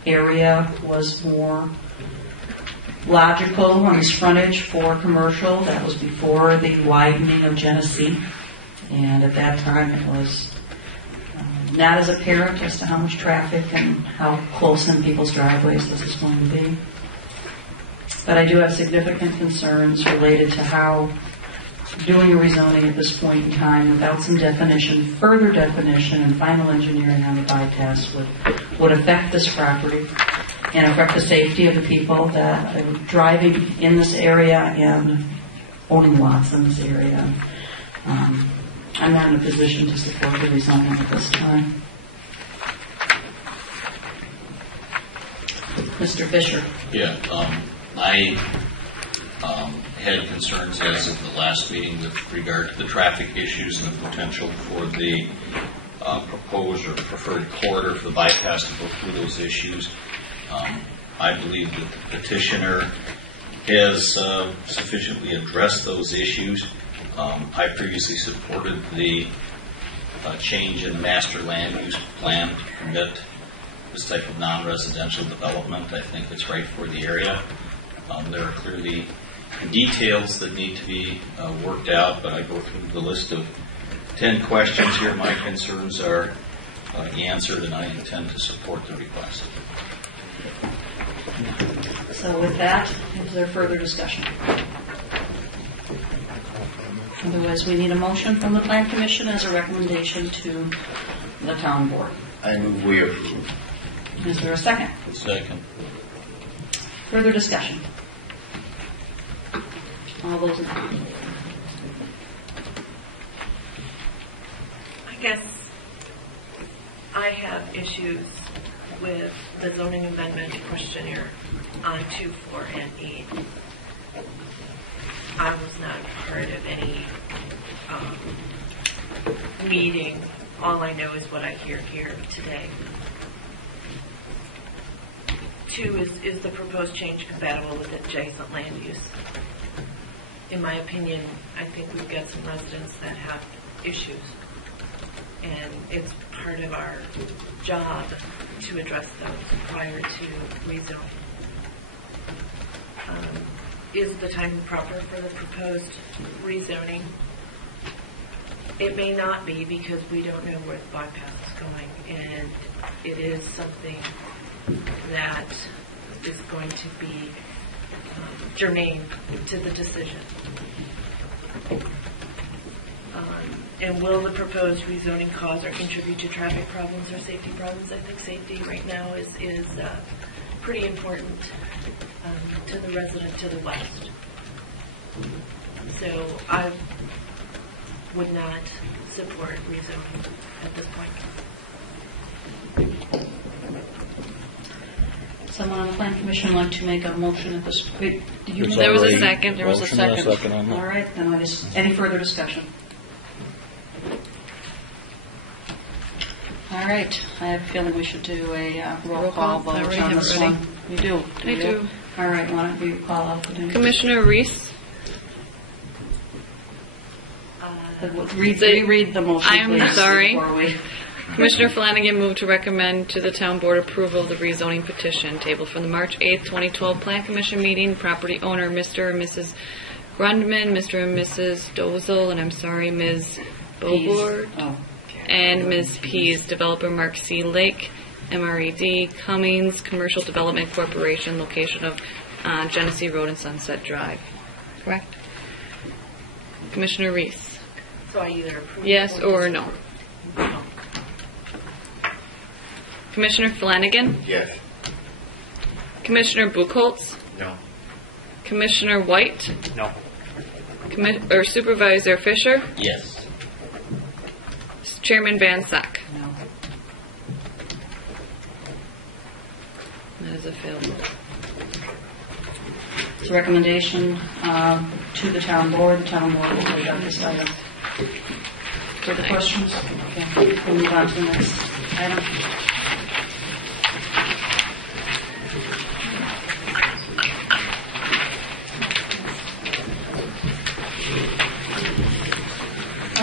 area was more logical on this frontage for commercial. That was before the widening of Genesee, and at that time it was not as apparent as to how much traffic and how close in people's driveways this is going to be. But I do have significant concerns related to how doing a rezoning at this point in time without some definition, further definition, and final engineering on the bypass would affect this property and affect the safety of the people that are driving in this area and owning lots in this area. I'm not in a position to support the rezoning at this time. Mr. Fisher. Yeah, I had concerns as of the last meeting with regard to the traffic issues and the potential for the proposed or preferred corridor for the bypass to go through those issues. I believe that the petitioner has sufficiently addressed those issues. I previously supported the change in the master land use plan to permit this type of non-residential development. I think it's right for the area. There are clearly details that need to be worked out, but I go through the list of 10 questions here. My concerns are answered, and I intend to support the request. So with that, is there further discussion? Otherwise, we need a motion from the Plan Commission as a recommendation to the town board. I move we approve. Is there a second? Second. Further discussion? All those in favor? guess I have issues with the zoning amendment questionnaire on 2, 4, and 8. I was not part of any meeting. All I know is what I hear here today. 2 is the proposed change compatible with adjacent land use? In my opinion, I think we've got some residents that have issues, and it's part of our job to address those prior to rezoning. Is the time proper for the proposed rezoning? It may not be, because we don't know where the bypass is going, and it is something that is going to be germane to the decision. And will the proposed rezoning cause or contribute to traffic problems or safety problems? I think safety right now is pretty important to the resident to the west. So I would not support rezoning at this point. Someone on the Plan Commission like to make a motion at this? Wait, did you? There was a second. There was a second. On that. All right, then any further discussion? All right, I have a feeling we should do a roll call vote on this one. We do. I do. All right, why don't you call out the names? Commissioner Reese. Reread the motion, please. I'm sorry. before we- Commissioner Flanagan moved to recommend to the Town Board approval of the rezoning petition tabled from the March 8th, 2012 Plan Commission meeting. Property owner Mr. and Mrs. Grundman, Mr. and Mrs. Dozel, and I'm sorry, Ms. Bogord, and Ms. Pease. Developer Mark C. Lake, MRED, Cummings, Commercial Development Corporation, location of Genesee Road and Sunset Drive. Correct? Commissioner Reese. So I either approve Yes or no? No. Commissioner Flanagan? Yes. Commissioner Buchholz? No. Commissioner White? No. Supervisor Fisher? Yes. Chairman Van Sack? No. That is a failure. It's a recommendation to the Town Board. The Town Board will take up this item. Further questions? Okay, we'll move on to the next item.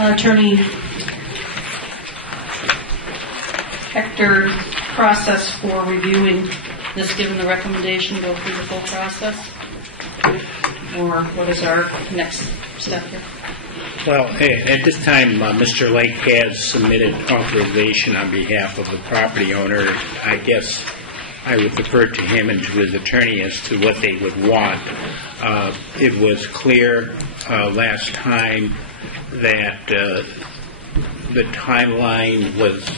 Attorney Hector, process for reviewing this, given the recommendation, go through the full process? Or what is our next step here? Well, at this time, Mr. Lake has submitted authorization on behalf of the property owner. I guess I would defer to him and to his attorney as to what they would want. It was clear last time that the timeline was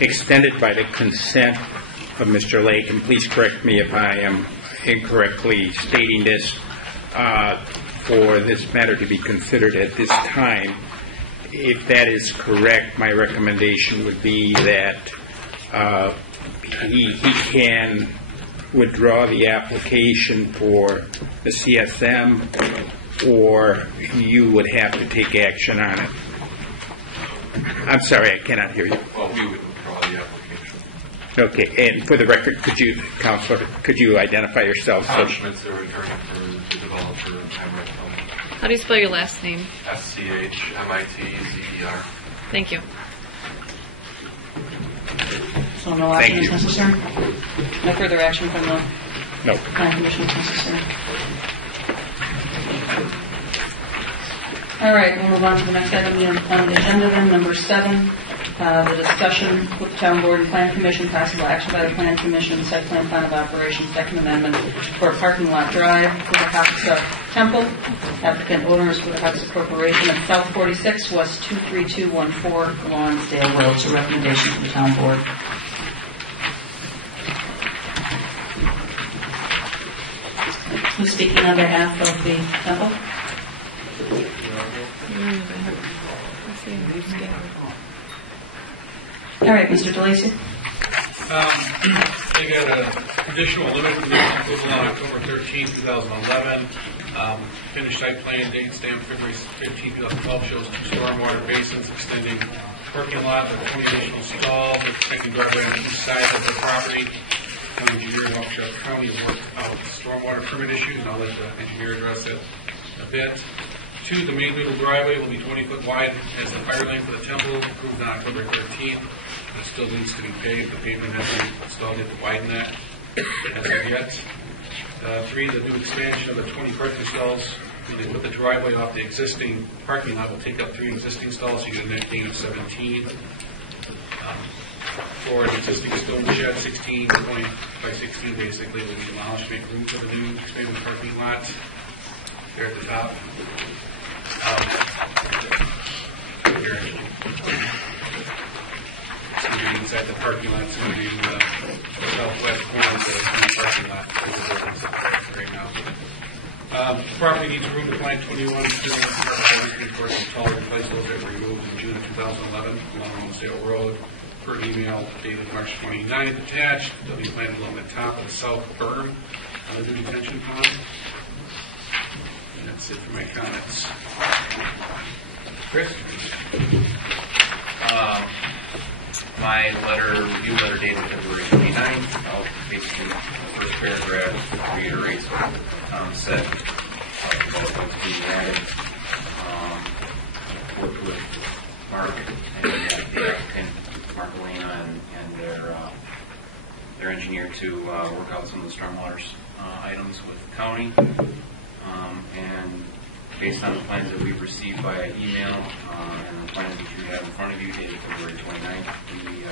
extended by the consent of Mr. Lake, and please correct me if I am incorrectly stating this, for this matter to be considered at this time. If that is correct, my recommendation would be that he can withdraw the application for the CSM, or you would have to take action on it. I'm sorry, I cannot hear you. Well, we would withdraw the application. Okay, and for the record, Counselor, could you identify yourself? Schmitz, the attorney for the developer, Hamrick Home. How do you spell your last name? SCHMITZER. Thank you. So no action is necessary? No further action from the No. Plan Commission is necessary? All right, we'll move on to the next item on the agenda then, number 7, the discussion with the Town Board and Plan Commission, possible action by the Plan Commission, site plan of operation, second amendment for a parking lot drive for the Waukesha Temple. Applicant owners for the Waukesha Corporation at South 46 West 23214 Lonsdale Road. It's a recommendation from the Town Board. Who's speaking on behalf of the Temple? All right, Mr. DeLacy. They got a conditional limit condition approval on October 13, 2011. Finished site plan date stamped February 15, 2012 shows 2 stormwater basins extending parking lot with 20 additional stalls, extending driveway on each side of the property. County engineer in Waukesha County has worked out stormwater permit issues, and I'll let the engineer address it a bit. 2, the main middle driveway will be 20 foot wide as the fire lane for the temple, approved on October 13th. It still needs to be paved. The pavement has been installed yet to widen that as of yet. 3, the new expansion of the 20 parking stalls. When they put the driveway off the existing parking lot, will take up 3 existing stalls, so you get a net gain of 17. 4, an existing stone shed, 16 point by 16 basically, will be demolished, make room for the new expanded parking lot there at the top. Here, it's going to be inside the parking lot. It's going to be in the southwest corner of the parking lot right now. The property needs room to plant 21 for some taller replacements that were removed in June of 2011 along Sale Road. Per email dated March 29th attached, they'll be planted along the top of the south berm of the detention pond. And that's it for my comments. Chris? My review letter dated February 29th, basically the first paragraph reiterates what Tom said about what's being added. Worked with Mark and the applicant, Mark Elena, and their engineer to work out some of the stormwater items with the county. And based on the plans that we've received via email and the plans that you have in front of you dated February 29th, we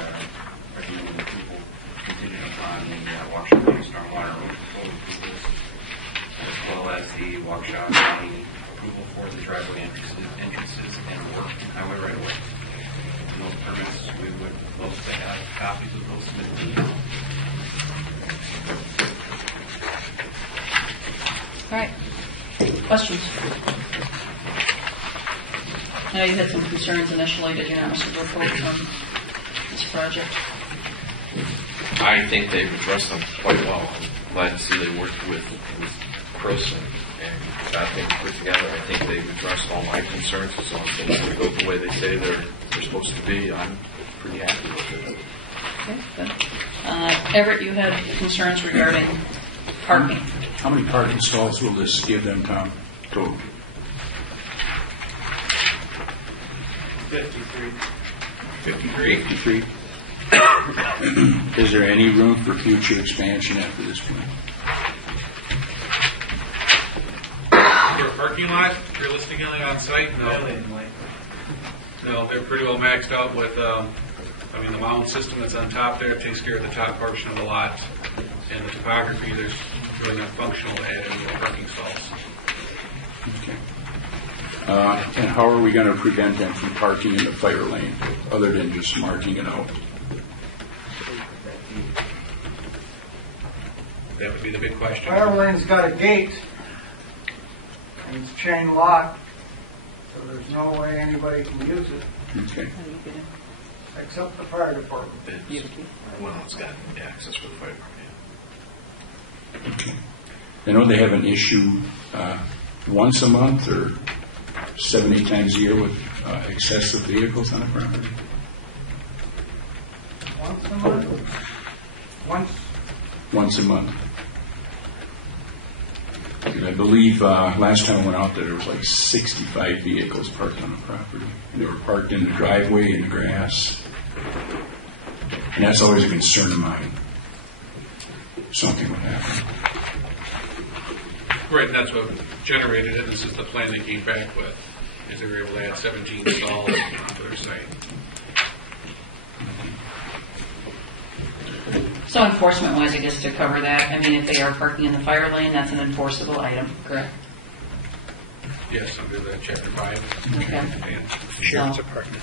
recommend approval contingent upon the Waukesha County stormwater code approvals, as well as the Waukesha County approval for the driveway entrances and work highway right away. Those permits, we would love to have copies of those submitted. All right. Questions? I know you had some concerns initially, did you not, Mr. Burkholz, on this project? I think they've addressed them quite well. I'm glad to see they worked with Chris and got things put together. I think they've addressed all my concerns. As long as things go the way they say they're supposed to be, I'm pretty happy with it. Okay, good. Everett, you had concerns regarding parking. How many parking stalls will this give them, Tom, total? 53. 53. Is there any room for future expansion after this point? For a parking lot, realistically on site, no. No, they're pretty well maxed out with, the mound system that's on top there takes care of the top portion of the lot. And the topography, there's really not functional to add any more parking stalls. Okay. And how are we going to prevent them from parking in the fire lane, other than just marking it out? That would be the big question. Fire lane's got a gate, and it's chain locked, so there's no way anybody can use it. Okay. Except the fire department. Well, it's got access for the fire department. Okay. I know they have an issue once a month or 7-8 times a year with excessive vehicles on the property. Once a month? Once a month. And I believe last time I went out there was like 65 vehicles parked on the property. And they were parked in the driveway, in the grass. And that's always a concern of mine. Something would happen. Right, that's what generated it. This is the plan they came back with, is they were able to add 17 stalls onto their site. So enforcement-wise, I guess to cover that, I mean, if they are parking in the fire lane, that's an enforceable item, correct? Yes, under the Chapter 5. Okay. Sheriff's Department.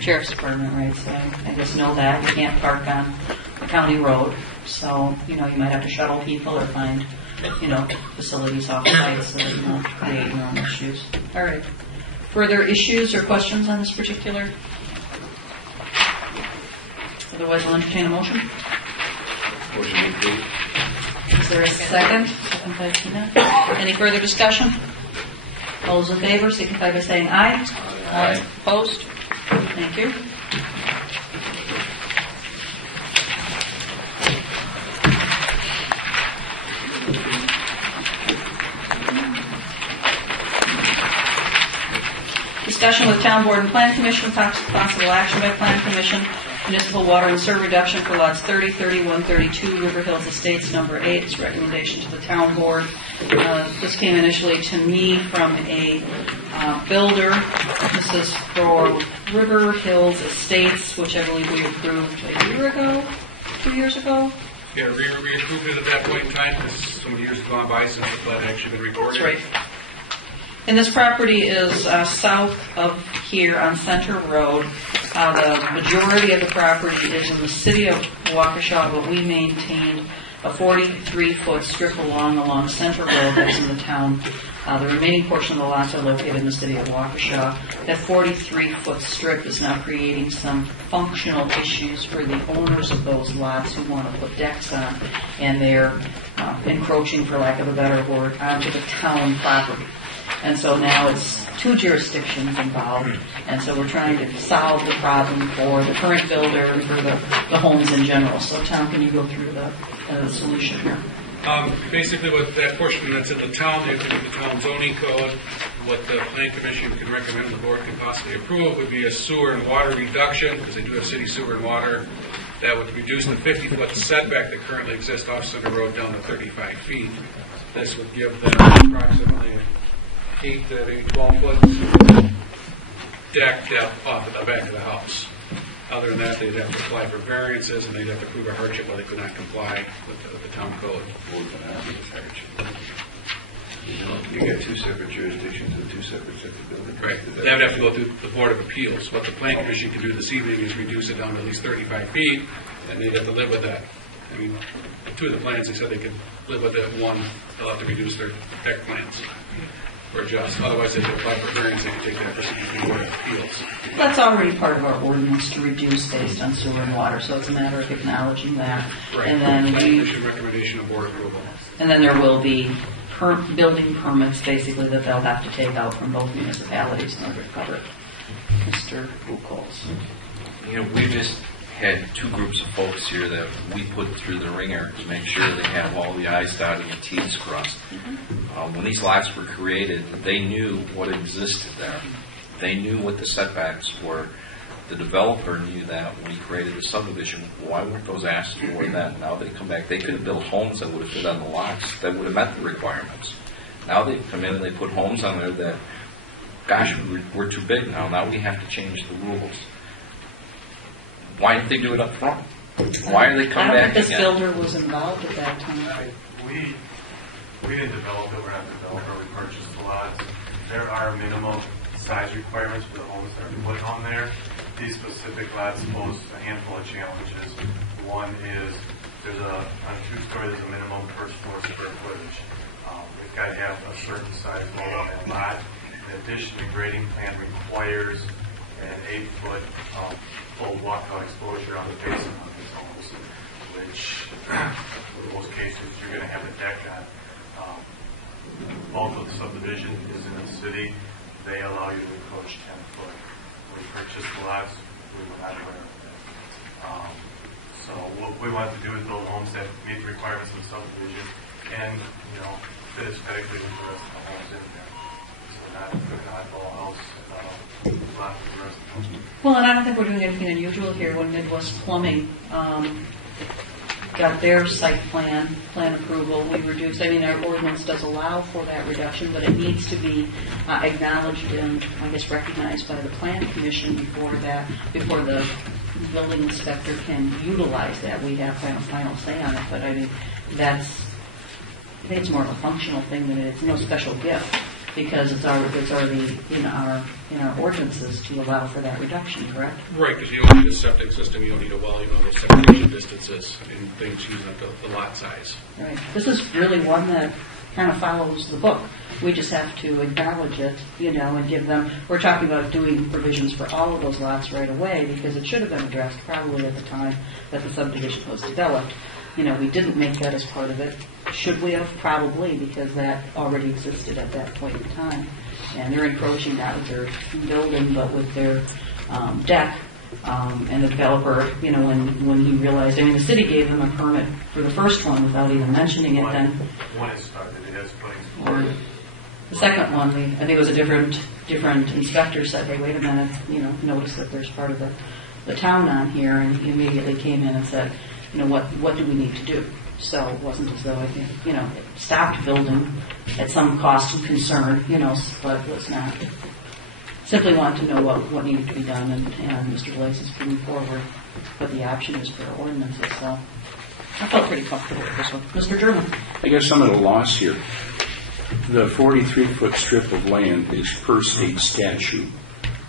Sheriff's Department, right, so I just know that. You can't park on a county road, so, you might have to shuttle people or find, facilities off site so that you don't create your own issues. All right. Further issues or questions on this particular Otherwise, I'll entertain a motion. Motion approved. Is there a second? Second by Tina. Any further discussion? All those in favor signify by saying aye. Aye. Opposed? Thank you. Discussion with Town Board and Plan Commission, possible action by Plan Commission, municipal water and sewer reduction for lots 30, 31, 32, River Hills Estates, number 8. It's recommendation to the Town Board. This came initially to me from a builder. This is for River Hills Estates, which I believe we approved a year ago, 2 years ago. Yeah, we approved it at that point in time because so many years have gone by since the flood had actually been recorded. That's right. And this property is south of here on Center Road. The majority of the property is in the city of Waukesha, but we maintained a 43-foot strip along Center Road that's in the town. The remaining portion of the lots are located in the city of Waukesha. That 43-foot strip is now creating some functional issues for the owners of those lots who want to put decks on, and they're encroaching, for lack of a better word, onto the town property. And so now it's two jurisdictions involved, and so we're trying to solve the problem for the current builder and for the homes in general. So Tom, can you go through the solution here? Basically, what that portion that's in the town, they have to do the town zoning code. What the Plan Commission can recommend the board can possibly approve would be a sewer and water reduction, because they do have city sewer and water. That would reduce the 50-foot setback that currently exists off Center Road down to 35 feet. This would give them approximately 8 to maybe 12-foot deck depth off at the back of the house. Other than that, they'd have to apply for variances, and they'd have to prove a hardship while they could not comply with the town code. You get two separate jurisdictions with two separate sets of buildings. Right. That would have to go through the Board of Appeals. What the Plan Commission can do this evening is reduce it down to at least 35 feet, and they'd have to live with that. I mean, two of the plans, they said they could live with it. One, they'll have to reduce their deck plans or adjust. Otherwise, they could apply for variance. They could take that procedure to the Board of Appeals. That's already part of our ordinance to reduce based on sewer and water, so it's a matter of acknowledging that. Right. And then Plan Commission recommendation of board approval. And then there will be building permits, basically, that they'll have to take out from both municipalities in order to cover it. Mr. Buchholz. You know, we just had two groups of folks here that we put through the ringer to make sure they have all the I's dotted and T's crossed. When these lots were created, they knew what existed there. They knew what the setbacks were. The developer knew that when he created the subdivision. Why weren't those asked for then? Now they come back. They could have built homes that would have fit on the lots that would have met the requirements. Now they've come in and they put homes on there that, gosh, we're too big now. Now we have to change the rules. Why didn't they do it up front? Why are they coming back again? I don't think this builder was involved at that time. We didn't develop it. We're not the developer. We purchased the lots. There are minimum size requirements for the homes that are put on there. These specific lots pose a handful of challenges. One is on a two-story, there's a minimum first floor square footage. We've got to have a certain size load on that lot. In addition, the grading plan requires an 8-foot full walkout exposure on the basement of these homes, which in most cases you're going to have a deck on. Bulk of the subdivision is in the city. They allow you to encroach 10 foot. We purchased the lots. We were not aware of that. So what we wanted to do is build homes that meet the requirements of the subdivision and, fit aesthetically with the rest of the homes in there. So not put an oddball house lot for the rest of the homes. Well, and I don't think we're doing anything unusual here. When Midwest Plumbing got their site plan approval, we reduced. I mean, our ordinance does allow for that reduction, but it needs to be acknowledged and, I guess, recognized by the Plan Commission before the building inspector can utilize that. We have final say on it, but I mean, I think it's more of a functional thing than it's no special gift, because it's already in our ordinances to allow for that reduction, correct? Right, because you don't need a septic system, you don't need a well, you don't need separation distances and things using up the lot size. Right. This is really one that kind of follows the book. We just have to acknowledge it, and give them, we're talking about doing provisions for all of those lots right away, because it should have been addressed probably at the time that the subdivision was developed. We didn't make that as part of it. Should we have? Probably, because that already existed at that point in time. And they're encroaching not with their building, but with their deck. And the developer, when he realized, the city gave them a permit for the first one without even mentioning it then. When it started, it is putting. Or the second one, I think it was a different inspector said, hey, wait a minute, notice that there's part of the town on here, and he immediately came in and said, what do we need to do? So it wasn't as though it stopped building at some cost and concern, but it was not. Simply want to know what needed to be done, and Mr. Blaze is moving forward, but the option is for ordinances, so I felt pretty comfortable with this one. Mr. German. I guess I'm at a loss here. The 43-foot strip of land is per state statute,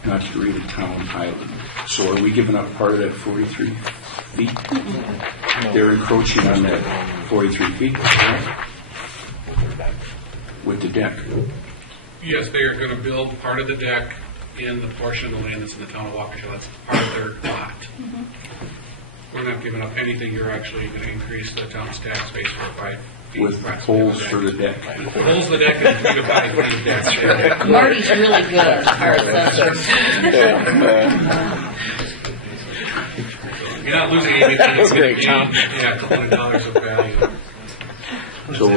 not to read a town island. So are we giving up part of that 43 feet? They're encroaching on that 43 feet, right? With the deck. Yes, they are going to build part of the deck in the portion of the land that's in the town of Waukesha. That's part of their lot. Mm-hmm. We're not giving up anything. You're actually going to increase the town's tax base for 5 feet. With holes for the deck. Holes in the deck and 3 to 5 feet of deck. Marty's really good at hard sensors. You're not losing anything. It's going to be a couple $100 of value. So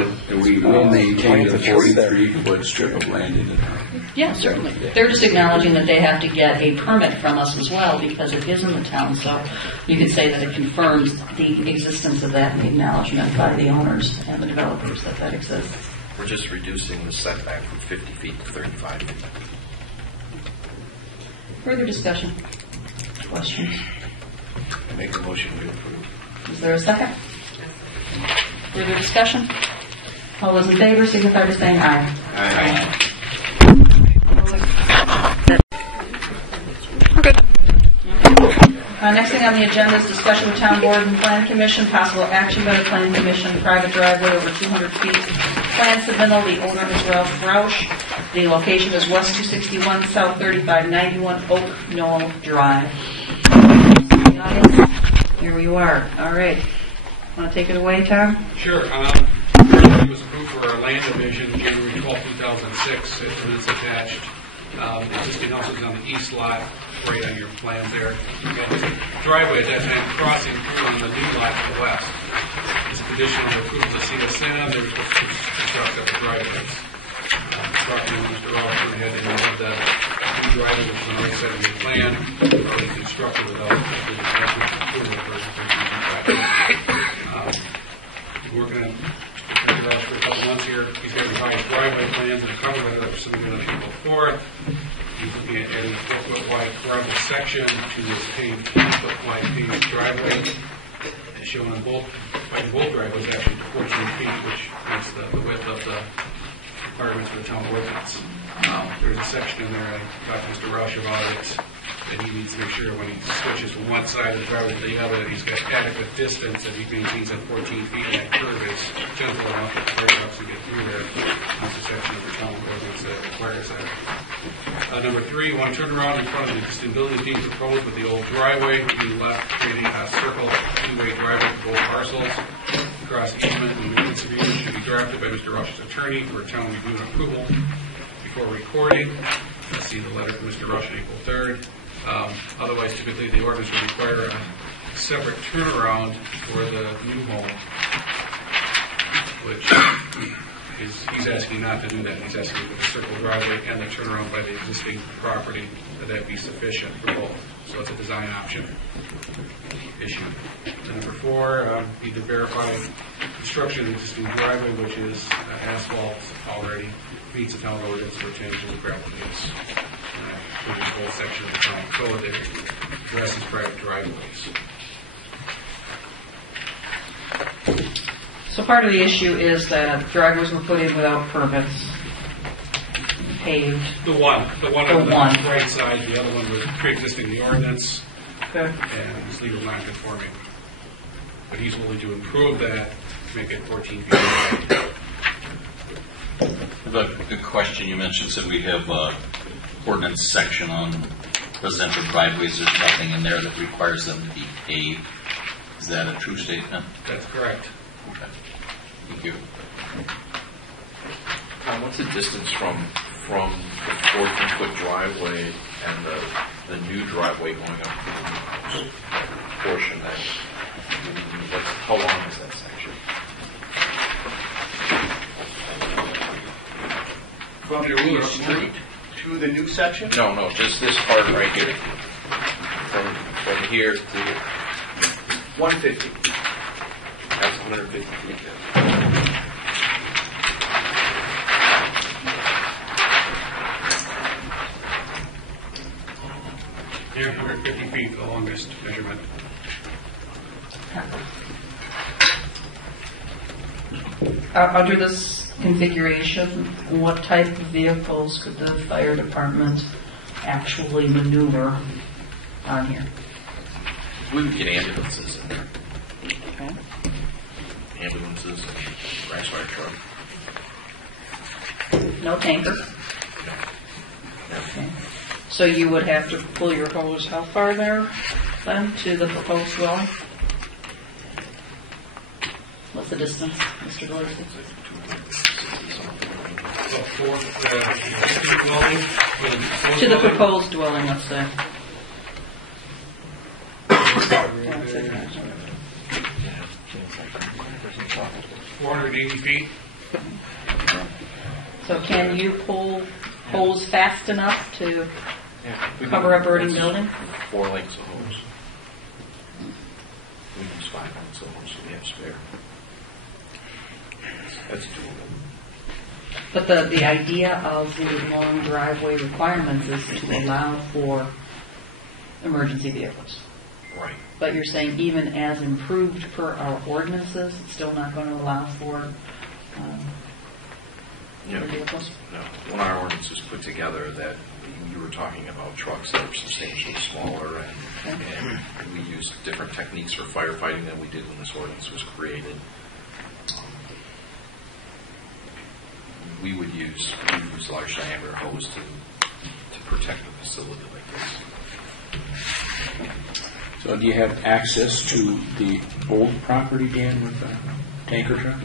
we will maintain the 43-foot strip of land in the town. Yeah, certainly. They're just acknowledging that they have to get a permit from us as well because it is in the town. So you could say that it confirms the existence of that and the acknowledgement by the owners and the developers that exists. We're just reducing the setback from 50 feet to 35 feet. Further discussion? Questions? I make a motion to approve. Is there a second? Further discussion? All those in favor signify by saying aye. Aye. Next thing on the agenda is discussion with Town Board and Plan Commission, possible action by the Plan Commission, private driveway over 200 feet. Plan submittal, the owner is Ralph Roush. The location is West 261, South 3591, Oak Knoll Drive. Here you are. All right. Want to take it away, Tom? Sure. It was approved for our land division January 12, 2006. It is attached. The existing house is on the east lot, right on your plan there. And the driveway at that time crossing through on the new lot to the west. It's a condition of approval to see us in. They're supposed to construct up the driveways. Property owner, Mr. Ross, went ahead and had the new driveway, which was on the right side of the plan, already constructed without the approval for working on for a couple months here. He's got revised driveway plans and a cover letter that was submitted on April 4th. He's looking at adding a 4-foot wide gravel section to his paved 10-foot wide paved driveway. It's shown on both driveways actually to 14 feet, which makes the width of the requirements for the town ordinance. There's a section in there, I talked to Mr. Roush about it, that he needs to make sure when he switches from one side of the driveway to the other that he's got adequate distance, that he maintains that 14 feet, and that curve is gentle enough for the fire trucks to get through there. That's a section of the town ordinance that requires that. Number 3, one turnaround in front of the existing building is being proposed with the old driveway to the left, creating a circle, two-way driveway for both parcels. Across the easement, the maintenance agreement should be drafted by Mr. Rush's attorney for town review and approval before recording. Let's see the letter from Mr. Rush on April 3rd. Otherwise, typically the ordinance would require a separate turnaround for the new home, which he's asking not to do that. He's asking for the circle driveway and the turnaround by the existing property, that be sufficient for both. So it's a design option issue. Number 4, need to verify construction of the existing driveway, which is asphalt already, meets the town ordinance for changes in gravel pits. Including the whole section of the town code that addresses private driveways. So part of the issue is that driveways were put in without permits, paved. The one on the right side, the other one was pre-existing the ordinance, and is legal non-conforming. But he's willing to improve that, make it 14 feet wide. I have a good question. You mentioned that we have ordinance section on residential driveways. There's nothing in there that requires them to be paved. Is that a true statement? That's correct. Okay. Thank you. Tom, what's the distance from the 14-foot driveway and the new driveway going up to the portion that, how long is that section? From the street to the new section? No, just this part right here. From here to 150. That's 150 feet there. Yeah, 150 feet, the longest measurement. Under this configuration, what type of vehicles could the fire department actually maneuver on here? We would get ambulances in there. Okay. Ambulances and crash fire truck. No tanker? Okay. So you would have to pull your hose how far there, then, to the proposed dwelling? What's the distance, Mr. Dorsey? To the proposed dwelling, let's say. 480 feet. So can you pull hose fast enough to cover a burning building? 4 lengths of hose. We use 5 lengths of hose, so we have spare. That's doable. But the idea of the long driveway requirements is to allow for emergency vehicles. Right. But you're saying even as improved per our ordinances, it's still not going to allow for vehicles? No. When our ordinance was put together, that you were talking about trucks that were substantially smaller, and we used different techniques for firefighting than we did when this ordinance was created. We would use large diameter hose to protect the facility like this. So do you have access to the old property, Dan, with the tanker truck?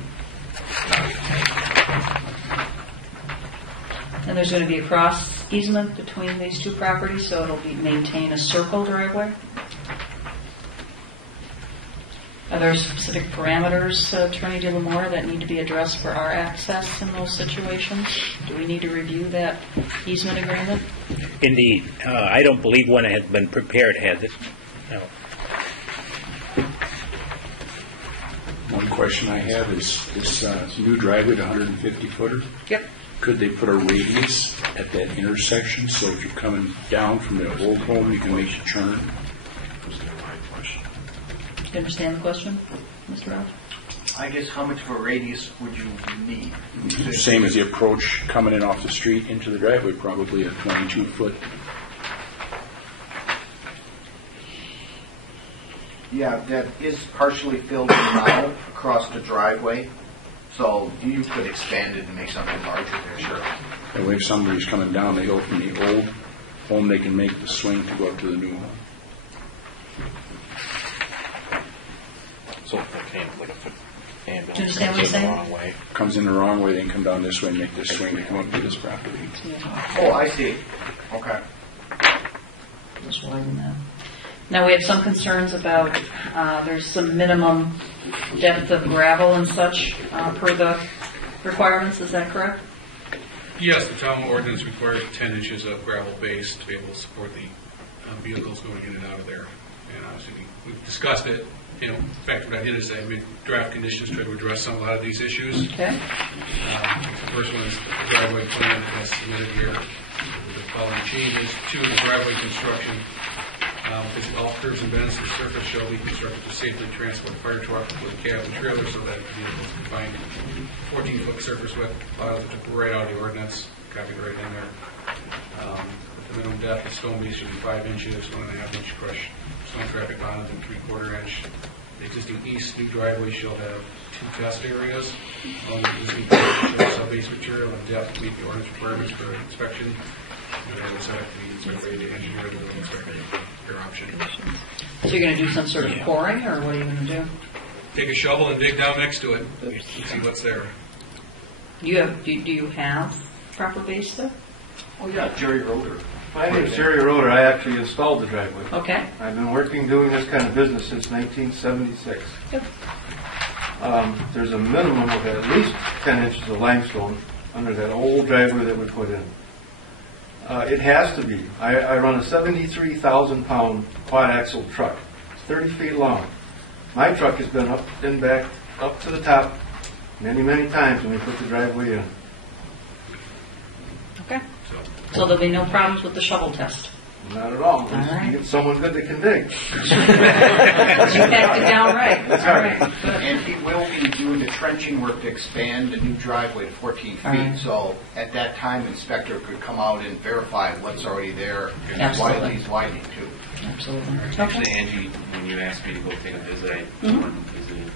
And there's going to be a cross easement between these two properties, so it'll be maintain a circle driveway? Are there specific parameters, Attorney DeLamore, that need to be addressed for our access in those situations? Do we need to review that easement agreement? Indeed. I don't believe one has been prepared, has it? No. One question I have is this new driveway to 150 footer. Yep. Could they put a radius at that intersection so if you're coming down from the old home, you can make the turn? Do you understand the question, Mr. Ralph? I guess how much of a radius would you need? Same as the approach coming in off the street into the driveway, probably a 22-foot. Yeah, that is partially filled in now across the driveway. So you could expand it and make something larger there, sure. That way if somebody's coming down, they go from the old home, they can make the swing to go up to the new home. So if they came like a ambulance Do you understand what you're saying? the wrong way. Comes in the wrong way, they can come down this way and make this swing to come up to this property. Oh, I see. Okay. Just widen that. Now, we have some concerns about, there's some minimum depth of gravel and such per the requirements, is that correct? Yes, the town ordinance requires 10 inches of gravel base to be able to support the vehicles going in and out of there. And obviously, we've discussed it. In fact, what I did is I made draft conditions to try to address a lot of these issues. Okay. The first one is the driveway plan that's submitted here with the following changes. 2, the driveway construction. All curves and bends of the surface shall be constructed to safely transport fire truck with cab and trailer so that vehicles can find 14-foot surface width files that took right out of the ordinance, copied right in there. The minimum depth of stone base should be 5 inches, 1.5 inch crushed stone traffic bottoms, and 3/4 inch. The existing east new driveway shall have two test areas. Using sub-base material and depth to meet the ordinance requirements for inspection. And then set up the survey to engineer the building inspector your option. So you're going to do some sort of coring, or what are you going to do? Take a shovel and dig down next to it and see what's there. Do you have proper base there? Oh yeah, Jerry Roeder. My name's Jerry Roeder. I actually installed the driveway. Okay. I've been doing this kind of business since 1976. Yep. There's a minimum of at least 10 inches of limestone under that old driveway that we put in. It has to be. I run a 73,000-pound quad-axle truck. It's 30 feet long. My truck has been back up to the top many, many times when we put the driveway in. Okay. So there'll be no problems with the shovel test? Not at all. Right. You get someone good that can dig. You packed it down right. That's All right. right. And he will be doing the trenching work to expand the new driveway to 14 feet. Right. So at that time, inspector could come out and verify what's already there and why Absolutely. he's widening too. Absolutely. Actually, Angie, when you asked me to go take a visit, I went and visited,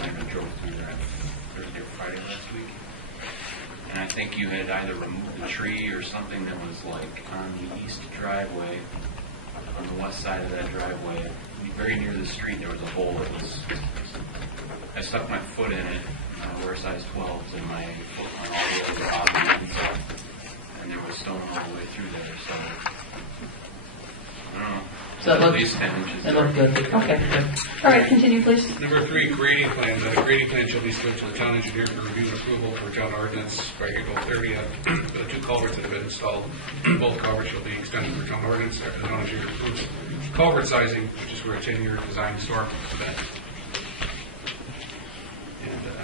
I drove through there on Thursday or Friday last week. And I think you had either removed a tree or something that was like on the east driveway, on the west side of that driveway. Very near the street, there was a hole that was, I stuck my foot in it, wear size 12s, and my foot went all the way to the bottom, and there was stone all the way through there, so, I don't know. So it At least 10 inches. It looked good. Okay, good. All right, continue, please. Number 3, grading plans. A grading plan shall be submitted to the town engineer for review and approval for town ordinance by April 30th. The 2 culverts that have been installed, both culverts shall be extended for town ordinance after the town engineer approves culvert sizing, which is for a 10-year design storm event.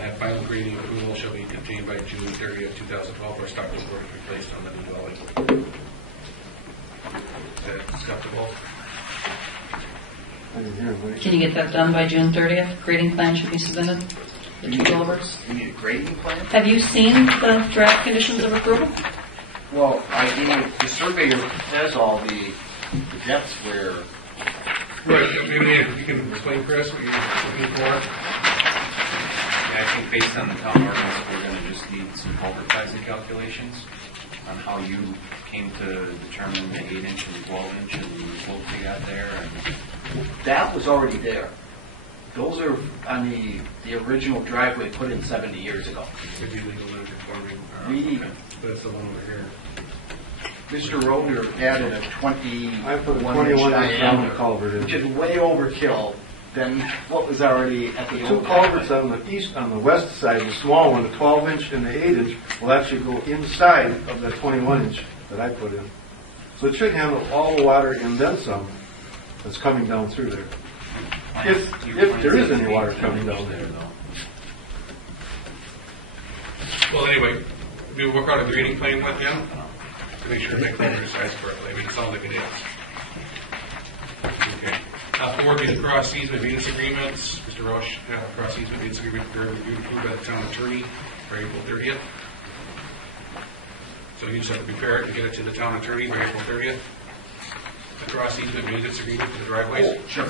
And final grading approval shall be contained by June 30th, 2012, for stock report to be placed on the new dwelling. Is that acceptable? Can you get that done by June 30th? Grading plan should be submitted. The 2 culverts. You need a grading plan? Have you seen the draft conditions of approval? Well, the surveyor has all the depths where. Right, maybe if you can explain, Chris, what you're looking for. Yeah, I think based on the town ordinance, we're going to just need some culvert sizing calculations on how you came to determine the 8-inch and 12-inch and the slopes you got there. And That was already there. Those are on the original driveway put in 70 years ago. Could be legal non-conforming. That's the one over here. Mr. Roeder added a 21 I put a 21 inch inch diameter, culvert in. which is way overkill than what was already at the 2 old culverts driveway. on the west side, the small one, the 12-inch and the 8-inch, will actually go inside of the 21-inch that I put in. So it should handle all the water and then some that's coming down through there. If there is any water coming down there. Well, anyway, we work out a grading plan with him to make sure they culvert size correctly. I mean, it sounds like it is. Okay. 4 be the cross easement maintenance agreements. Mr. Roche, cross easement maintenance agreement reviewed and approved by the town attorney for April 30th. So you just have to prepare it and get it to the town attorney by April 30th. The cross easement maintenance agreement for the driveways. Sure.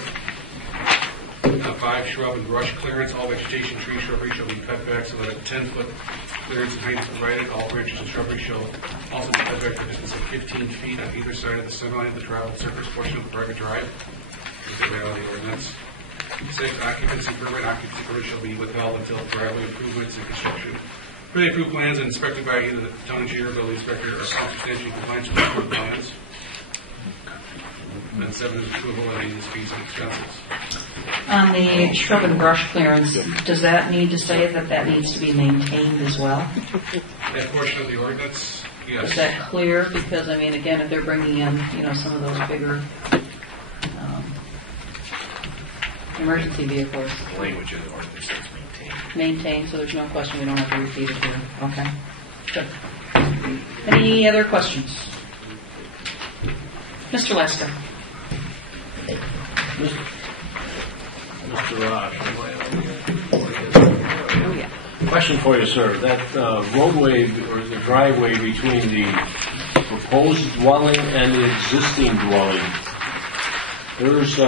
5, shrub and brush clearance. All vegetation, tree, shrubbery shall be cut back so that a 10-foot clearance and height is provided. All branches and shrubbery shall also be cut back for a distance of 15 feet on either side of the center line of the traveled surface portion of the private drive. Is the reality ordinance. 6, occupancy permit shall be withheld until driveway improvements and construction. For the approved plans and inspected by either the town engineer or building inspector are substantially compliant with the approved plans. And 7 is approval of any fees and expenses. On the shrub and brush clearance, does that need to say that needs to be maintained as well? That portion of the ordinance, yes. Is that clear? Because, I mean, again, if they're bringing in, some of those bigger emergency vehicles. The language of the ordinance says maintained. Maintained, so there's no question, we don't have to repeat it here. Okay. Good. Any other questions? Mr. Lester. Mr. Raj. Question for you, sir. That roadway or the driveway between the proposed dwelling and the existing dwelling, there's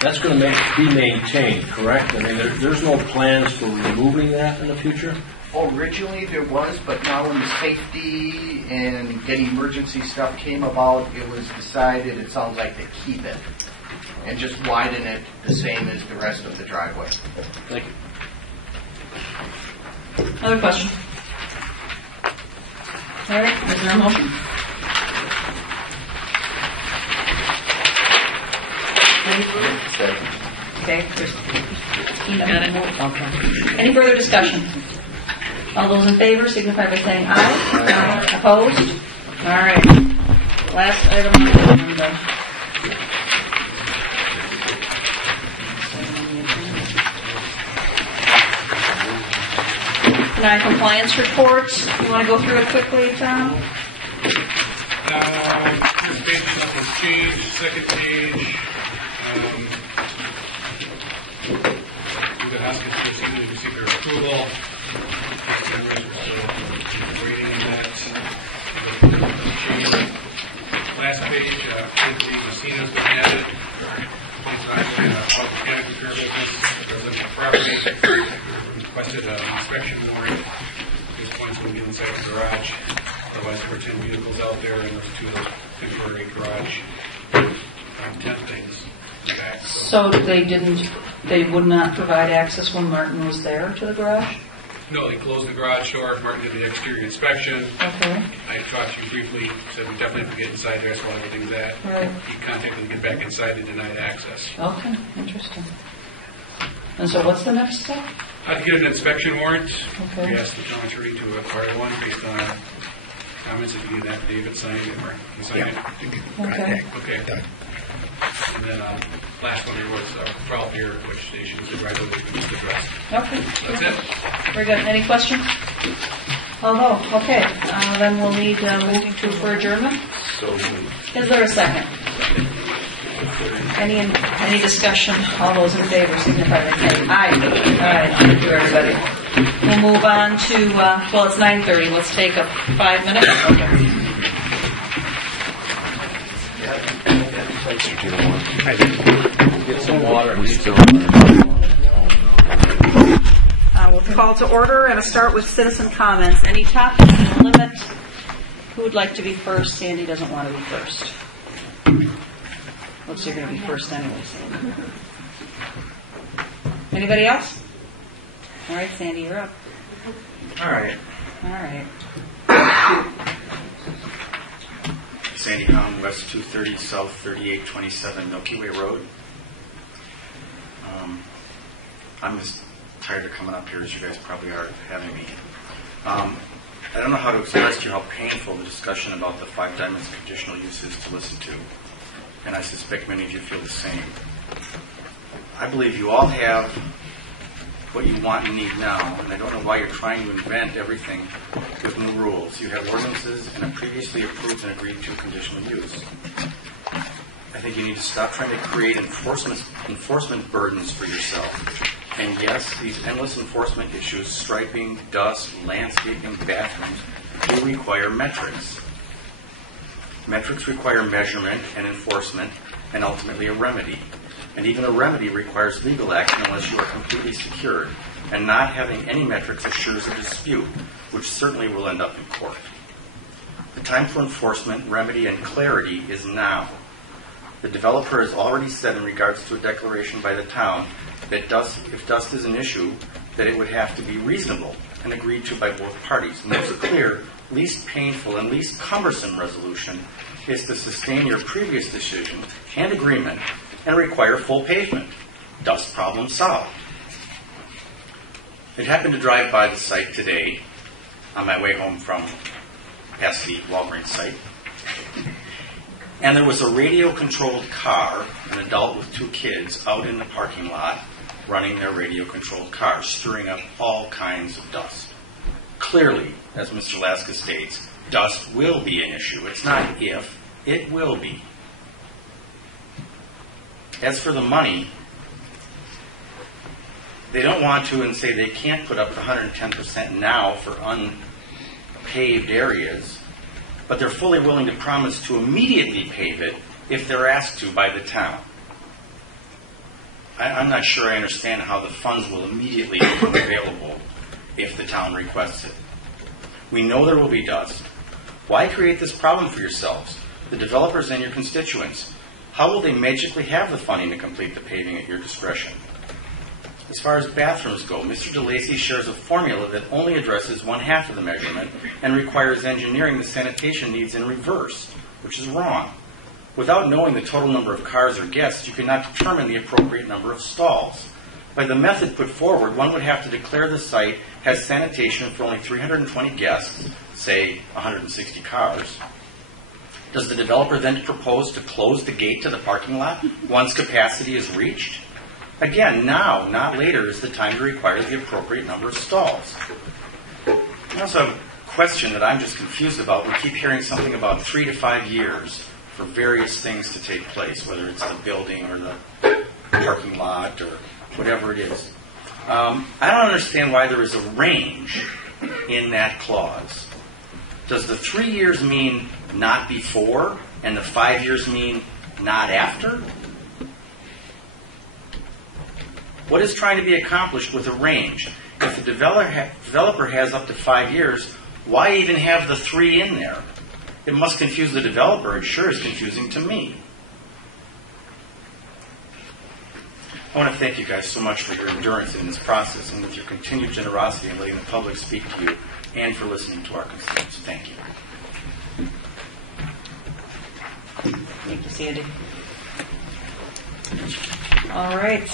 that's going to be maintained, correct? I mean, there's no plans for removing that in the future? Originally there was, but now when the safety and getting emergency stuff came about, it was decided, it sounds like, to keep it and just widen it the same as the rest of the driveway. Thank you. Other question? All right, is there a motion? Okay, okay. Any further discussion? All those in favor signify by saying aye. Aye. Opposed? All right. Last item on the agenda. Non-compliance report. You want to go through it quickly, Tom? First page, nothing changed. Second page, we've been asking for this evening to seek their approval. Last page, the Messina's been added. Organic repair business, residential property. Requested an inspection warrant. These points will be inside the garage. Otherwise, there were 10 vehicles out there, and there's 2 of those temporary garage tent things in the back. So they would not provide access when Martin was there to the garage? No, they closed the garage door. Martin did the exterior inspection. Okay. I talked to you briefly, said we definitely have to get inside there, that's why everything's at. Right. He contacted to get back inside and denied access. Okay, interesting. And so what's the next step? I had to get an inspection warrant. Okay. We asked the town attorney to acquire one based on our comments. If you need an affidavit signed, or can sign it. Okay. Okay. And then last one here was Ralph here, which stations the right over to the address. Okay. That's it. Very good. Any questions? Oh, no. Okay. Then we'll need moving to for adjournment. Is there a second? Any discussion? All those in favor signify by saying aye. Aye. Thank you, everybody. We'll move on to, well, it's 9:30. Let's take a 5 minute. Okay. Get some water. We'll call to order and start with citizen comments. Any topics in limit? Who would like to be first? Sandy doesn't want to be first. Looks like you're going to be first anyway, Sandy. Anybody else? All right, Sandy, you're up. All right. All right. Sandy Hahn, West 230, South 3827 Milky Way Road. I'm as tired of coming up here as you guys probably are having me. I don't know how to express to you how painful the discussion about the Five Diamonds conditional use is to listen to, and I suspect many of you feel the same. I believe you all have what you want and need now, and I don't know why you're trying to invent everything with new rules. You have ordinances and a previously approved and agreed to conditional use. I think you need to stop trying to create enforcement burdens for yourself. And yes, these endless enforcement issues, striping, dust, landscaping, bathrooms, do require metrics. Metrics require measurement and enforcement, and ultimately a remedy. And even a remedy requires legal action unless you are completely secured. And not having any metrics assures a dispute, which certainly will end up in court. The time for enforcement, remedy, and clarity is now. The developer has already said in regards to a declaration by the town that if dust is an issue, that it would have to be reasonable and agreed to by both parties. The most clear, least painful, and least cumbersome resolution is to sustain your previous decision and agreement and require full pavement. Dust problem solved. It happened to drive by the site today on my way home from past the Walgreens site. And there was a radio-controlled car, an adult with 2 kids, out in the parking lot running their radio-controlled car, stirring up all kinds of dust. Clearly, as Mr. Laska states, dust will be an issue. It's not if, it will be. As for the money, they don't want to and say they can't put up the 110% now for unpaved areas, but they're fully willing to promise to immediately pave it if they're asked to by the town. I'm not sure I understand how the funds will immediately become available if the town requests it. We know there will be dust. Why create this problem for yourselves, the developers and your constituents? How will they magically have the funding to complete the paving at your discretion? As far as bathrooms go, Mr. DeLacy shares a formula that only addresses one half of the measurement and requires engineering the sanitation needs in reverse, which is wrong. Without knowing the total number of cars or guests, you cannot determine the appropriate number of stalls. By the method put forward, one would have to declare the site has sanitation for only 320 guests, say 160 cars. Does the developer then propose to close the gate to the parking lot once capacity is reached? Again, now, not later, is the time to require the appropriate number of stalls. I also have a question that I'm just confused about. We keep hearing something about 3 to 5 years for various things to take place, whether it's the building or the parking lot or whatever it is. I don't understand why there is a range in that clause. Does the 3 years mean not before, and the 5 years mean not after? What is trying to be accomplished with a range? If the developer has up to 5 years, why even have the 3 in there? It must confuse the developer. It sure is confusing to me. I want to thank you guys so much for your endurance in this process and with your continued generosity in letting the public speak to you and for listening to our constituents. Thank you. Thank you, Sandy. All right,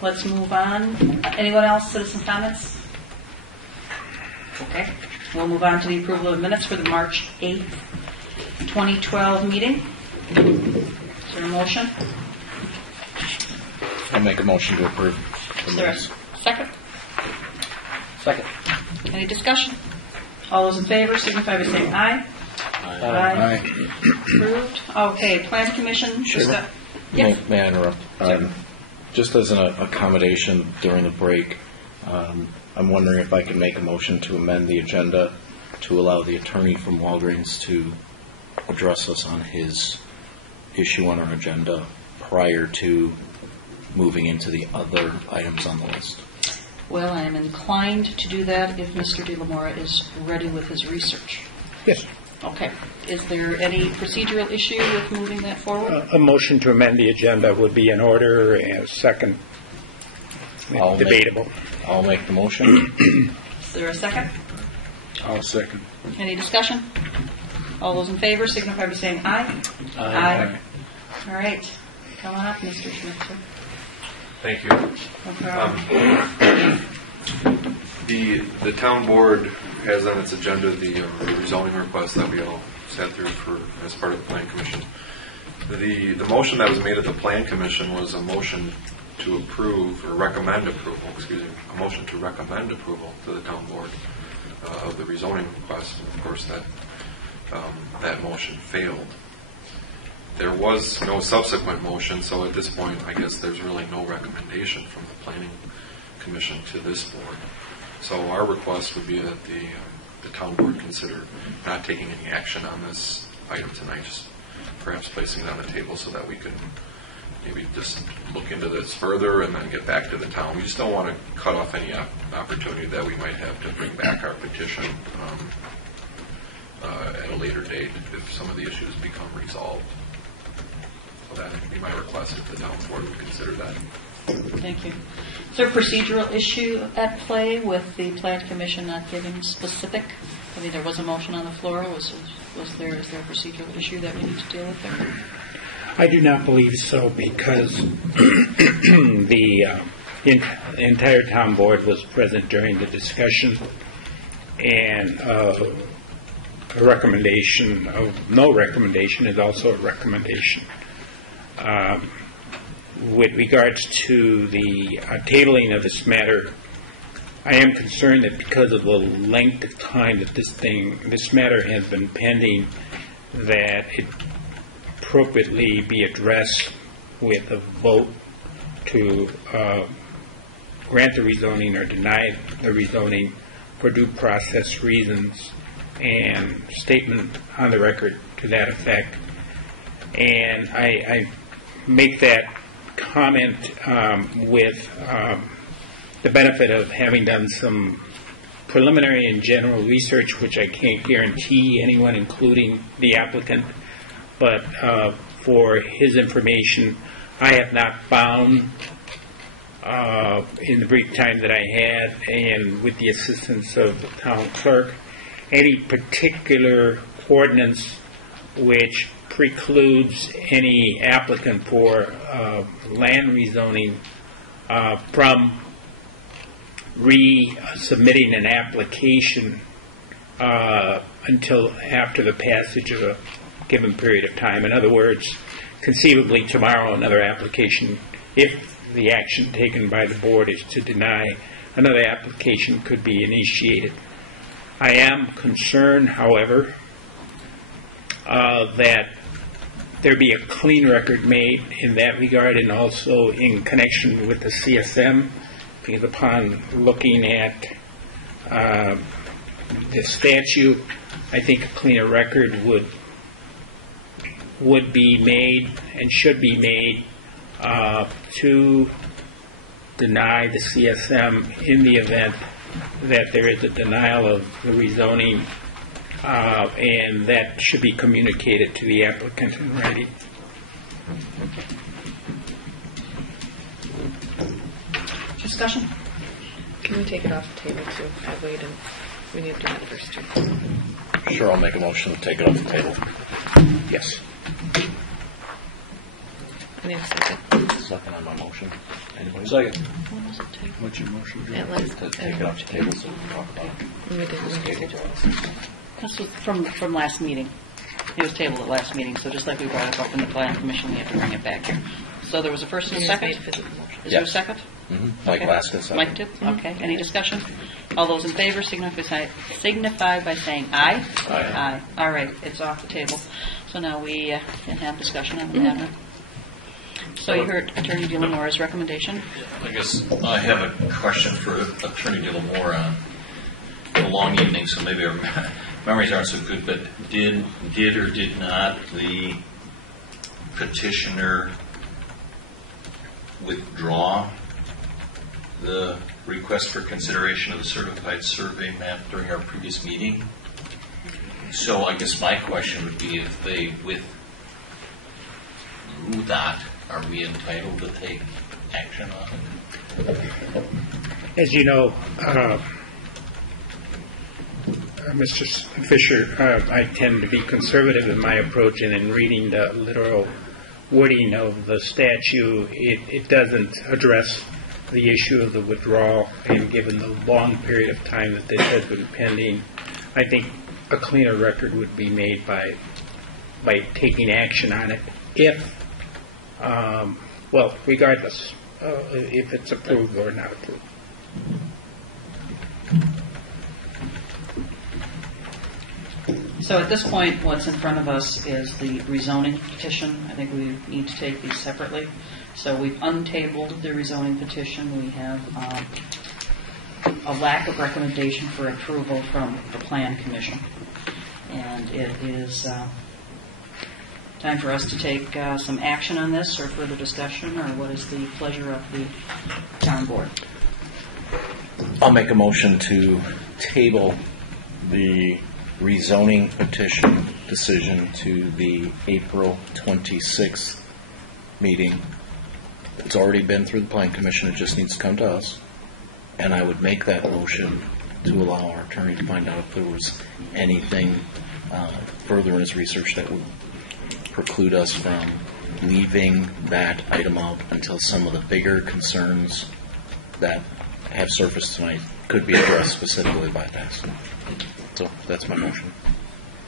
let's move on. Anyone else, citizen comments? Okay, we'll move on to the approval of minutes for the March 8th, 2012 meeting. Is there a motion? I'll make a motion to approve. Is there a second? Second. Any discussion? All those in favor signify by saying aye. Aye. Approved. Okay, Plan Commission. Sure. Yes. May I interrupt? Just as an accommodation during the break, I'm wondering if I can make a motion to amend the agenda to allow the attorney from Walgreens to address us on his issue on our agenda prior to moving into the other items on the list. Well, I am inclined to do that if Mr. De La Mora is ready with his research. Yes. Okay. Is there any procedural issue with moving that forward? A motion to amend the agenda would be in order, and second, debatable. I'll make the motion. Is there a second? I'll second. Any discussion? All those in favor signify by saying aye. Aye. All right. Come on up, Mr. Schmidt. Thank you. Okay. The town board has on its agenda the rezoning request that we all sat through for as part of the plan commission. The motion that was made at the plan commission was a motion to approve or recommend approval. A motion to recommend approval to the town board of the rezoning request. And of course, that motion failed. There was no subsequent motion, so at this point, I guess there's really no recommendation from the Planning Commission to this board. So our request would be that the town board consider not taking any action on this item tonight, just perhaps placing it on the table so that we can maybe just look into this further and then get back to the town. We just don't want to cut off any opportunity that we might have to bring back our petition at a later date if some of the issues become resolved. So that would be my request if the town board would consider that. Thank you. Is there a procedural issue at play with the Plan Commission not giving specific? I mean, there was a motion on the floor. Is there a procedural issue that we need to deal with there? I do not believe so, because the entire town board was present during the discussion, and a recommendation of no recommendation is also a recommendation. With regards to the tabling of this matter, I am concerned that because of the length of time that this matter has been pending, that it appropriately be addressed with a vote to grant the rezoning or deny the rezoning for due process reasons, and statement on the record to that effect. And I make that comment with the benefit of having done some preliminary and general research, which I can't guarantee anyone, including the applicant, but for his information, I have not found, in the brief time that I had, and with the assistance of the town clerk, any particular ordinance which precludes any applicant for land rezoning from resubmitting an application until after the passage of a given period of time. In other words, conceivably tomorrow another application, if the action taken by the board is to deny, another application could be initiated. I am concerned, however, that there be a clean record made in that regard, and also in connection with the CSM, because upon looking at the statute, I think a cleaner record would be made and should be made to deny the CSM in the event that there is a denial of the rezoning, and that should be communicated to the applicant in writing. Discussion? Can we take it off the table too? I'll wait and we need to do that first too. Sure, I'll make a motion to take it off the table. Yes. I need a second. Second on my motion. Anybody? Second. When was it taken? What's your motion? At last, To take it off the table so we can talk about it. we did. This was from last meeting. It was tabled at last meeting, so just like we brought it up in the plan commission, we have to bring it back here. So there was a first and a second? Is there a Yes. second? Mike Okay. Laskin, second. Mike did? Okay. Any discussion? All those in favor signify by saying aye. Aye. All right, it's off the table. So now we can have discussion on the matter. So you heard Attorney Gilmore's recommendation. I guess I have a question for Attorney Gilmore on the long evening, so maybe our memories aren't so good, but did or did not the petitioner withdraw the request for consideration of the certified survey map during our previous meeting? So I guess my question would be, if they withdrew that, are we entitled to take action on it? As you know, Mr. Fisher, I tend to be conservative in my approach, and in reading the literal wording of the statute, it doesn't address the issue of the withdrawal, and given the long period of time that this has been pending, I think a cleaner record would be made by taking action on it if, regardless if it's approved or not approved. So at this point, what's in front of us is the rezoning petition. I think we need to take these separately. So we've untabled the rezoning petition. We have a lack of recommendation for approval from the Plan Commission. And it is time for us to take some action on this, or further discussion, or what is the pleasure of the town board? I'll make a motion to table the rezoning petition decision to the April 26th meeting. It's already been through the Plan Commission. It just needs to come to us. And I would make that motion to allow our attorney to find out if there was anything further in his research that would preclude us from leaving that item out until some of the bigger concerns that have surfaced tonight could be addressed, specifically bypass. So that's my motion.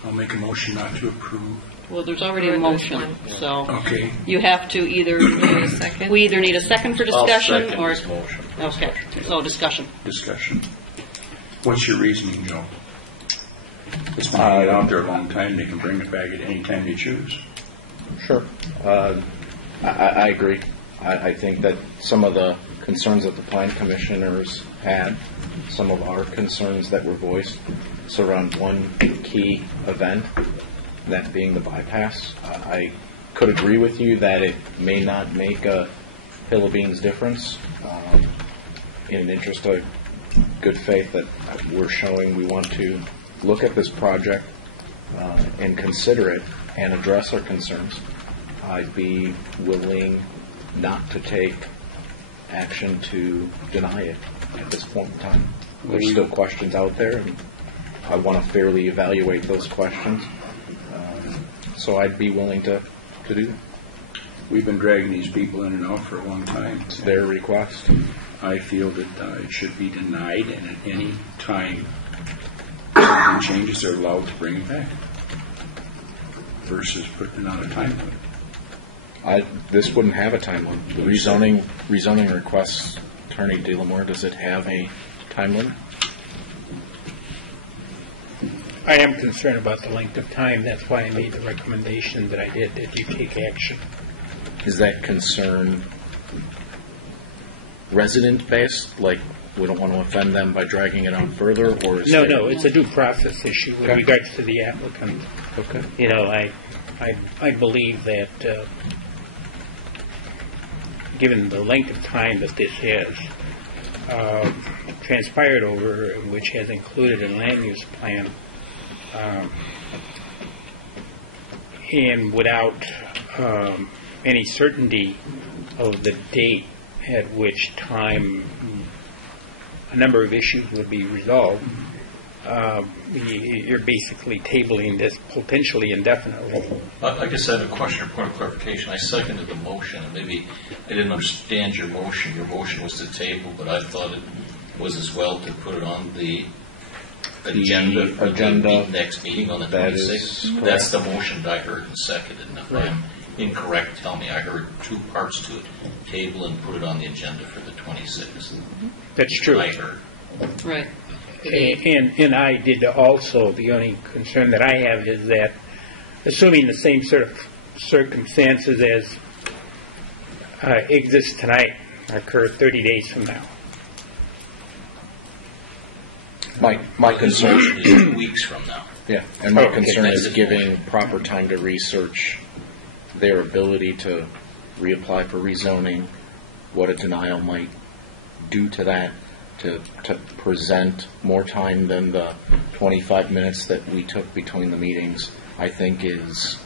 I'll make a motion not to approve. Well, there's already a motion, so Okay. you have to either, we either need a second for I'll discussion second or... his motion. Okay, so discussion. Discussion. What's your reasoning, Joe? It's been out there a long time. They can bring it back at any time they choose. Sure. I agree. I think that some of the concerns that the Plan Commissioners had, some of our concerns that were voiced, surround one key event, that being the bypass. I could agree with you that it may not make a Philippines difference. In the interest of good faith that we're showing we want to look at this project and consider it and address our concerns, I'd be willing not to take action to deny it at this point in time. There's still questions out there, and I want to fairly evaluate those questions. So I'd be willing to do that. We've been dragging these people in and out for a long time. It's their request. I feel that it should be denied, and at any time something changes, they're allowed to bring it back versus putting out a time limit. This wouldn't have a time limit. The rezoning requests, Attorney DeLamore, does it have a time limit? I am concerned about the length of time. That's why I made the recommendation that I did, that you take action. Is that concern resident-based? Like, we don't want to offend them by dragging it on further? Or is No, it's a due process issue with regards to the applicant. Okay. You know, I believe that given the length of time that this has transpired over, which has included a land use plan, and without any certainty of the date at which time a number of issues would be resolved, you're basically tabling this potentially indefinitely. I guess I have a question or point of clarification. I seconded the motion, and maybe I didn't understand your motion. Your motion was to table, but I thought it was as well to put it on the agenda for the next meeting on the 26th. That's the motion that I heard and seconded. And if I'm incorrect, tell me. I heard two parts to it: table and put it on the agenda for the 26th. That's true. I heard. Right. And I did also. The only concern that I have is that, assuming the same sort of circumstances as exist tonight occur 30 days from now. My concern is 2 weeks from now. Yeah, and my concern is giving proper time to research their ability to reapply for rezoning, what a denial might do to that, to present more time than the 25 minutes that we took between the meetings, I think is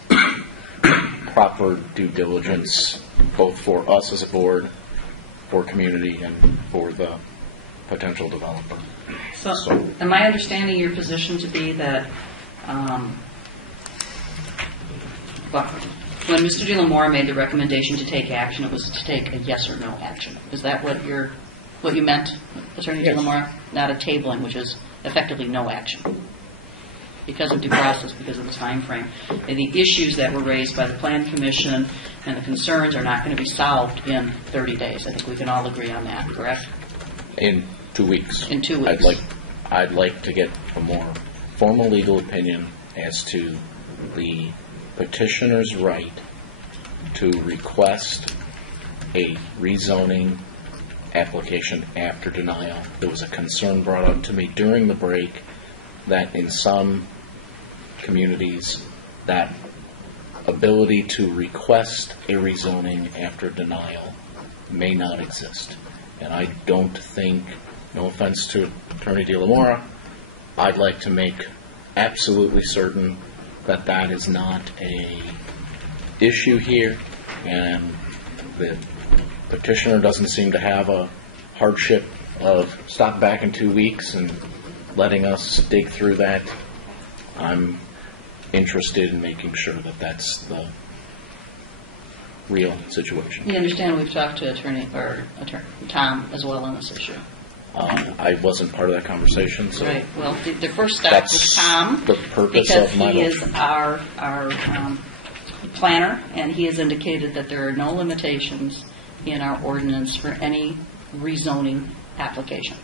proper due diligence, both for us as a board, for community, and for the potential developer. So, am I understanding your position to be that when Mr. DeLamore made the recommendation to take action, it was to take a yes or no action? Is that what you meant, Attorney DeLamore? Not a tabling, which is effectively no action because of due process, because of the time frame. And the issues that were raised by the Plan Commission and the concerns are not going to be solved in 30 days. I think we can all agree on that, correct? In 2 weeks. In 2 weeks. I'd like to get a more formal legal opinion as to the petitioner's right to request a rezoning application after denial. There was a concern brought up to me during the break that in some communities that ability to request a rezoning after denial may not exist. And I don't think, no offense to Attorney DeLamore, I'd like to make absolutely certain that that is not a issue here, and the petitioner doesn't seem to have a hardship of stop back in 2 weeks and letting us dig through that. I'm interested in making sure that that's the real situation. You understand we've talked to Attorney Tom as well on this issue. I wasn't part of that conversation, so right. Well, the first step was Tom, the purpose because of my he is motion. our planner, and he has indicated that there are no limitations in our ordinance for any rezoning application.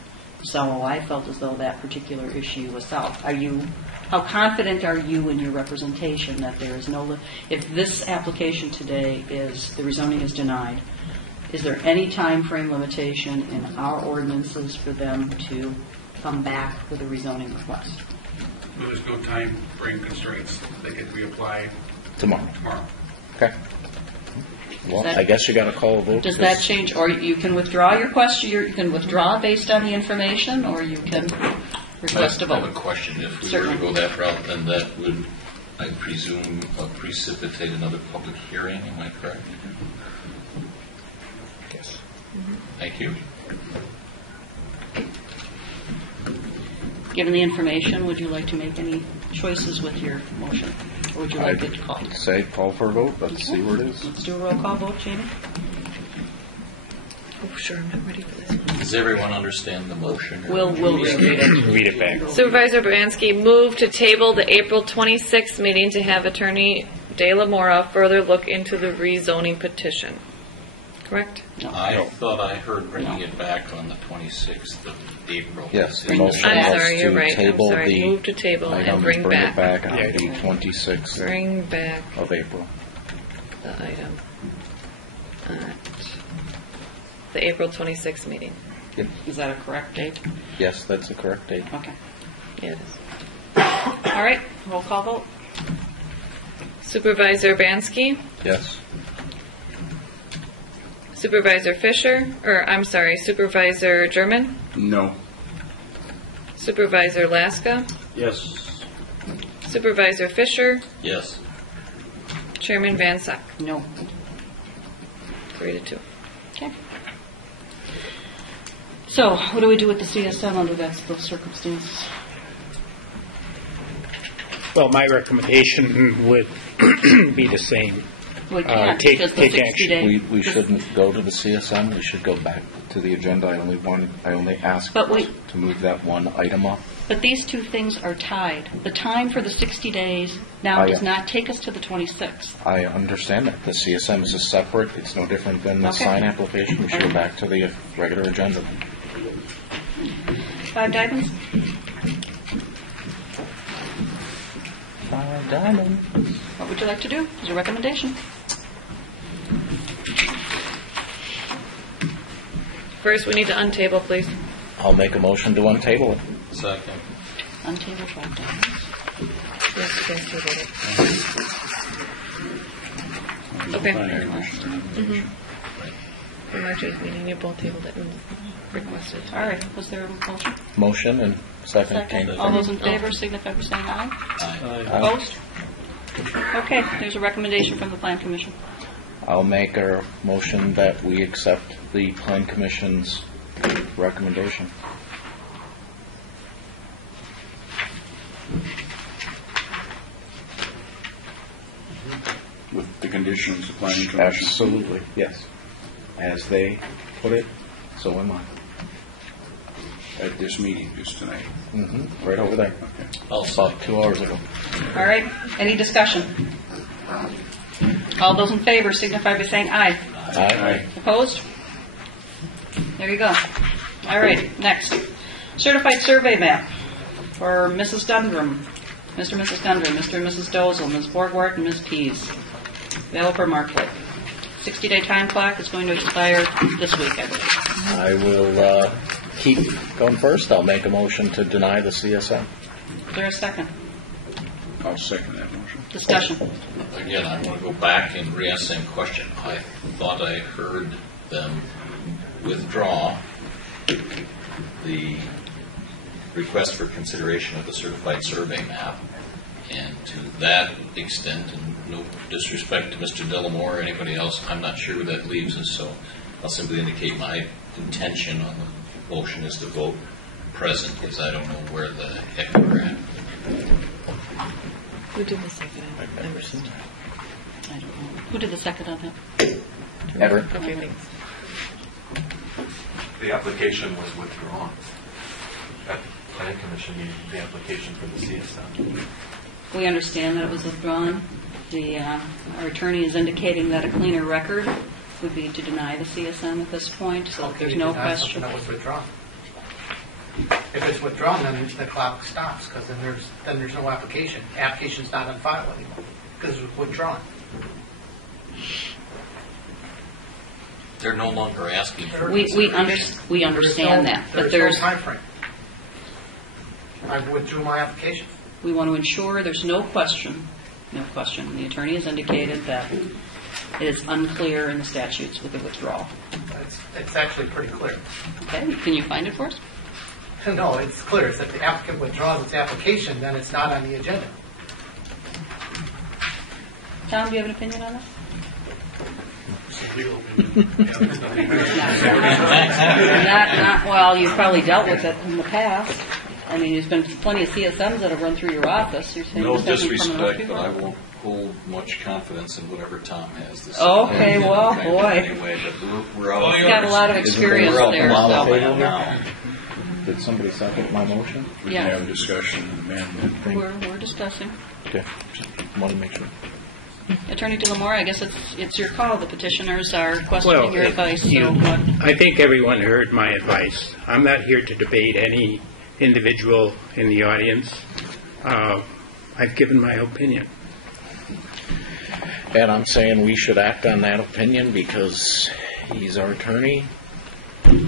So I felt as though that particular issue was solved. How confident are you in your representation that there is no, if this application today is, the rezoning is denied, is there any time frame limitation in our ordinances for them to come back with a rezoning request? There's no time frame constraints. They can reapply tomorrow. Tomorrow. Okay. Well, I guess you got to call a vote. Does that change, or you can withdraw your question, you can withdraw based on the information, or you can request a I have vote? a question. If we Certainly. were to go that route, then that would, I presume, precipitate another public hearing, am I correct? Yes. Thank you. Given the information, would you like to make any choices with your motion? Or would you like it called? I'd say call for a vote. Let's see where it is. Let's do a roll call vote, Jamie. Oh, sure, I'm not ready for this one. Does everyone understand the motion? We'll read it. Read it back. Supervisor Bansky moved to table the April 26th meeting to have Attorney De La Mora further look into the rezoning petition. Correct? I thought I heard bringing it back on the 26th of April. Yes, the Bring it motion back. I'm was sorry, you're to right. I'm table sorry. the Move to table and item, bring it back. back on the 26th Bring back of April. the item at the April 26th meeting. Yep. Is that a correct date? Yes, that's the correct date. Okay. Yeah, it is. All right, roll call vote. Supervisor Bansky, Yes. Supervisor Fisher, Supervisor German, No. Supervisor Laska, Yes. Supervisor Fisher, Yes. Chairman Van Sack. No. 3-2. Okay. So, what do we do with the CSM under those circumstances? Well, my recommendation would be the same. We can't, Take because the 60 action. days. We shouldn't go to the CSM. We should go back to the agenda. I only asked But wait. to move that one item up. But these two things are tied. The time for the 60 days now does not take us to the 26th. I understand that. The CSM is a separate, it's no different than the Okay. sign application. We should go back to the regular agenda. 5 diamonds? 5 diamonds. What would you like to do? Is your recommendation? First, we need to untable, please. I'll make a motion to untable it. Second. Untable 5 diamonds. Yes, you guys tabled it. Okay. Mm-hmm. For March 8th meeting, you both tabled it and requested. All right. Was there a motion? Motion and second. Second. All those in favor signify by saying aye. Aye. Opposed? Okay. There's a recommendation from the Plan Commission. I'll make a motion that we accept the Plan Commission's recommendation. With the conditions the planning commission. Absolutely, yes. As they put it, so am I. At this meeting, just tonight. Mm-hmm. Right over there. Okay. About 2 hours ago. All right. Any discussion? All those in favor signify by saying aye. Aye. Opposed? There you go. All right, next. Certified survey map for Mrs. Dundrum, Mr. and Mrs. Dundrum, Mr. and Mrs. Dozel, Ms. Borgwart, and Ms. Pease. Developer Marklet. 60-day time clock is going to expire this week, I believe. I will keep going first. I'll make a motion to deny the CSM. Is there a second? I'll second that motion. Discussion. Again, I want to go back and re-ask the same question. I thought I heard them withdraw the request for consideration of the certified survey map. And to that extent, and no disrespect to Mr. Delamore or anybody else, I'm not sure where that leaves us, so I'll simply indicate my intention on the motion is to vote present, because I don't know where the heck we're at. Who did the second? Emerson. I don't know. Who did the second on that? Everett. Okay, thanks. The application was withdrawn. At the Plan Commission meeting, the application for the CSM. We understand that it was withdrawn. Our attorney is indicating that a cleaner record would be to deny the CSM at this point, so there's no question. That was withdrawn. If it's withdrawn, then the clock stops, because then there's no application. Application's not on file anymore, because it was withdrawn. They're no longer asking for We consideration. understand that, but there's no time frame. I withdrew my application. we want to ensure there's no question. No question. The attorney has indicated that It is unclear in the statutes with the withdrawal. It's actually pretty clear. Okay, can you find it for us? No, it's clear. It's if the applicant withdraws its application, then it's not on the agenda. Tom, do you have an opinion on this? Not well. You've probably dealt with it in the past. I mean, there's been plenty of CSMs that have run through your office. You're saying No this doesn't come disrespect, enough but I people? won't hold much confidence in whatever Tom has to say. Okay, well, boy. Anyway, but we're all. He's got a lot of experience there. So. Now. Did somebody second my motion? We Yeah. can have a discussion, amendment. We're discussing. Okay, just want to make sure. Attorney DeLamore, I guess it's your call. The petitioners are questioning your advice. So what? I think everyone heard my advice. I'm not here to debate any individual in the audience. I've given my opinion. And I'm saying we should act on that opinion because he's our attorney.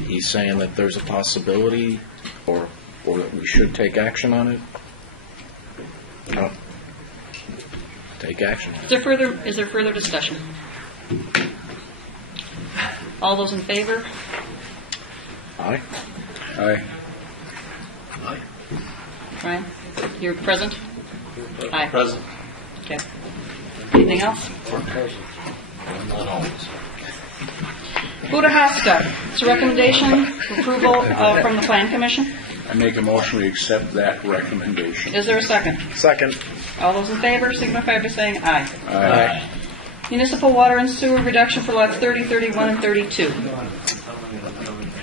He's saying that there's a possibility or that we should take action on it. No. Take action. Is there further discussion? All those in favor? Aye. Aye. Ryan, you're present? Aye. Present. Okay. Anything else? Buda Haska, it's a recommendation for approval from the Plan Commission. I make a motion we accept that recommendation. Is there a second? Second. All those in favor signify by saying aye. Aye. Municipal water and sewer reduction for lots 30, 31, and 32.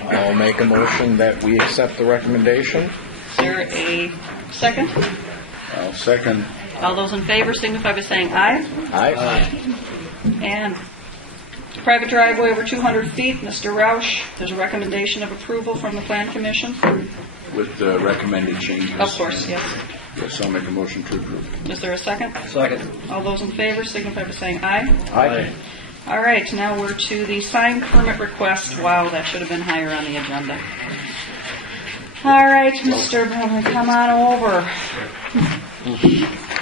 I'll make a motion that we accept the recommendation. Is there a second? I'll second. All those in favor signify by saying aye. Aye. And private driveway over 200 feet, Mr. Roush, there's a recommendation of approval from the Plan Commission. With the recommended changes. Of course, yes. Yes, I'll make a motion to approve. Is there a second? Second. All those in favor signify by saying aye. Aye. All right, now we're to the sign permit request. Wow, that should have been higher on the agenda. All right, Mr. Bowman, come on over.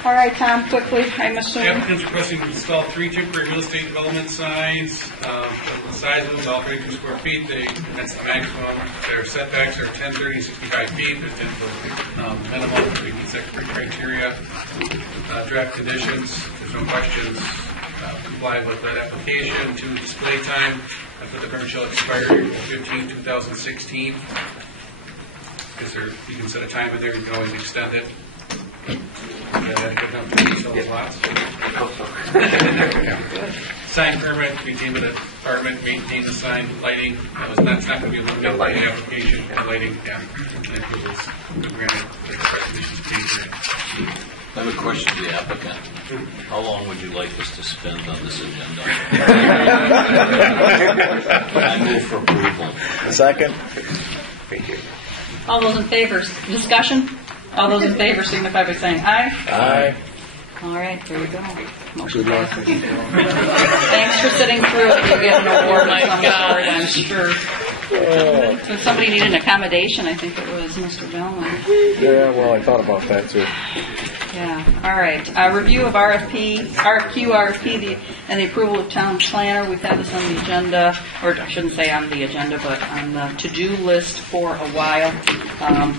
All right, Tom, quickly, I'm assuming. Applicants requesting to install 3 temporary real estate development signs. The size of them is all 32 square feet. That's the maximum. Their setbacks are 10, 30, 65 feet. There's minimum. We meet secondary criteria. Draft conditions. There's no questions. Comply with that application. 2 display time. I put the permit shall expire April 15, 2016. Is there, you can set a time in there. You can always extend it. Sign permit, maintain the department, maintain the sign, lighting. That's not going to be limited by the application. Lighting, yeah. And I have a question to the applicant. How long would you like us to spend on this agenda? I move for approval. Second. Thank you. All those in favor, discussion? All those in favor signify by saying aye. Aye. All right, there we go. Motion passes. Thanks for sitting through it. You'll get an award of some sort, I'm sure. If somebody needed an accommodation, I think it was Mr. Bellman. Yeah, well, I thought about that too. Yeah, all right. Review of RFQ, and the approval of town planner. We've had this on the agenda, or I shouldn't say on the agenda, but on the to-do list for a while. I'm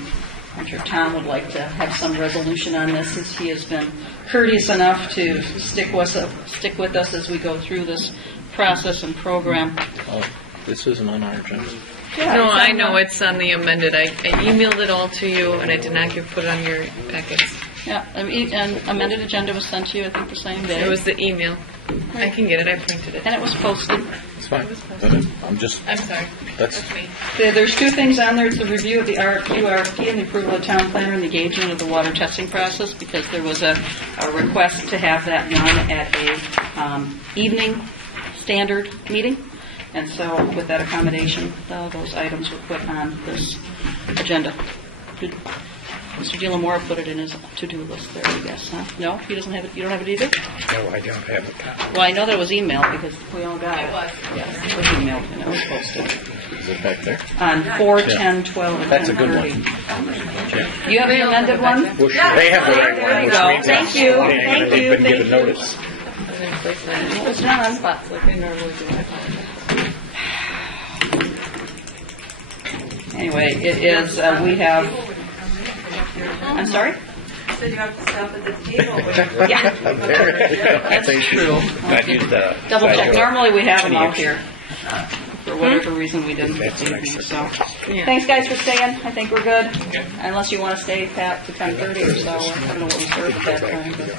sure Tom would like to have some resolution on this, since he has been courteous enough to stick with us as we go through this process and program. Oh, this isn't on our agenda. Yeah, No, I know it's on the amended. I emailed it all to you, and I did not put it on your packets. Yeah, an amended agenda was sent to you, I think, the same day. It was the email. I can get it. I printed it. And it was posted. It's fine. I'm sorry. That's me. There's 2 things on there. It's the review of the RFP, and the approval of town planner and the engagement of the water testing process, because there was a request to have that done at a evening standard meeting. And so with that accommodation, those items were put on this agenda. Did Mr. DeLamore put it in his to-do list there, I guess, huh? No? He doesn't have it? You don't have it either? No, I don't have a copy. Well, I know that it was emailed because we all got it. It was. Yes, it was emailed and it was posted. Is it back there? On 4, 10, 12, and That's a good 10:30. one. You have the amended one? Well, sure. They have the right one. There you which go. means Thank you. they've Thank been you. given Thank you. notice. in place that. What was done? Spots like they normally do. Anyway, it is, we have, I'm sorry? So you have to stop at the table. Yeah. That's true. Double check. Normally we have them out here. For whatever reason we didn't this evening, so. Thanks guys for staying. I think we're good. Unless you want to stay, Pat, to 10:30 or so. I don't know what we served at that time, but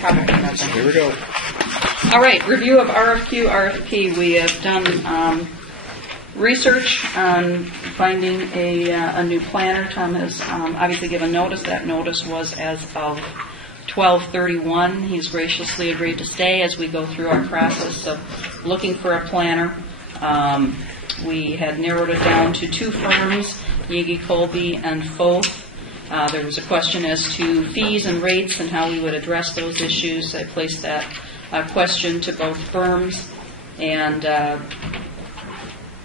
probably nothing. Here we go. All right, review of RFP. We have done research on finding a new planner. Tom has obviously given notice. That notice was as of 12/31. He's graciously agreed to stay as we go through our process of looking for a planner. We had narrowed it down to two firms, Yegi Colby and Foth. There was a question as to fees and rates and how we would address those issues. I placed that question to both firms, and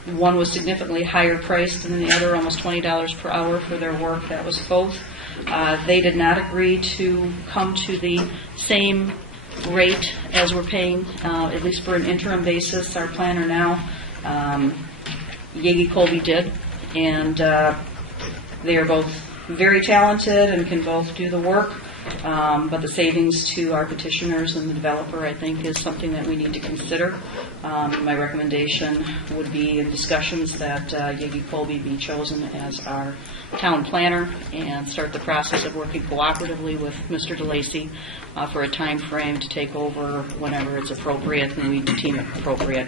one was significantly higher priced than the other, almost $20 per hour for their work. That was Foth. They did not agree to come to the same rate as we're paying, at least for an interim basis, our planner now. Yegi Colby did, and they are both very talented and can both do the work, but the savings to our petitioners and the developer, I think, is something that we need to consider. My recommendation would be in discussions that Yegi Colby be chosen as our town planner and start the process of working cooperatively with Mr. DeLacy for a time frame to take over whenever it's appropriate and we deem it appropriate.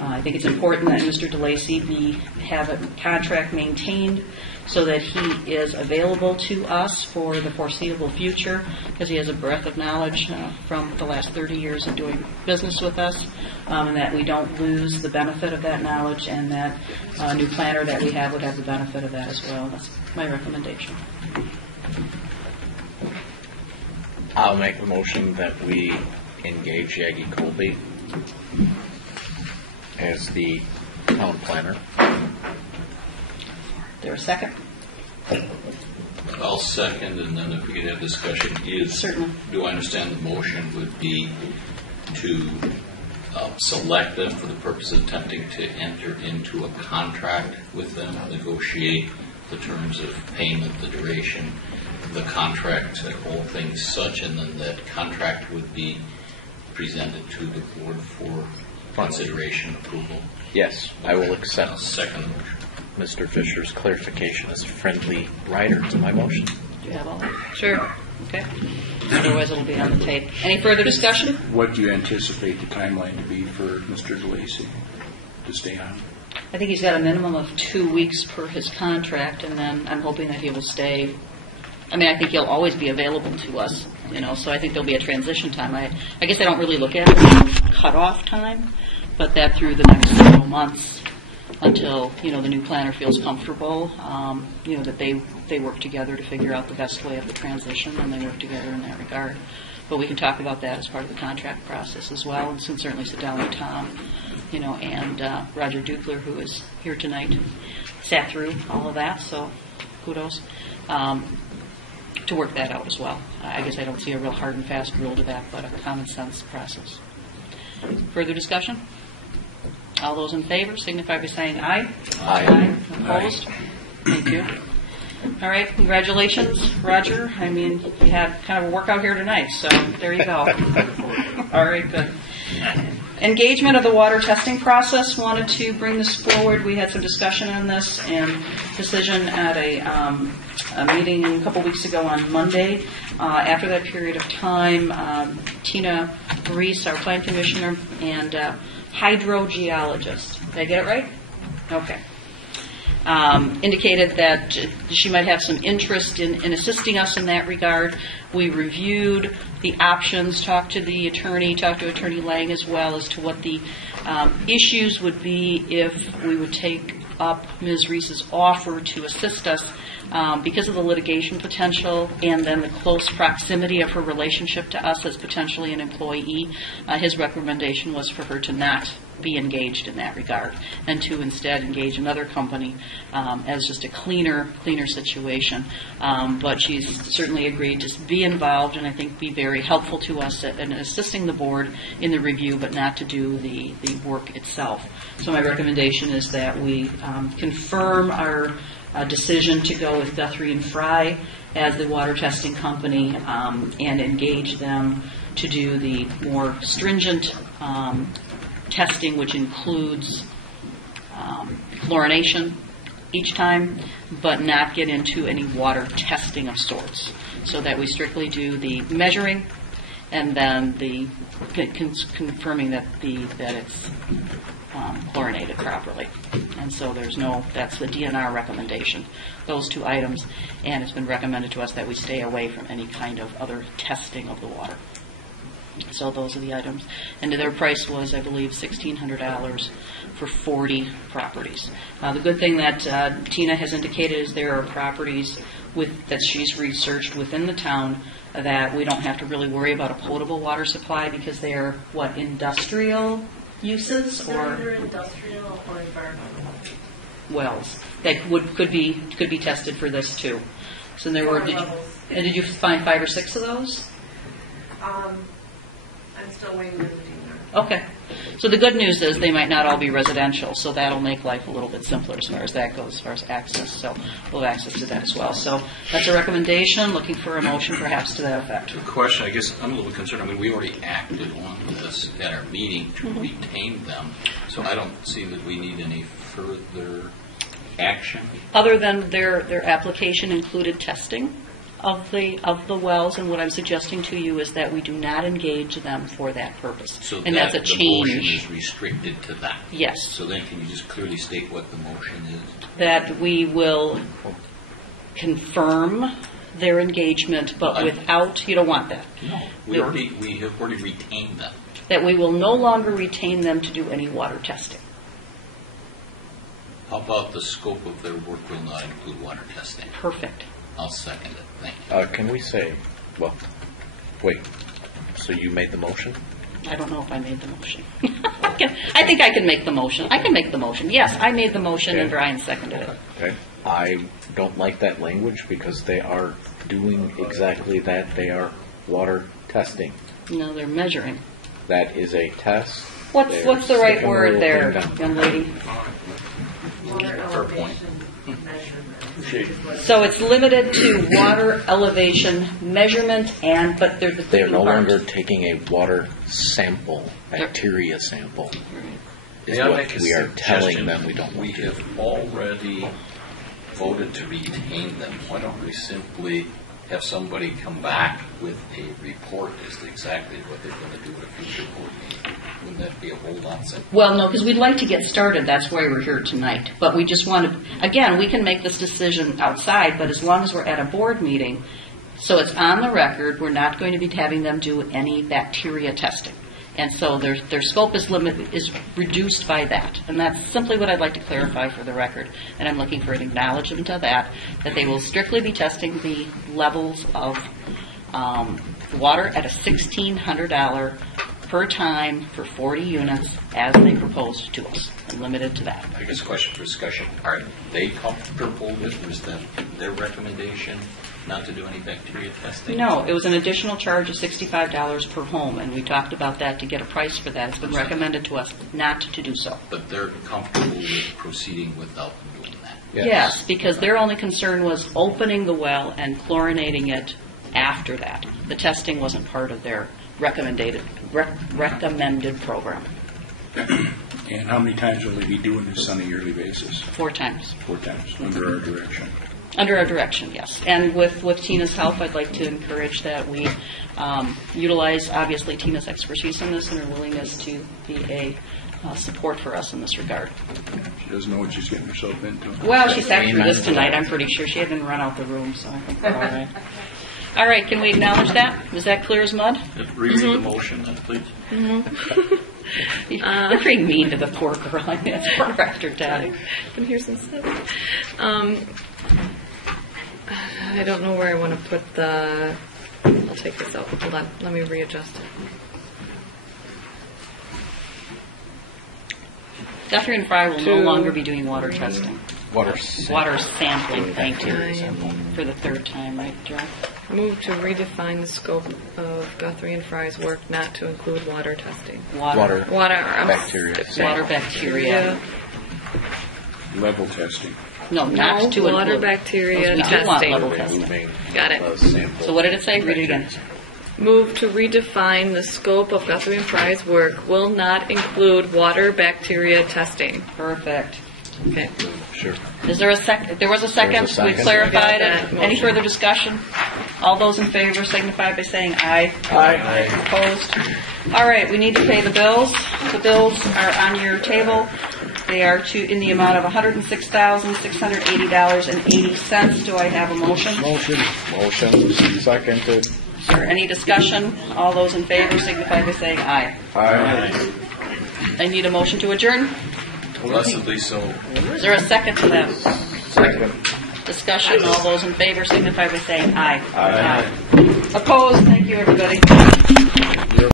I think it's important that Mr. DeLacy have a contract maintained so that he is available to us for the foreseeable future, because he has a breadth of knowledge from the last 30 years of doing business with us, and that we don't lose the benefit of that knowledge, and that new planner that we have would have the benefit of that as well. That's my recommendation. I'll make the motion that we engage Yegi Colby as the town planner. There a second? I'll second, and then if we could have discussion, Certainly. Do I understand the motion would be to select them for the purpose of attempting to enter into a contract with them, negotiate the terms of payment, the duration, the contract, all things such, and then that contract would be presented to the board for consideration, approval? Yes, I will accept. I'll second the motion. Mr. Fisher's clarification as a friendly writer to my motion. Do you have all that? Sure. Okay. Otherwise, it'll be on the tape. Any further discussion? What do you anticipate the timeline to be for Mr. DeLacy to stay on? I think he's got a minimum of 2 weeks per his contract, and then I'm hoping that he will stay. I mean, I think he'll always be available to us, so I think there'll be a transition time. I guess I don't really look at it as cut-off time, but that through the next several months until, the new planner feels comfortable, that they work together to figure out the best way of the transition, and they work together in that regard. But we can talk about that as part of the contract process as well, and certainly sit down with Tom, and Roger Dupler, who is here tonight, sat through all of that, so kudos, to work that out as well. I guess I don't see a real hard and fast rule to that, but a common sense process. Further discussion? All those in favor signify by saying aye. Aye. Opposed? Thank you. All right, congratulations, Roger. I mean, you had kind of a workout here tonight, so there you go. All right, good. Engagement of the water testing process. Wanted to bring this forward. We had some discussion on this and decision at a meeting a couple weeks ago on Monday. After that period of time, Tina Reese, our plant commissioner, and hydrogeologist. Did I get it right? Okay. Indicated that she might have some interest in assisting us in that regard. We reviewed the options, talked to Attorney Lang as well as to what the issues would be if we would take up Ms. Reese's offer to assist us because of the litigation potential and then the close proximity of her relationship to us as potentially an employee. His recommendation was for her to not be engaged in that regard, and to instead engage another company as just a cleaner situation. But she's certainly agreed to be involved, and I think be very helpful to us in assisting the board in the review, but not to do the work itself. So my recommendation is that we confirm our decision to go with Guthrie and Fry as the water testing company and engage them to do the more stringent testing, which includes chlorination each time, but not get into any water testing of sorts, so that we strictly do the measuring and then the confirming that it's chlorinated properly. And so that's the DNR recommendation, those two items, and it's been recommended to us that we stay away from any kind of other testing of the water. So those are the items. And their price was, I believe, $1,600 for 40 properties. The good thing that Tina has indicated is there are properties that she's researched within the town that we don't have to really worry about a potable water supply, because they're, industrial uses or either industrial or environmental wells that could be tested for this too. So there were. Did you find 5 or 6 of those? I'm still waiting on the DNR. Okay. So the good news is they might not all be residential, so that'll make life a little bit simpler as far as that goes, as far as access. So we'll have access to that as well. So that's a recommendation. Looking for a motion perhaps to that effect. The question, I guess, I'm a little concerned. I mean, we already acted on this at our meeting to retain them, so I don't see that we need any further action. Other than their application included testing of the wells, and what I'm suggesting to you is that we do not engage them for that purpose. So and that's a change. The motion is restricted to that. Yes. So then can you just clearly state what the motion is? That we will confirm their engagement, but without, you don't want that. No. We have already retained them. That we will no longer retain them to do any water testing. How about the scope of their work will not include water testing? Perfect. I'll second it. Thank you. Can we say, wait, so you made the motion? I don't know if I made the motion. I think I can make the motion. I can make the motion. Yes, I made the motion and Brian seconded it. Okay. I don't like that language because they are doing exactly that. They are water testing. No, they're measuring. That is a test. What's the right word there, young lady? Water elevation measurement. So it's limited to water elevation measurement, but they're no longer taking a water sample, bacteria sample. Is what we are telling them we don't. We have already voted to retain them. Why don't we simply have somebody come back with a report as to exactly what they're going to do at a future board meeting? Wouldn't that be a hold-on sentence? Well, no, because we'd like to get started. That's why we're here tonight. But we just want to, again, we can make this decision outside, but as long as we're at a board meeting, so it's on the record, we're not going to be having them do any bacteria testing. And so their scope is reduced by that. And that's simply what I'd like to clarify for the record. And I'm looking for an acknowledgement of that they will strictly be testing the levels of water at a $1,600 per time for 40 units as they proposed to us, and limited to that. I guess question for discussion. Are they comfortable with, was that their recommendation not to do any bacteria testing? No, it was an additional charge of $65 per home, and we talked about that to get a price for that. It's been recommended to us not to do so. But they're comfortable with proceeding without doing that? Yes, because their only concern was opening the well and chlorinating it after that. The testing wasn't part of their recommended program. And how many times will they be doing this on a yearly basis? 4 times. 4 times, under our direction. Under our direction, yes. And with Tina's help, I'd like to encourage that we utilize, obviously, Tina's expertise in this and her willingness to be a support for us in this regard. She doesn't know what she's getting herself into. Well, she sat through this tonight, I'm pretty sure. She had been run out the room, so I think we're all right. All right, can we acknowledge that? Is that clear as mud? Read the motion, then, please. You're pretty mean to the poor girl. I mean, it's part after daddy. And here's some stuff. I don't know where I want to put the. I'll take this out. Hold on. Let me readjust it. Guthrie and Fry will no longer be doing water testing. Water sampling, thank you. Bacteria sample. For the third time, right, Joe? Move to redefine the scope of Guthrie and Fry's work not to include water testing. Water bacteria. Water bacteria. Level testing. No, not to water include. bacteria We do want testing. level testing. Got it. So what did it say? Read it again. Move to redefine the scope of Guthrie and Fry's work will not include water bacteria testing. Perfect. Okay. Sure. Is there a second? There was a second. There was a second. We clarified I got it. that Any motion. further discussion? All those in favor signify by saying aye. Aye. Opposed? All right, we need to pay the bills. The bills are on your table. They are in the amount of $106,680.80. Do I have a motion? Motion. Seconded. Is there any discussion? All those in favor signify by saying aye. Aye. I need a motion to adjourn. Blessedly so. Is there a second to that? Second. Discussion. All those in favor signify by saying aye. Aye. Opposed? Thank you, everybody.